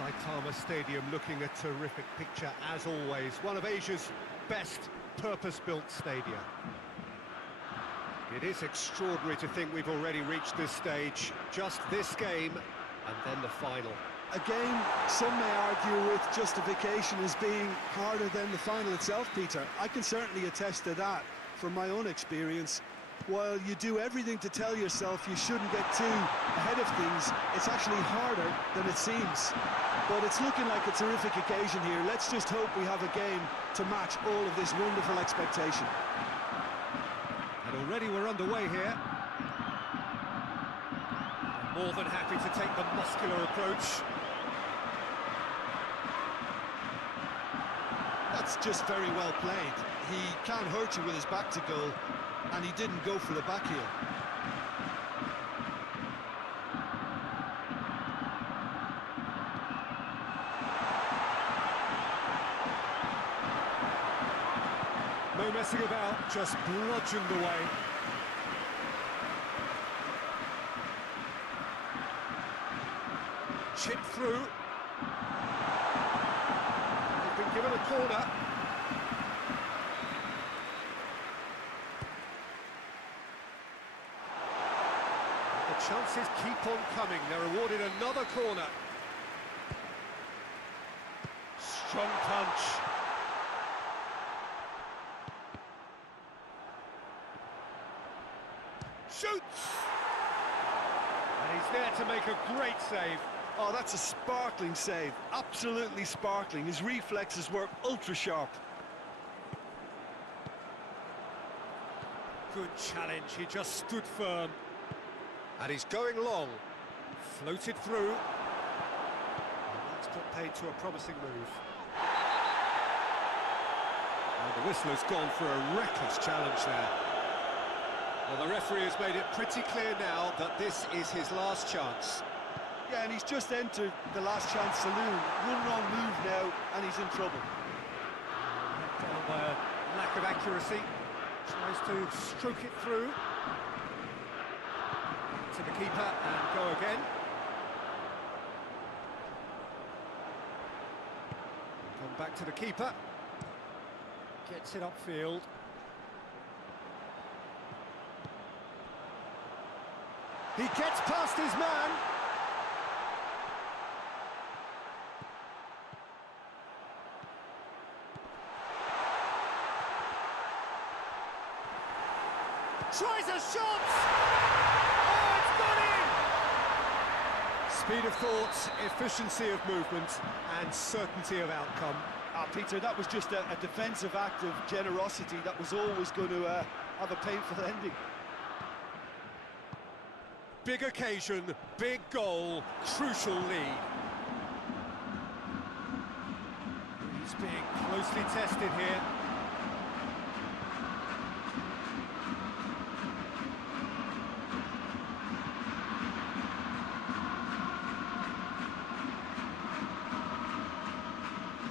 Saitama Stadium looking a terrific picture as always, one of Asia's best purpose-built stadia. It is extraordinary to think we've already reached this stage, just this game and then the final. A game some may argue with justification as being harder than the final itself, Peter. I can certainly attest to that from my own experience. While you do everything to tell yourself you shouldn't get too ahead of things, it's actually harder than it seems. But it's looking like a terrific occasion here. Let's just hope we have a game to match all of this wonderful expectation. And already we're underway here. More than happy to take the muscular approach. That's just very well played. He can't hurt you with his back to goal, and he didn't go for the back heel. No messing about, just bludgeoned away. Chip through. They've been given a corner. The chances keep on coming. They're awarded another corner. Strong punch. Shoots! And he's there to make a great save. Oh, that's a sparkling save. Absolutely sparkling. His reflexes were ultra sharp. Good challenge, he just stood firm. And he's going long. Floated through. And that's put paid to a promising move. And the whistler's gone for a reckless challenge there. Well, the referee has made it pretty clear now that this is his last chance. Yeah, and he's just entered the last chance saloon. One wrong move now, and he's in trouble. Down by a lack of accuracy. Tries to stroke it through. To the keeper and go again. Come back to the keeper. Gets it upfield. He gets past his man. Tries a shot! Oh, it's gone in! Speed of thought, efficiency of movement, and certainty of outcome. Peter, that was just a defensive act of generosity that was always going to have a painful ending. Big occasion, big goal, crucial lead. He's being closely tested here.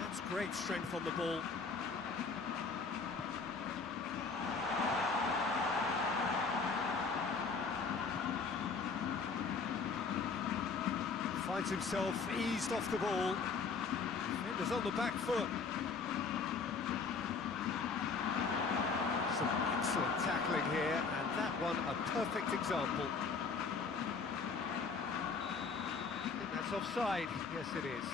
That's great strength on the ball. Finds himself eased off the ball. Defender's on the back foot. Some excellent tackling here, and that one a perfect example. I think that's offside. Yes, it is.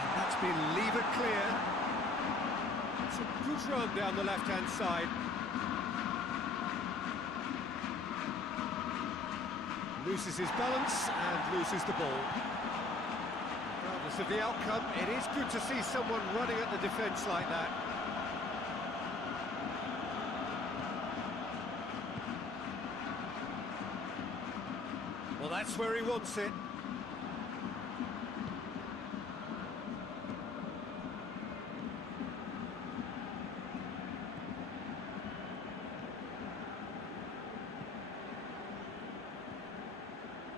And that's been levered clear. It's a good run down the left-hand side. Loses his balance and loses the ball. Regardless of the outcome, it is good to see someone running at the defence like that. Well, that's where he wants it.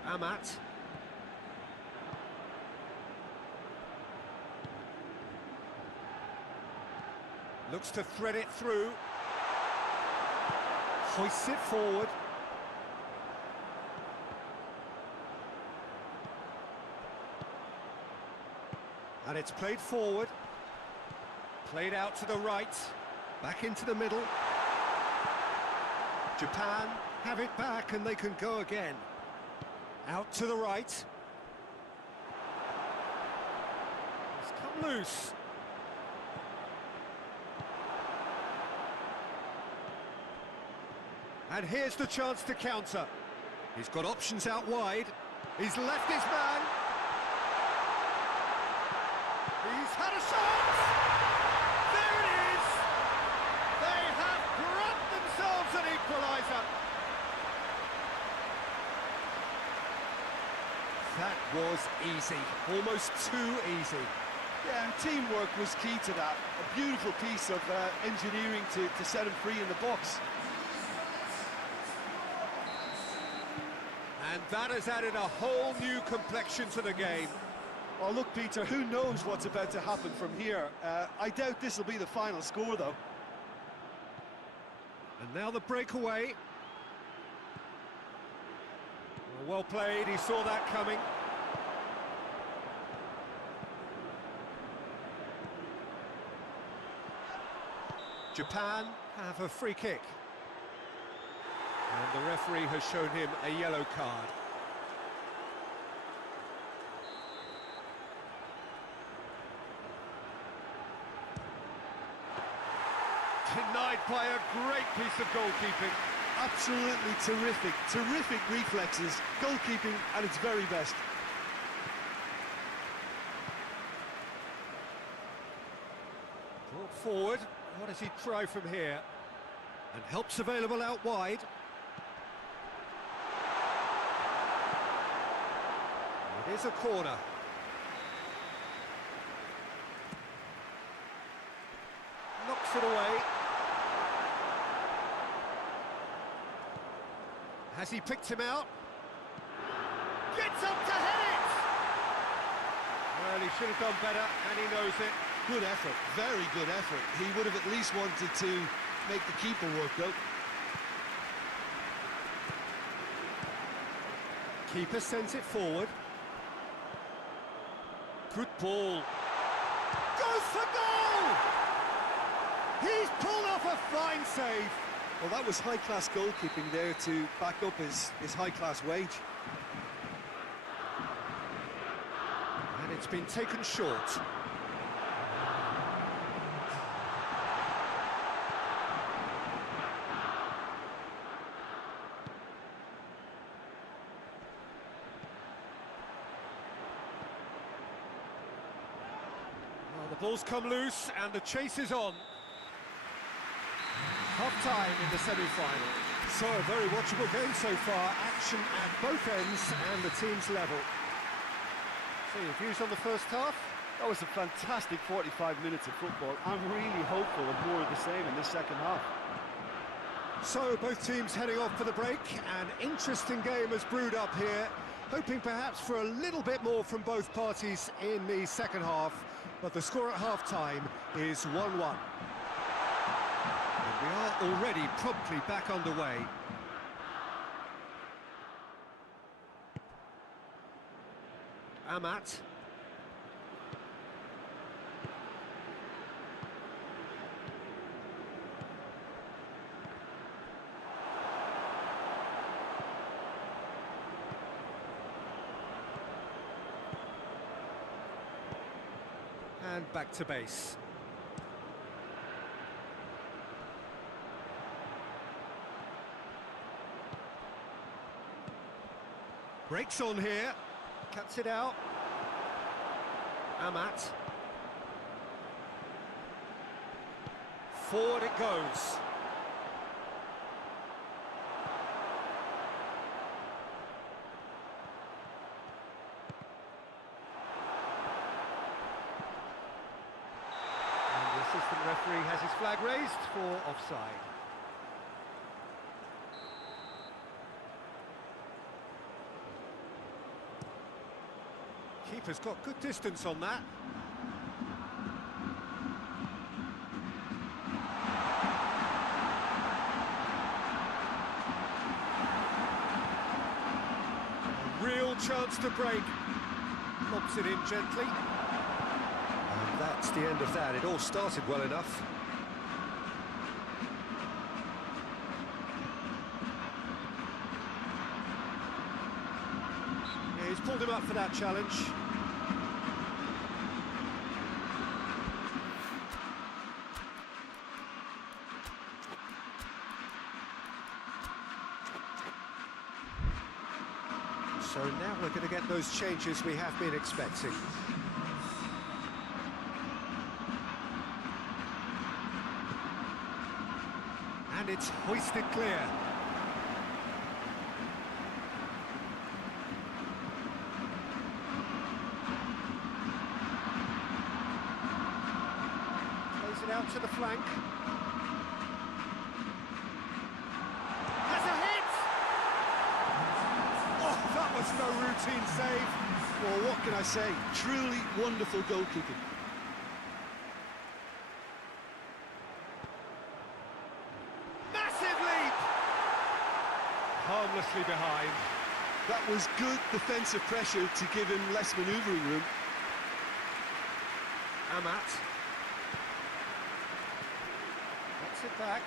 Amat. Looks to thread it through. Hoists it forward. And it's played forward. Played out to the right. Back into the middle. Japan have it back and they can go again. Out to the right. It's come loose. And here's the chance to counter. He's got options out wide. He's left his man. He's had a shot! There it is! They have grabbed themselves an equaliser. That was easy, almost too easy. Yeah, and teamwork was key to that. A beautiful piece of engineering to set him free in the box. And that has added a whole new complexion to the game. Oh, look, Peter, who knows what's about to happen from here? I doubt this will be the final score, though. And now the breakaway. Well played, he saw that coming. Japan have a free kick. And the referee has shown him a yellow card. Denied by a great piece of goalkeeping. Absolutely terrific, terrific reflexes, goalkeeping at its very best. Brought forward, what does he try from here? And help's available out wide. It is a corner. Knocks it away. Has he picked him out? Gets up to head it! Well, he should have done better, and he knows it. Good effort, very good effort. He would have at least wanted to make the keeper work, though. Keeper sends it forward. Good ball. Goes for goal! He's pulled off a fine save. Well, that was high-class goalkeeping there to back up his high-class wage. And it's been taken short. Well, the ball's come loose and the chase is on. Half-time in the semi-final. So, a very watchable game so far. Action at both ends and the team's level. So, your views on the first half? That was a fantastic 45 minutes of football. I'm really hopeful of more of the same in this second half. So, both teams heading off for the break. An interesting game has brewed up here. Hoping perhaps for a little bit more from both parties in the second half. But the score at half-time is 1-1. We are already promptly back underway. Amat. And back to base. Breaks on here, cuts it out. Amat. Forward it goes. Referee has his flag raised for offside. Keeper's got good distance on that. A real chance to break. Lobs it in gently. And that's the end of that. It all started well enough. Yeah, he's pulled him up for that challenge. So now we're going to get those changes we have been expecting. And it's hoisted clear. Plays it out to the flank. Has a hit! Oh, that was no routine save. Well, what can I say? Truly wonderful goalkeeping. Massive leap! Harmlessly behind. That was good defensive pressure to give him less manoeuvring room. Amat. Gets it back.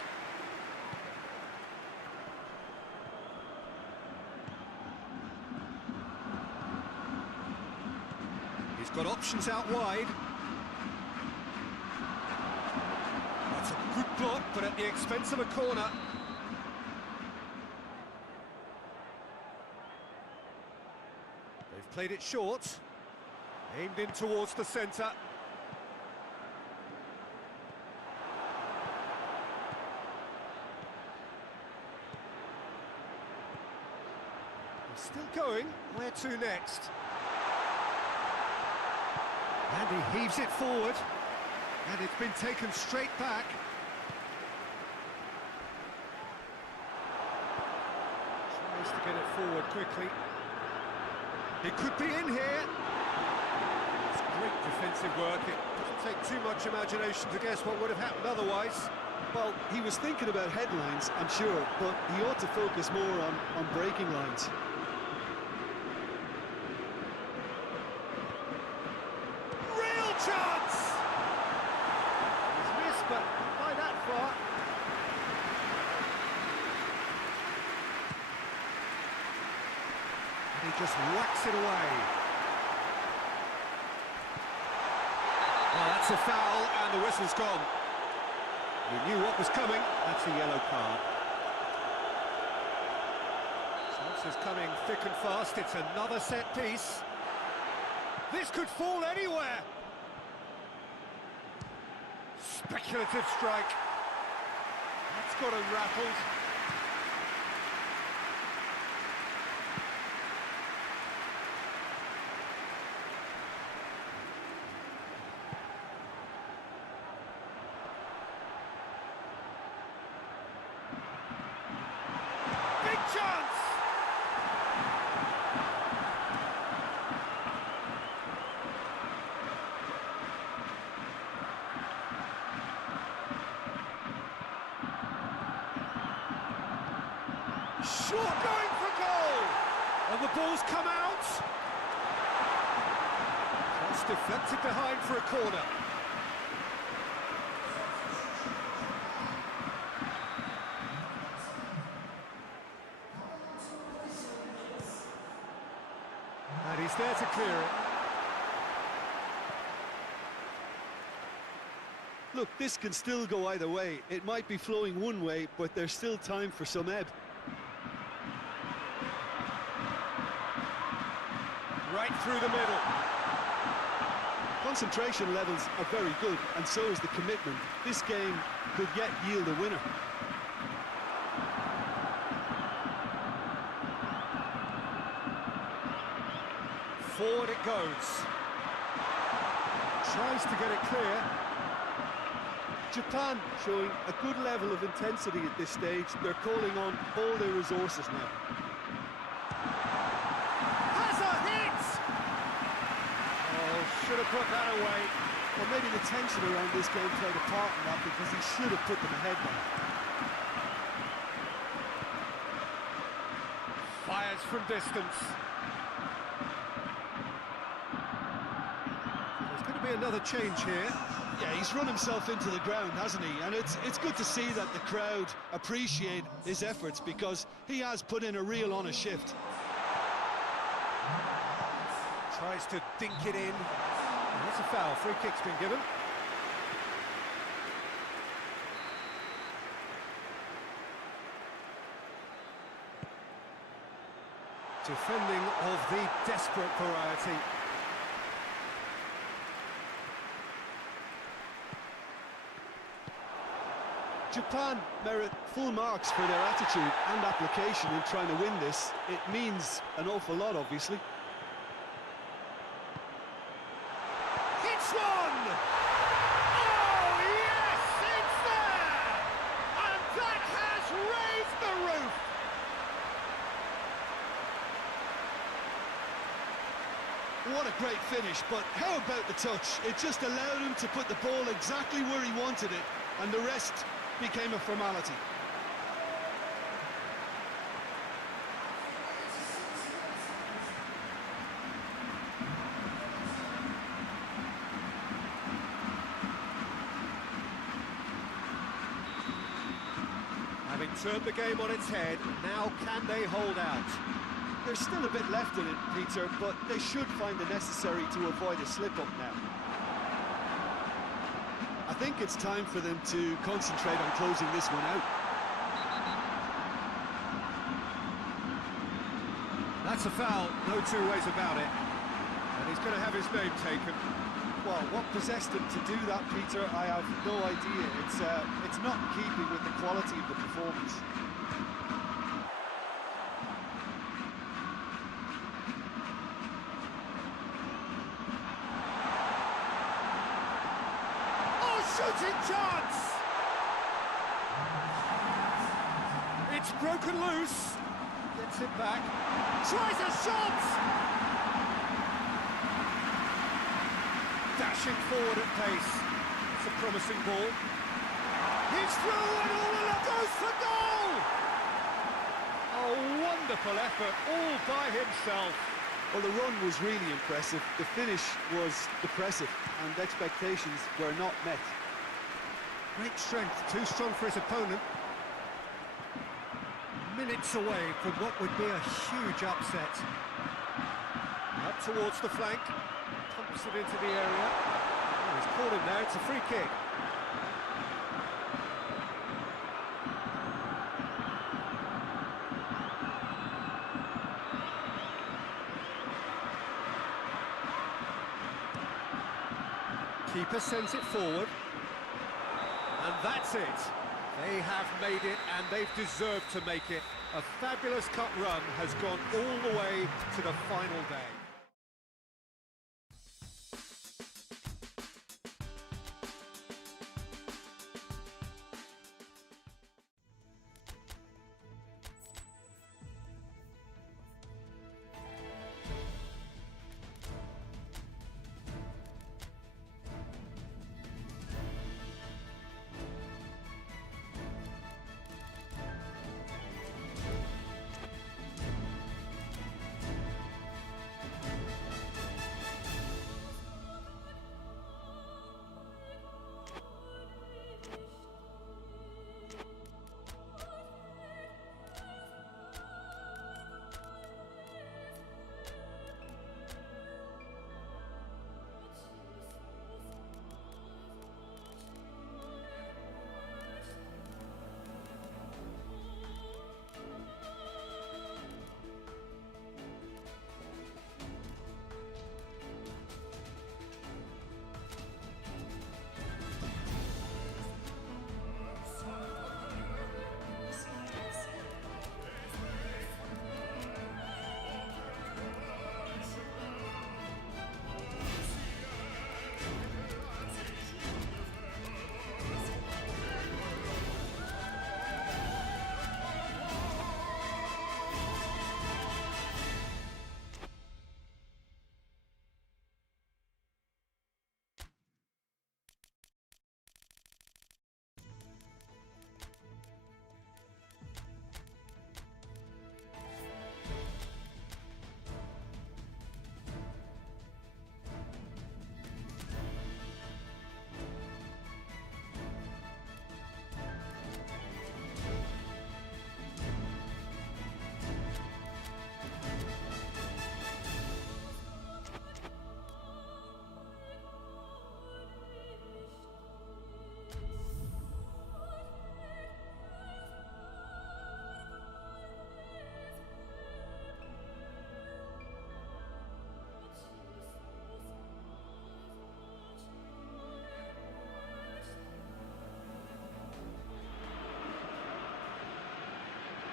He's got options out wide. That's a good block, but at the expense of a corner. They've played it short. Aimed in towards the centre. Still going. Where to next? And he heaves it forward. And it's been taken straight back. Tries to get it forward quickly. It could be in here. It's great defensive work. It doesn't take too much imagination to guess what would have happened otherwise. Well, he was thinking about headlines, I'm sure, but he ought to focus more on breaking lines. Real chance! He's missed, but not by that far. And he just whacks it away. Oh, that's a foul, and the whistle's gone. He knew what was coming. That's a yellow card. Chances coming thick and fast. It's another set piece. This could fall anywhere. Speculative strike. That's got him rattled. Big chance! Short going for goal! And the ball's come out. Cross deflected behind for a corner. And he's there to clear it. Look, this can still go either way. It might be flowing one way, but there's still time for some ebb. Right through the middle. Concentration levels are very good, and so is the commitment. This game could yet yield a winner. Forward it goes. Tries to get it clear. Japan showing a good level of intensity at this stage. They're calling on all their resources now. Has a hit! Oh, should have put that away. Well, maybe the tension around this game played a part in that, because he should have put them ahead now. Fires from distance. There's going to be another change here. Yeah, he's run himself into the ground, hasn't he? And it's good to see that the crowd appreciate his efforts, because he has put in a real honest shift. Tries to dink it in. And that's a foul. Free kick's been given. Defending of the desperate variety. Japan merit full marks for their attitude and application in trying to win this. It means an awful lot, obviously. It's one! Oh, yes, it's there! And that has raised the roof! What a great finish, but how about the touch? It just allowed him to put the ball exactly where he wanted it, and the rest became a formality. Having turned the game on its head, now can they hold out? There's still a bit left in it, Peter, but they should find the necessary to avoid a slip-up now. I think it's time for them to concentrate on closing this one out. That's a foul, no two ways about it. And he's going to have his name taken. Well, what possessed him to do that, Peter, I have no idea. It's not in keeping with the quality of the performance. Shooting chance! It's broken loose. Gets it back. Tries a shot! Dashing forward at pace. It's a promising ball. He's through and all along goes for goal! A wonderful effort all by himself. Well, the run was really impressive. The finish was depressive, and expectations were not met. Great strength, too strong for his opponent. Minutes away from what would be a huge upset. Up towards the flank, pumps it into the area. Oh, he's caught him there, it's a free kick. Keeper sends it forward. And that's it. They have made it, and they've deserved to make it. A fabulous cup run has gone all the way to the final day.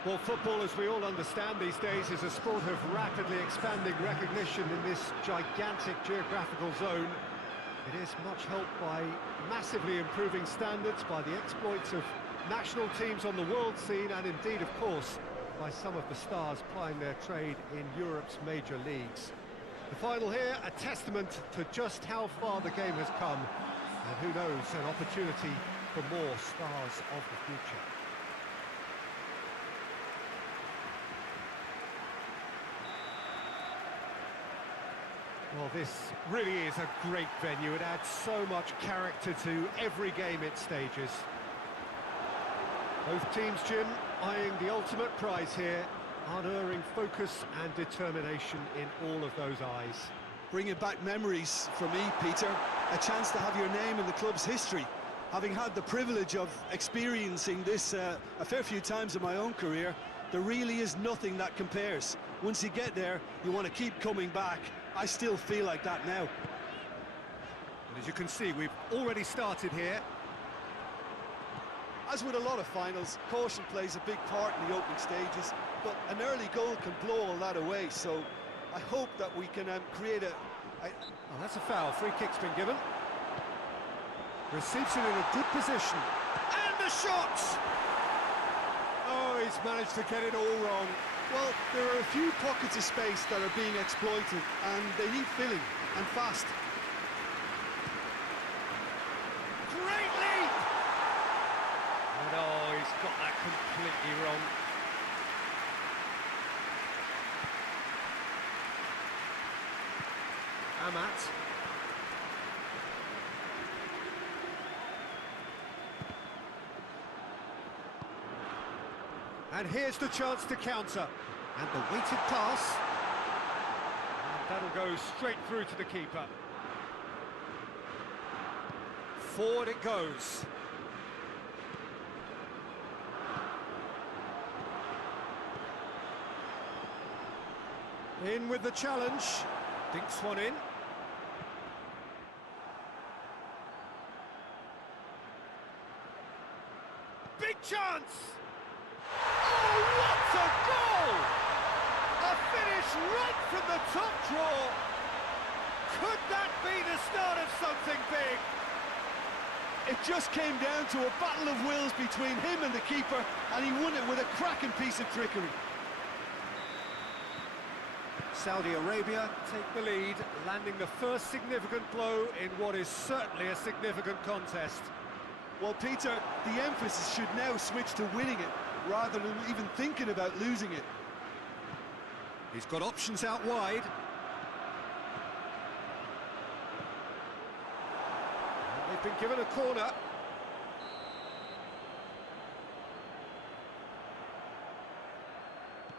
Well, football, as we all understand these days, is a sport of rapidly expanding recognition in this gigantic geographical zone. It is much helped by massively improving standards, by the exploits of national teams on the world scene, and indeed, of course, by some of the stars plying their trade in Europe's major leagues. The final here, a testament to just how far the game has come, and who knows, an opportunity for more stars of the future. Well, this really is a great venue. It adds so much character to every game it stages. Both teams, Jim, eyeing the ultimate prize here, unerring focus and determination in all of those eyes. Bringing back memories for me, Peter. A chance to have your name in the club's history. Having had the privilege of experiencing this a fair few times in my own career, there really is nothing that compares. Once you get there, you want to keep coming back. I still feel like that now. And as you can see, we've already started here. As with a lot of finals, caution plays a big part in the opening stages, but an early goal can blow all that away, so I hope that we can create a... Oh, that's a foul. Free kick's been given. Receives it in a good position. And the shot! Oh, he's managed to get it all wrong. Well, there are a few pockets of space that are being exploited, and they need filling, and fast. Great leap! And oh, he's got that completely wrong. Amat. And here's the chance to counter. And the weighted pass. And that'll go straight through to the keeper. Forward it goes. In with the challenge. Dinks one in. Big chance! Oh, what a goal! A finish right from the top draw. Could that be the start of something big? It just came down to a battle of wills between him and the keeper, and he won it with a cracking piece of trickery. Saudi Arabia take the lead, landing the first significant blow in what is certainly a significant contest. Well, Peter, the emphasis should now switch to winning it, rather than even thinking about losing it. He's got options out wide. And they've been given a corner.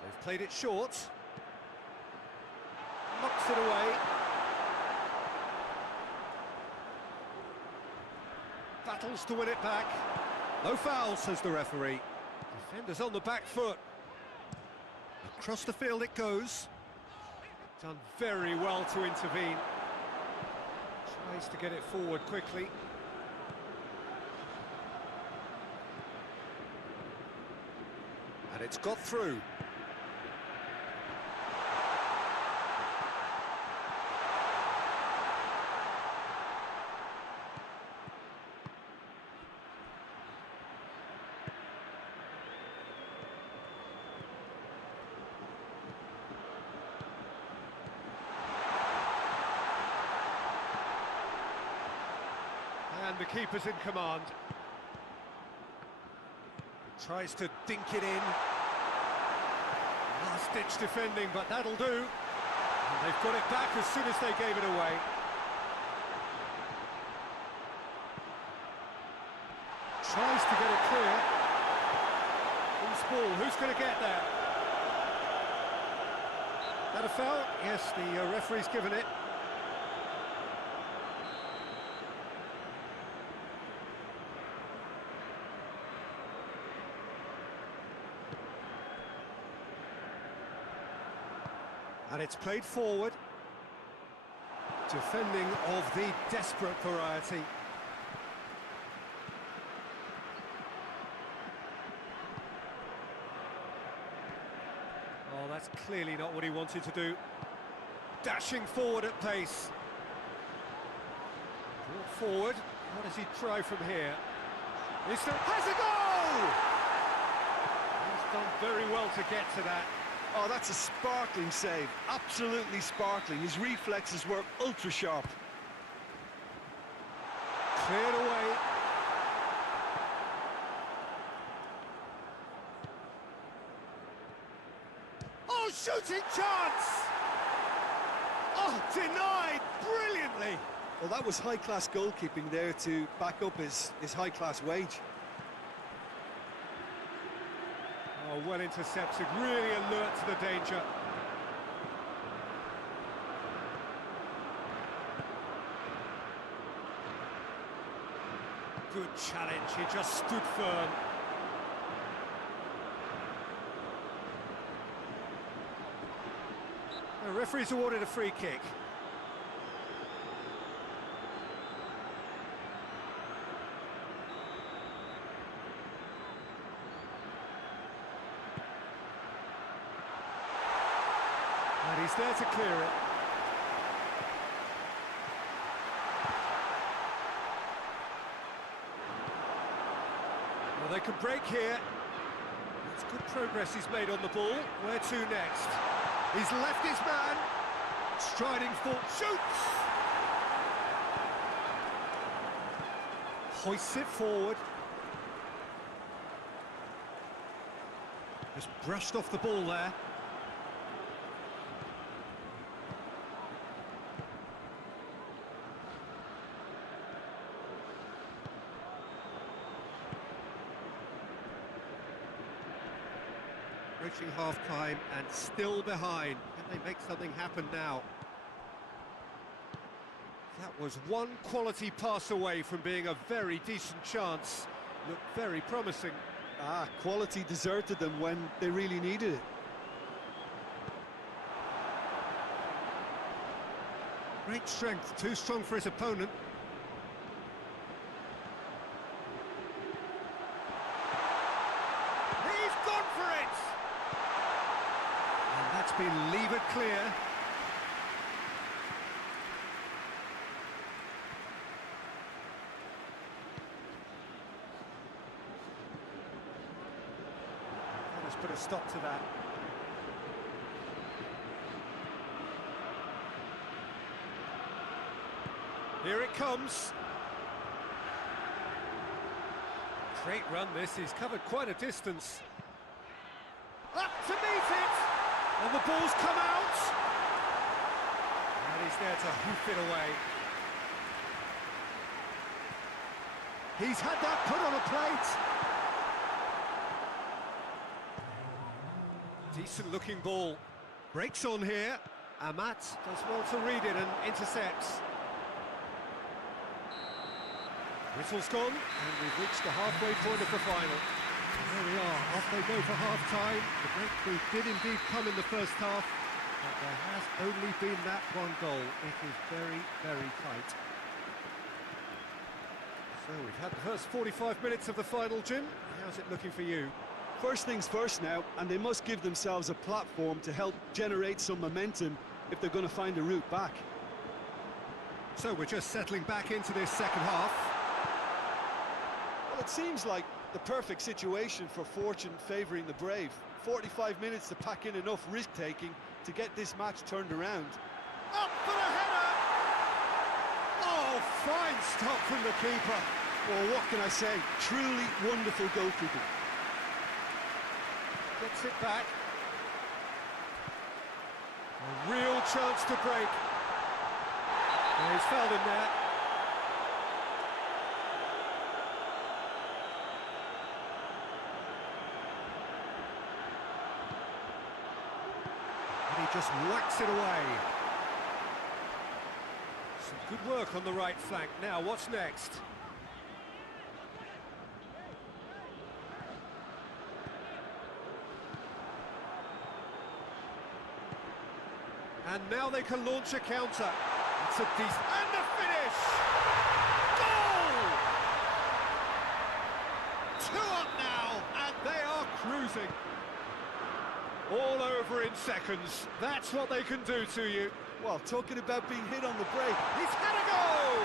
They've played it short. Knocks it away. Battles to win it back. No foul, says the referee. Defenders on the back foot. Across the field it goes. Done very well to intervene. Tries to get it forward quickly. And it's got through. And the keeper's in command. Tries to dink it in. Last-ditch defending, but that'll do. And they've got it back as soon as they gave it away. Tries to get it clear. Who's ball? Who's going to get there? That a foul? Yes, the referee's given it. And it's played forward. Defending of the desperate variety. Clearly not what he wanted to do. Dashing forward at pace. Brought forward. What does he try from here? Has a goal! He's done very well to get to that. Oh, that's a sparkling save. Absolutely sparkling. His reflexes were ultra sharp. Cleared away. Oh, shooting chance! Oh, denied brilliantly. Well, that was high-class goalkeeping there to back up his high-class wage. Oh, well intercepted, really alert to the danger. Good challenge, he just stood firm. The referee's awarded a free kick. And he's there to clear it. Well, they could break here. It's good progress he's made on the ball. Where to next? He's left his man. Striding forward. Shoots! Hoists it forward. Just brushed off the ball there. Approaching half-time and still behind. Can they make something happen now? That was one quality pass away from being a very decent chance. Looked very promising. Quality deserted them when they really needed it. Great strength, too strong for his opponent. He's gone for it! And that's been levered clear. Let's put a stop to that. Here it comes. Great run this, he's covered quite a distance. Up to meet it! And the ball's come out! And he's there to hoof it away. He's had that put on a plate. Decent looking ball. Breaks on here. Amat does well to read it and intercepts. Whistle's gone, and we've reached the halfway point of the final. And there we are, off they go for half-time. The breakthrough did indeed come in the first half, but there has only been that one goal. It is very, very tight. So we've had the first 45 minutes of the final, Jim. How's it looking for you? First things first now, and they must give themselves a platform to help generate some momentum if they're going to find a route back. So we're just settling back into this second half. Well, it seems like the perfect situation for fortune favouring the brave. 45 minutes to pack in enough risk-taking to get this match turned around. Up for the header! Oh, fine stop from the keeper. Well, what can I say? Truly wonderful goalkeeping. Gets it back. A real chance to break. And he's fouled him there. And he just whacks it away. Some good work on the right flank. Now, what's next? And now they can launch a counter. It's a decent... And the finish! Goal! 2 up now, and they are cruising. All over in seconds. That's what they can do to you. Well, talking about being hit on the break. He's had a go!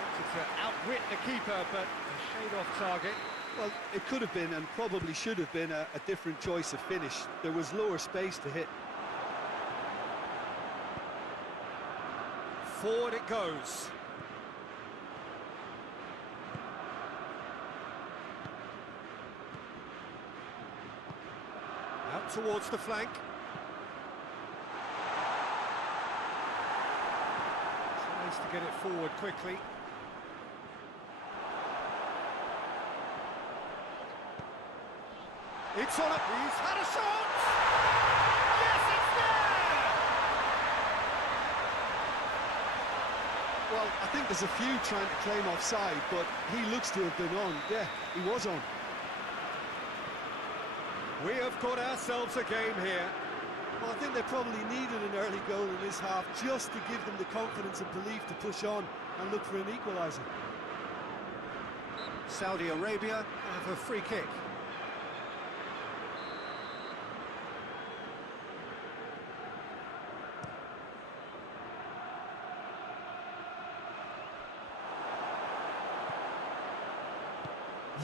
Wanted to outwit the keeper, but a shade off target. Well, it could have been and probably should have been a different choice of finish. There was lower space to hit. Forward it goes. Out towards the flank. Tries to get it forward quickly. It's on it. He's had a shot! Yes, it's there! Well, I think there's a few trying to claim offside, but he looks to have been on. Yeah, he was on. We have got ourselves a game here. Well, I think they probably needed an early goal in this half just to give them the confidence and belief to push on and look for an equaliser. Saudi Arabia have a free kick.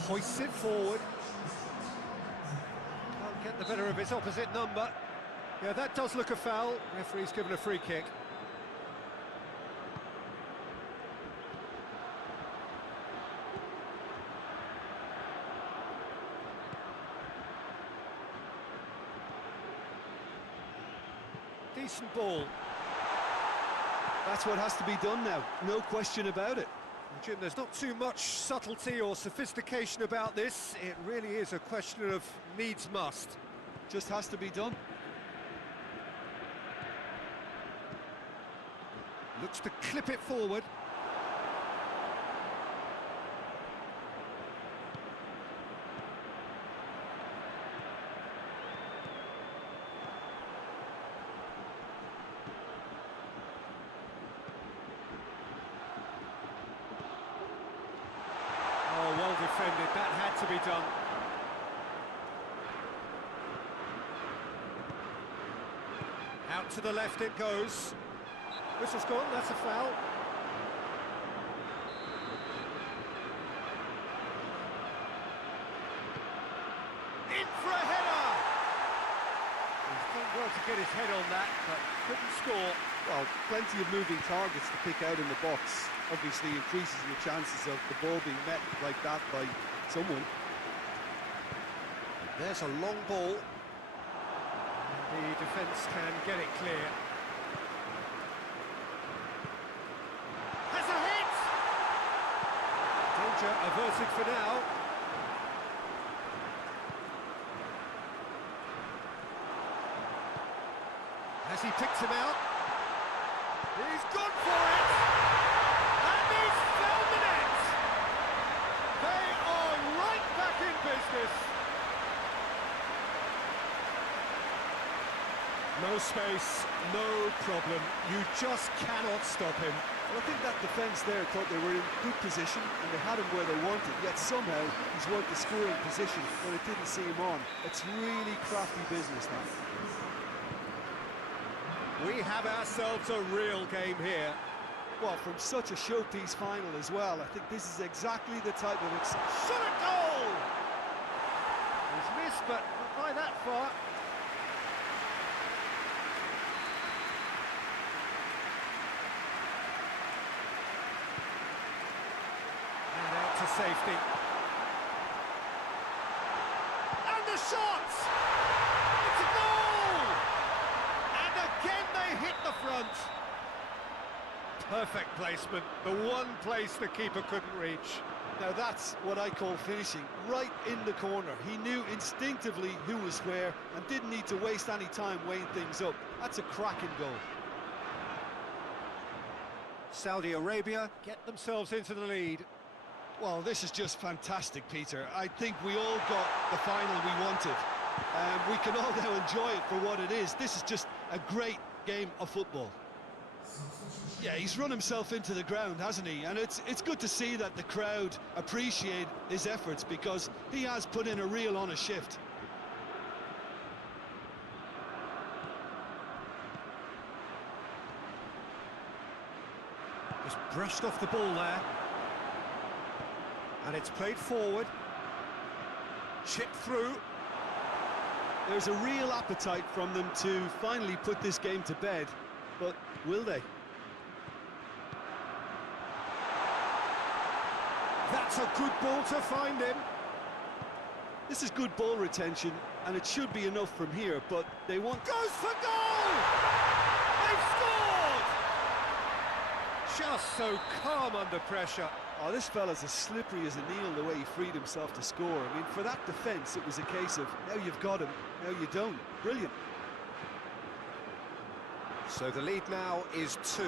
Hoists it forward. Can't get the better of his opposite number. Yeah, that does look a foul. Referee's given a free kick. Decent ball. That's what has to be done now, no question about it. Jim, there's not too much subtlety or sophistication about this. It really is a question of needs must. Just has to be done. Looks to clip it forward. Oh, well defended. That had to be done. Out to the left it goes. Whistle's gone, that's a foul. In for a header! He's done well to get his head on that, but couldn't score. Well, plenty of moving targets to pick out in the box. Obviously increases your chances of the ball being met like that by someone. There's a long ball. The defence can get it clear. Has a hit! Danger averted for now. Has he picked him out? He's gone for it! And he's found the net! They are right back in business! No space, no problem. You just cannot stop him. Well, I think that defence there thought they were in good position and they had him where they wanted, yet somehow he's worked the scoring position when it didn't see him on. It's really crafty business now. We have ourselves a real game here. Well, from such a showpiece final as well, I think this is exactly the type of... Shot a goal! He's missed, but not by that far. And out to safety. And the shot! It's a goal! And again they hit the front. Perfect placement, the one place the keeper couldn't reach. Now that's what I call finishing, right in the corner. He knew instinctively who was where and didn't need to waste any time weighing things up. That's a cracking goal. Saudi Arabia get themselves into the lead. Well, this is just fantastic, Peter. I think we all got the final we wanted. We can all now enjoy it for what it is. This is just a great game of football. Yeah, he's run himself into the ground, hasn't he? And it's good to see that the crowd appreciate his efforts because he has put in a real honest shift. He's brushed off the ball there. And it's played forward. Chipped through. There's a real appetite from them to finally put this game to bed, but will they? That's a good ball to find him. This is good ball retention, and it should be enough from here, but they want... Goes for goal! They've scored! Just so calm under pressure. Oh, this fella's as slippery as a eel, the way he freed himself to score. I mean, for that defence, it was a case of, now you've got him, now you don't. Brilliant. So the lead now is 2.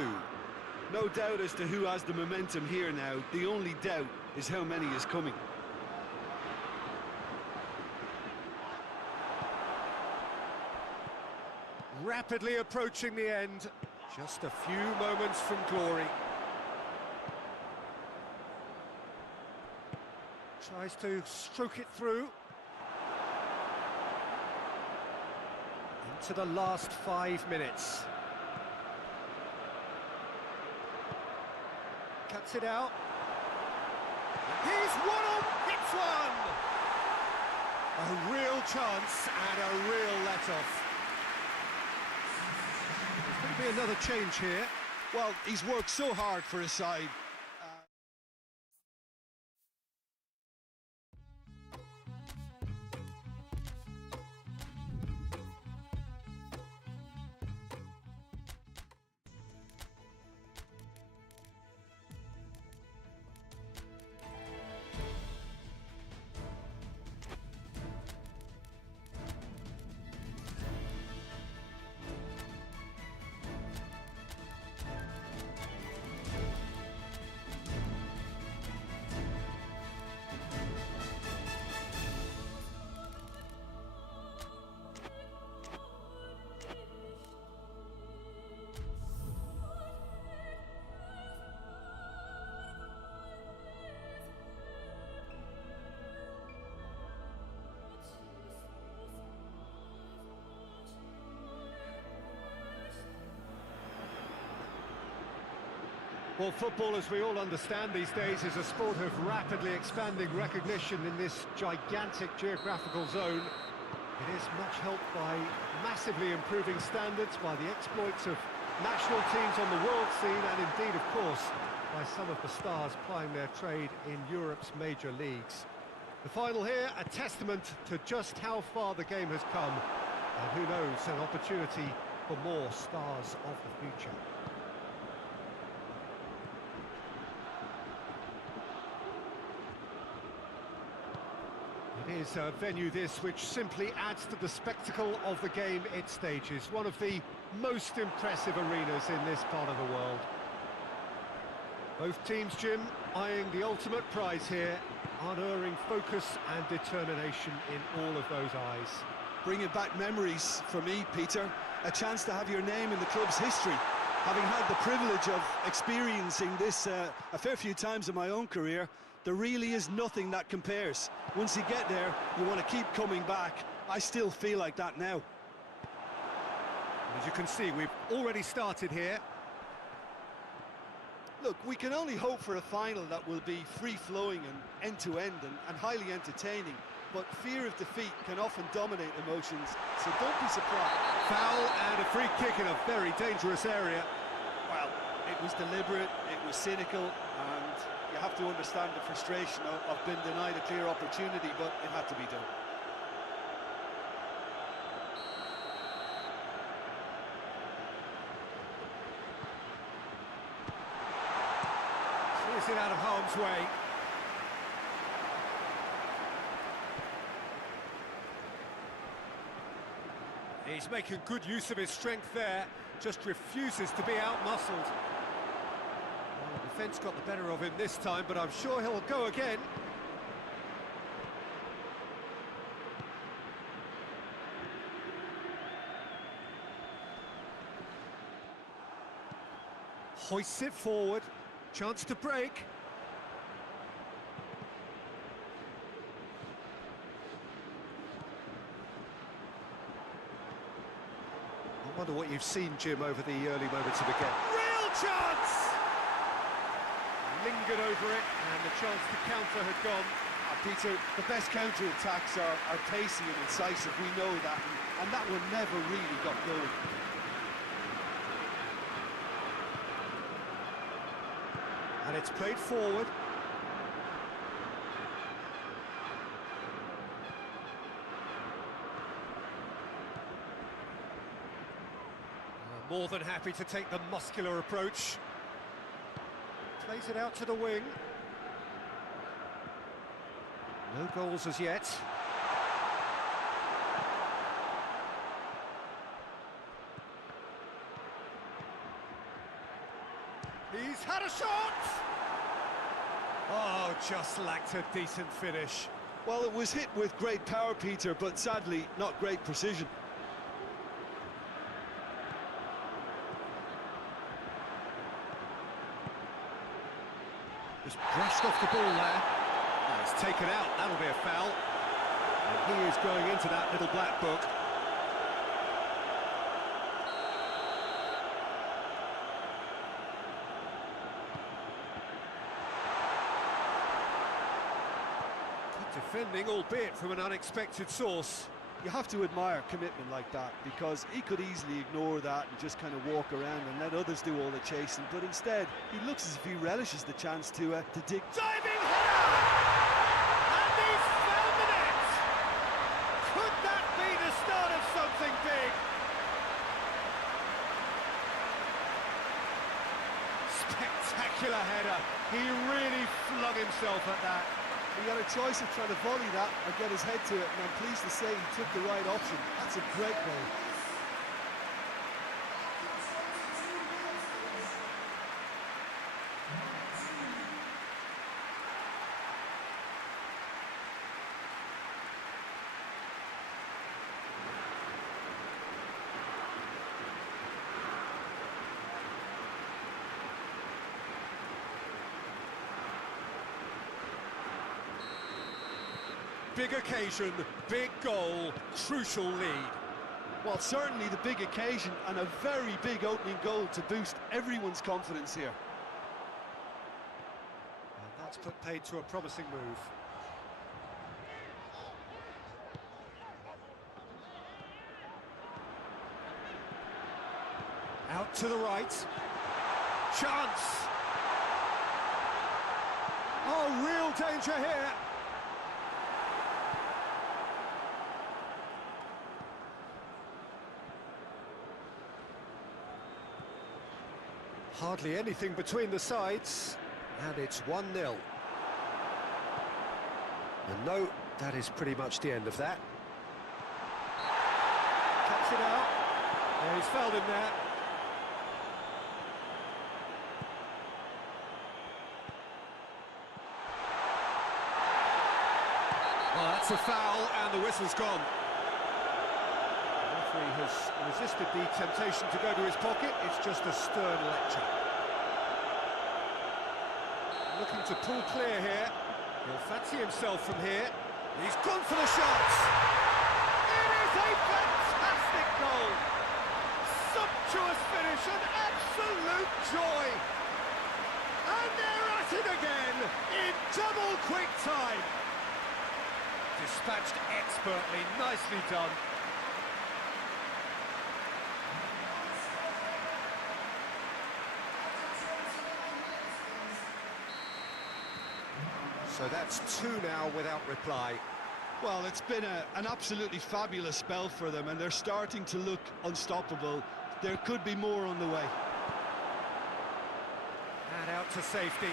No doubt as to who has the momentum here now. The only doubt is how many is coming. Rapidly approaching the end. Just a few moments from glory. Tries to stroke it through. Into the last 5 minutes. Cuts it out. He's hits one! A real chance and a real let-off. There's going to be another change here. Well, he's worked so hard for his side. Well, football, as we all understand these days, is a sport of rapidly expanding recognition in this gigantic geographical zone. It is much helped by massively improving standards, by the exploits of national teams on the world scene, and indeed, of course, by some of the stars plying their trade in Europe's major leagues. The final here, a testament to just how far the game has come, and who knows, an opportunity for more stars of the future. It is a venue this which simply adds to the spectacle of the game it stages. One of the most impressive arenas in this part of the world. Both teams, Jim, eyeing the ultimate prize here, unerring focus and determination in all of those eyes. Bringing back memories for me, Peter. A chance to have your name in the club's history. Having had the privilege of experiencing this a fair few times in my own career, there really is nothing that compares. Once you get there, you want to keep coming back. I still feel like that now. As you can see, we've already started here. Look, we can only hope for a final that will be free-flowing and end-to-end and highly entertaining, but fear of defeat can often dominate emotions, so don't be surprised. Foul and a free kick in a very dangerous area. Well, it was deliberate, it was cynical, and you have to understand the frustration of being denied a clear opportunity, but it had to be done. Clears it out of harm's way. He's making good use of his strength there, just refuses to be out-muscled. Well, the defence got the better of him this time, but I'm sure he'll go again. Hoists it forward, chance to break. I wonder what you've seen, Jim, over the early moments of the game. Real chance! lingered over it, and the chance to counter had gone. Peter, the best counter-attacks are pacey and incisive, we know that, and that one never really got going. And it's played forward. More than happy to take the muscular approach. Plays it out to the wing. No goals as yet. He's had a shot! Oh, just lacked a decent finish. Well, it was hit with great power, Peter, but sadly, not great precision. Just brushed off the ball there. Oh, it's taken out, that'll be a foul. And he is going into that little black book. Good defending, albeit from an unexpected source. You have to admire commitment like that, because he could easily ignore that and just kind of walk around and let others do all the chasing, but instead he looks as if he relishes the chance to dig. Diving header! And he's found the net! Could that be the start of something big? Spectacular header. He really flung himself at that. He had a choice of trying to volley that or get his head to it, and I'm pleased to say he took the right option. That's a great goal. Big occasion, big goal, crucial lead. Well, certainly the big occasion and a very big opening goal to boost everyone's confidence here. And that's put paid to a promising move. Out to the right. Chance! Oh, real danger here. Hardly anything between the sides, and it's 1-0. And no, that is pretty much the end of that. Cuts it out. Yeah, he's fouled him there. Well, that's a foul, and the whistle's gone. The referee has resisted the temptation to go to his pocket. It's just a stern lecture. Looking to pull clear here. He'll fancy himself from here. He's gone for the shot. It is a fantastic goal. Sumptuous finish, an absolute joy. And they're at it again in double quick time. Dispatched expertly, nicely done. So that's 2 now without reply. Well, it's been an absolutely fabulous spell for them, and they're starting to look unstoppable. There could be more on the way. And out to safety.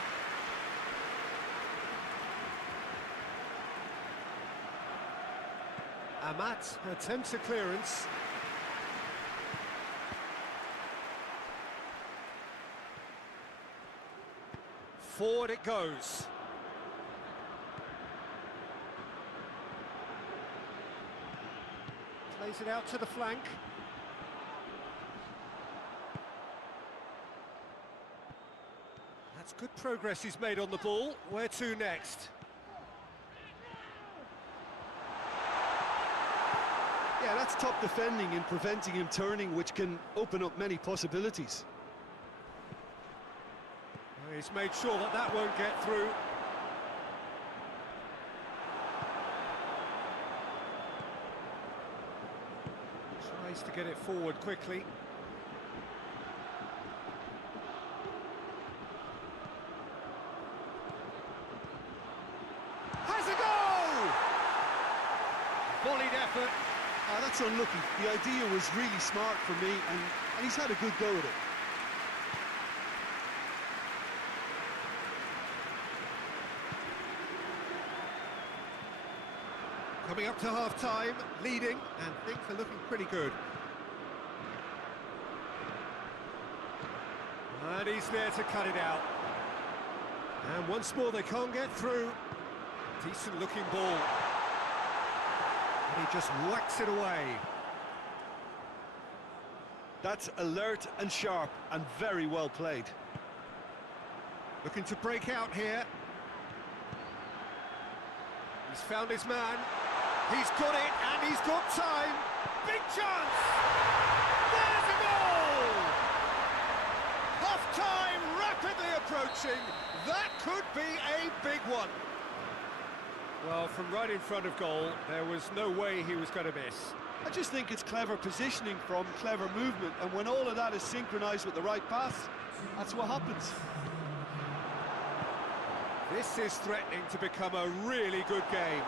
Amat attempts a clearance. Forward it goes. Plays it out to the flank. That's good progress he's made on the ball. Where to next? Yeah, that's top defending and preventing him turning, which can open up many possibilities. He's made sure that that won't get through. Tries to get it forward quickly. Has a goal! Volleyed effort. That's unlucky. The idea was really smart for me, and he's had a good go at it. Coming up to half-time, leading, and things are looking pretty good. And he's there to cut it out. And once more, they can't get through. Decent-looking ball. And he just whacks it away. That's alert and sharp and very well played. Looking to break out here. He's found his man. He's got it, and he's got time. Big chance! There's a goal! Half-time rapidly approaching. That could be a big one. Well, from right in front of goal, there was no way he was going to miss. I just think it's clever positioning from clever movement, and when all of that is synchronised with the right pass, that's what happens. This is threatening to become a really good game.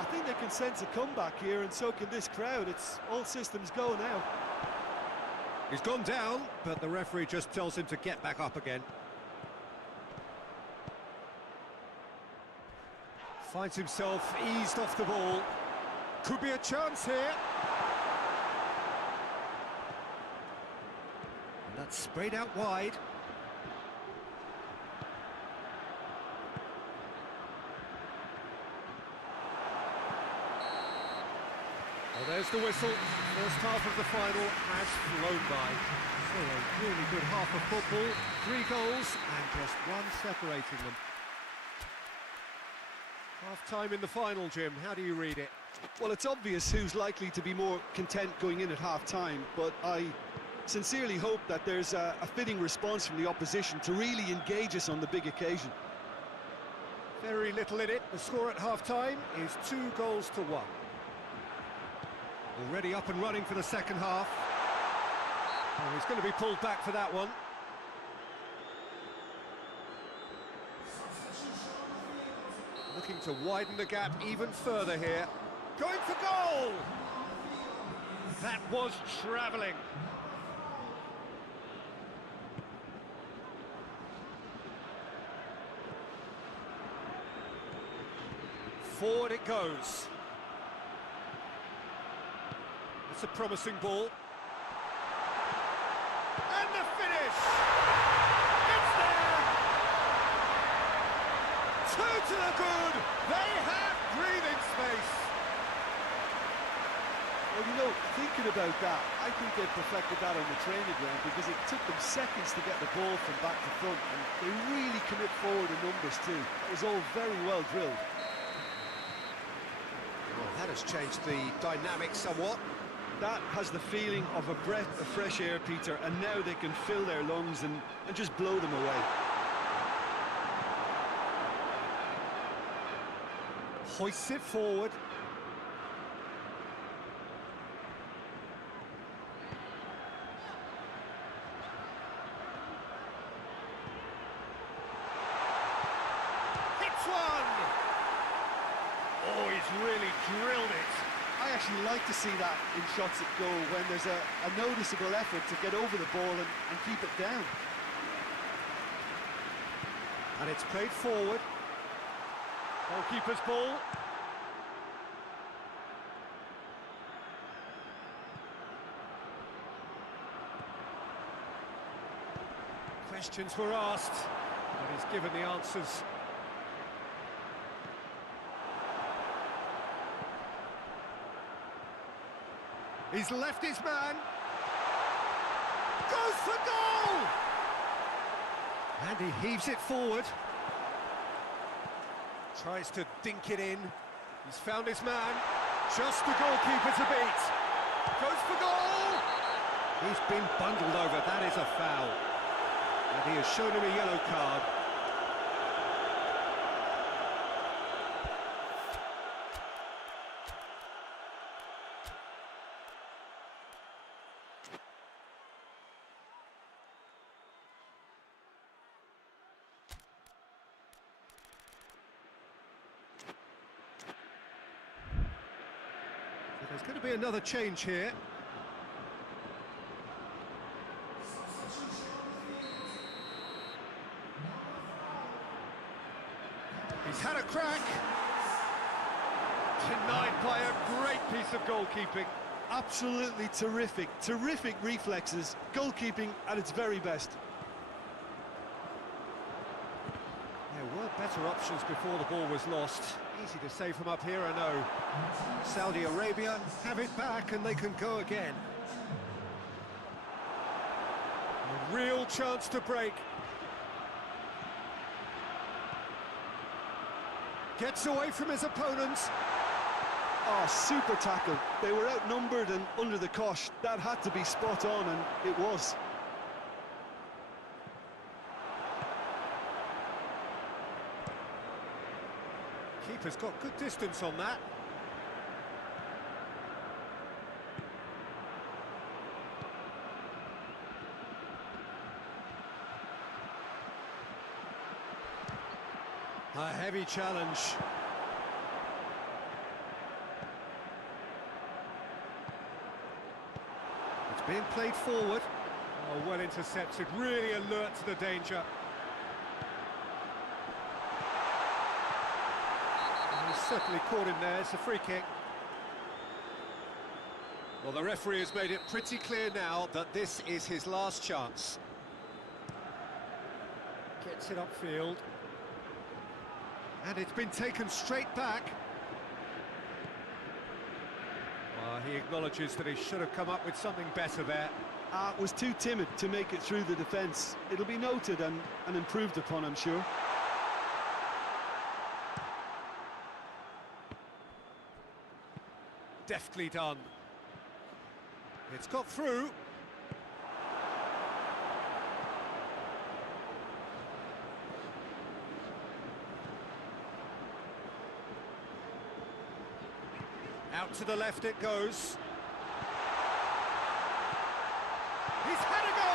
I think they can sense a comeback here, and so can this crowd. It's all systems go now. He's gone down, but the referee just tells him to get back up again. Finds himself eased off the ball. Could be a chance here. And that's sprayed out wide. Well, there's the whistle. First half of the final has flown by. So a really good half of football. 3 goals and just one separating them. Half-time in the final, Jim. How do you read it? Well, it's obvious who's likely to be more content going in at half-time, but I sincerely hope that there's a fitting response from the opposition to really engage us on the big occasion. Very little in it. The score at half-time is 2-1. Already up and running for the second half. Oh, he's going to be pulled back for that one. Looking to widen the gap even further here. Going for goal! That was travelling. Forward it goes. It's a promising ball. And the finish! It's there! 2 to the good! They have breathing space! Well, you know, thinking about that, I think they perfected that on the training ground because it took them seconds to get the ball from back to front, and they really commit forward in numbers too. It was all very well drilled. Well, that has changed the dynamic somewhat. That has the feeling of a breath of fresh air, Peter, and now they can fill their lungs and just blow them away. Hoists it forward. Hits one! Oh, he's really drilled it. I actually like to see that in shots at goal when there's a noticeable effort to get over the ball and keep it down. And it's played forward. Goalkeeper's ball. Questions were asked, but he's given the answers. He's left his man. Goes for goal! And he heaves it forward. Tries to dink it in. He's found his man. Just the goalkeeper to beat. Goes for goal! He's been bundled over. That is a foul. And he has shown him a yellow card. There's going to be another change here. He's had a crack. Denied by a great piece of goalkeeping. Absolutely terrific, terrific reflexes, goalkeeping at its very best. There were better options before the ball was lost. Easy to say from up here, I know. Saudi Arabia have it back and they can go again. A real chance to break. Gets away from his opponents. Oh, super tackle. They were outnumbered and under the cosh. That had to be spot on, and it was. Keeper's got good distance on that. A heavy challenge. It's being played forward. Oh, well intercepted, really alert to the danger. And he's certainly caught him there, it's a free kick. Well, the referee has made it pretty clear now that this is his last chance. Gets it upfield. And it's been taken straight back. Well, he acknowledges that he should have come up with something better there. Was too timid to make it through the defence. It'll be noted and improved upon, I'm sure. Deftly done. It's got through. Out to the left it goes. He's had a go!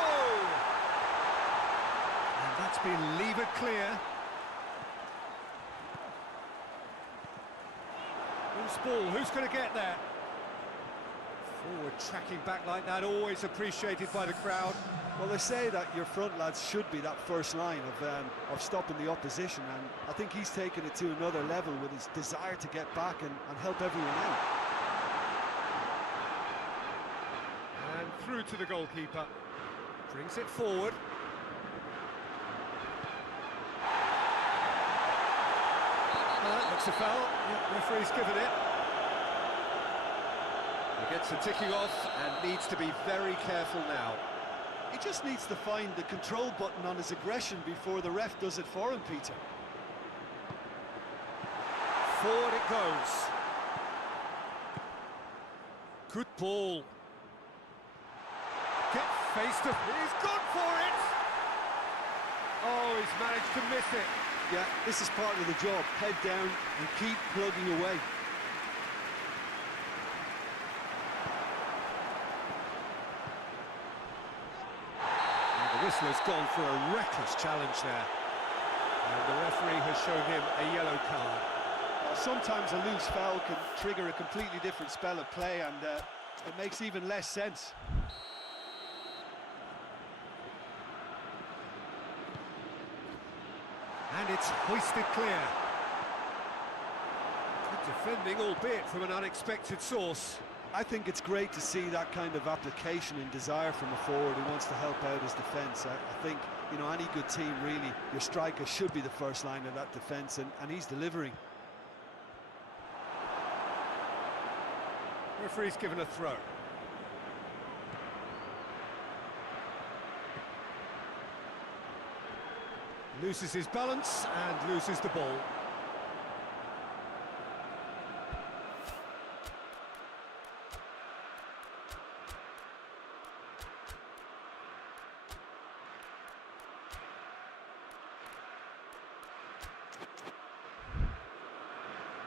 And that's been levered clear. Who's ball? Who's going to get there? Forward tracking back like that, always appreciated by the crowd. Well, they say that your front lads should be that first line of stopping the opposition, and I think he's taken it to another level with his desire to get back and help everyone out. And through to the goalkeeper. Brings it forward. That looks a foul. Yeah, referee's given it. He gets the ticking off and needs to be very careful now. He just needs to find the control button on his aggression before the ref does it for him, Peter. Forward it goes. Good ball. Get face to... He's gone for it! Oh, he's managed to miss it. Yeah, this is part of the job. Head down and keep plugging away. The whistler's gone for a reckless challenge there. And the referee has shown him a yellow card. Sometimes a loose foul can trigger a completely different spell of play, and it makes even less sense. And it's hoisted clear. Good defending, albeit from an unexpected source. I think it's great to see that kind of application and desire from a forward who wants to help out his defence. I think, you know, any good team, really, your striker should be the first line of that defence, and he's delivering. Referee's given a throw. Loses his balance and loses the ball.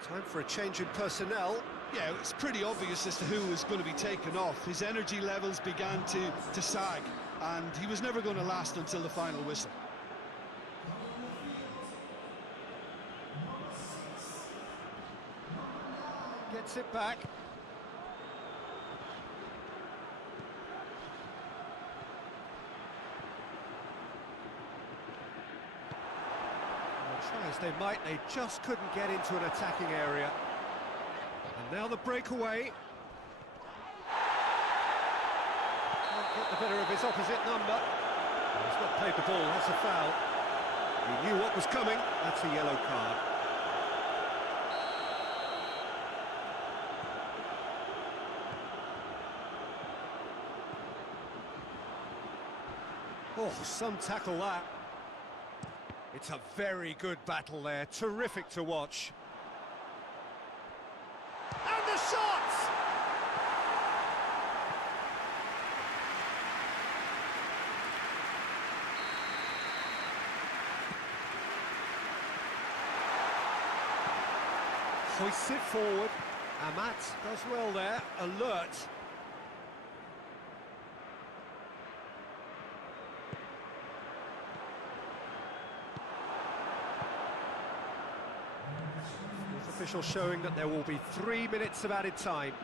Time for a change in personnel. Yeah, it's pretty obvious as to who was going to be taken off. His energy levels began to sag, and he was never going to last until the final whistle. Gets it back. Try as they might, they just couldn't get into an attacking area. And now the breakaway. Can't get the better of his opposite number. He's not played the ball, that's a foul. He knew what was coming, that's a yellow card. Oh, some tackle that. It's a very good battle there, terrific to watch. And the shots! Hoists it forward. Amat does well there, alert. Official showing that there will be 3 minutes of added time.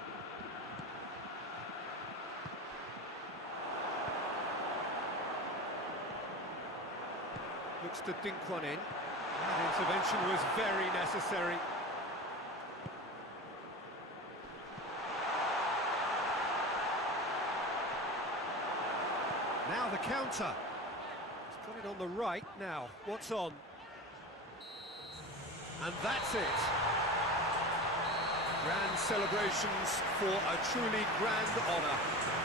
Looks to dink one in. That intervention was very necessary. Now the counter. He's got it on the right now. What's on? And that's it. Grand celebrations for a truly grand honour.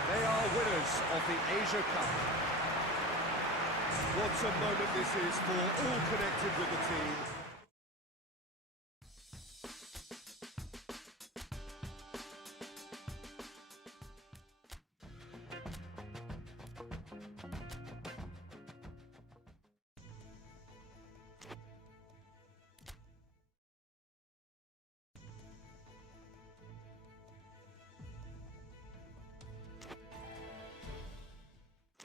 They are winners of the Asia Cup. What a moment this is for all connected with the team.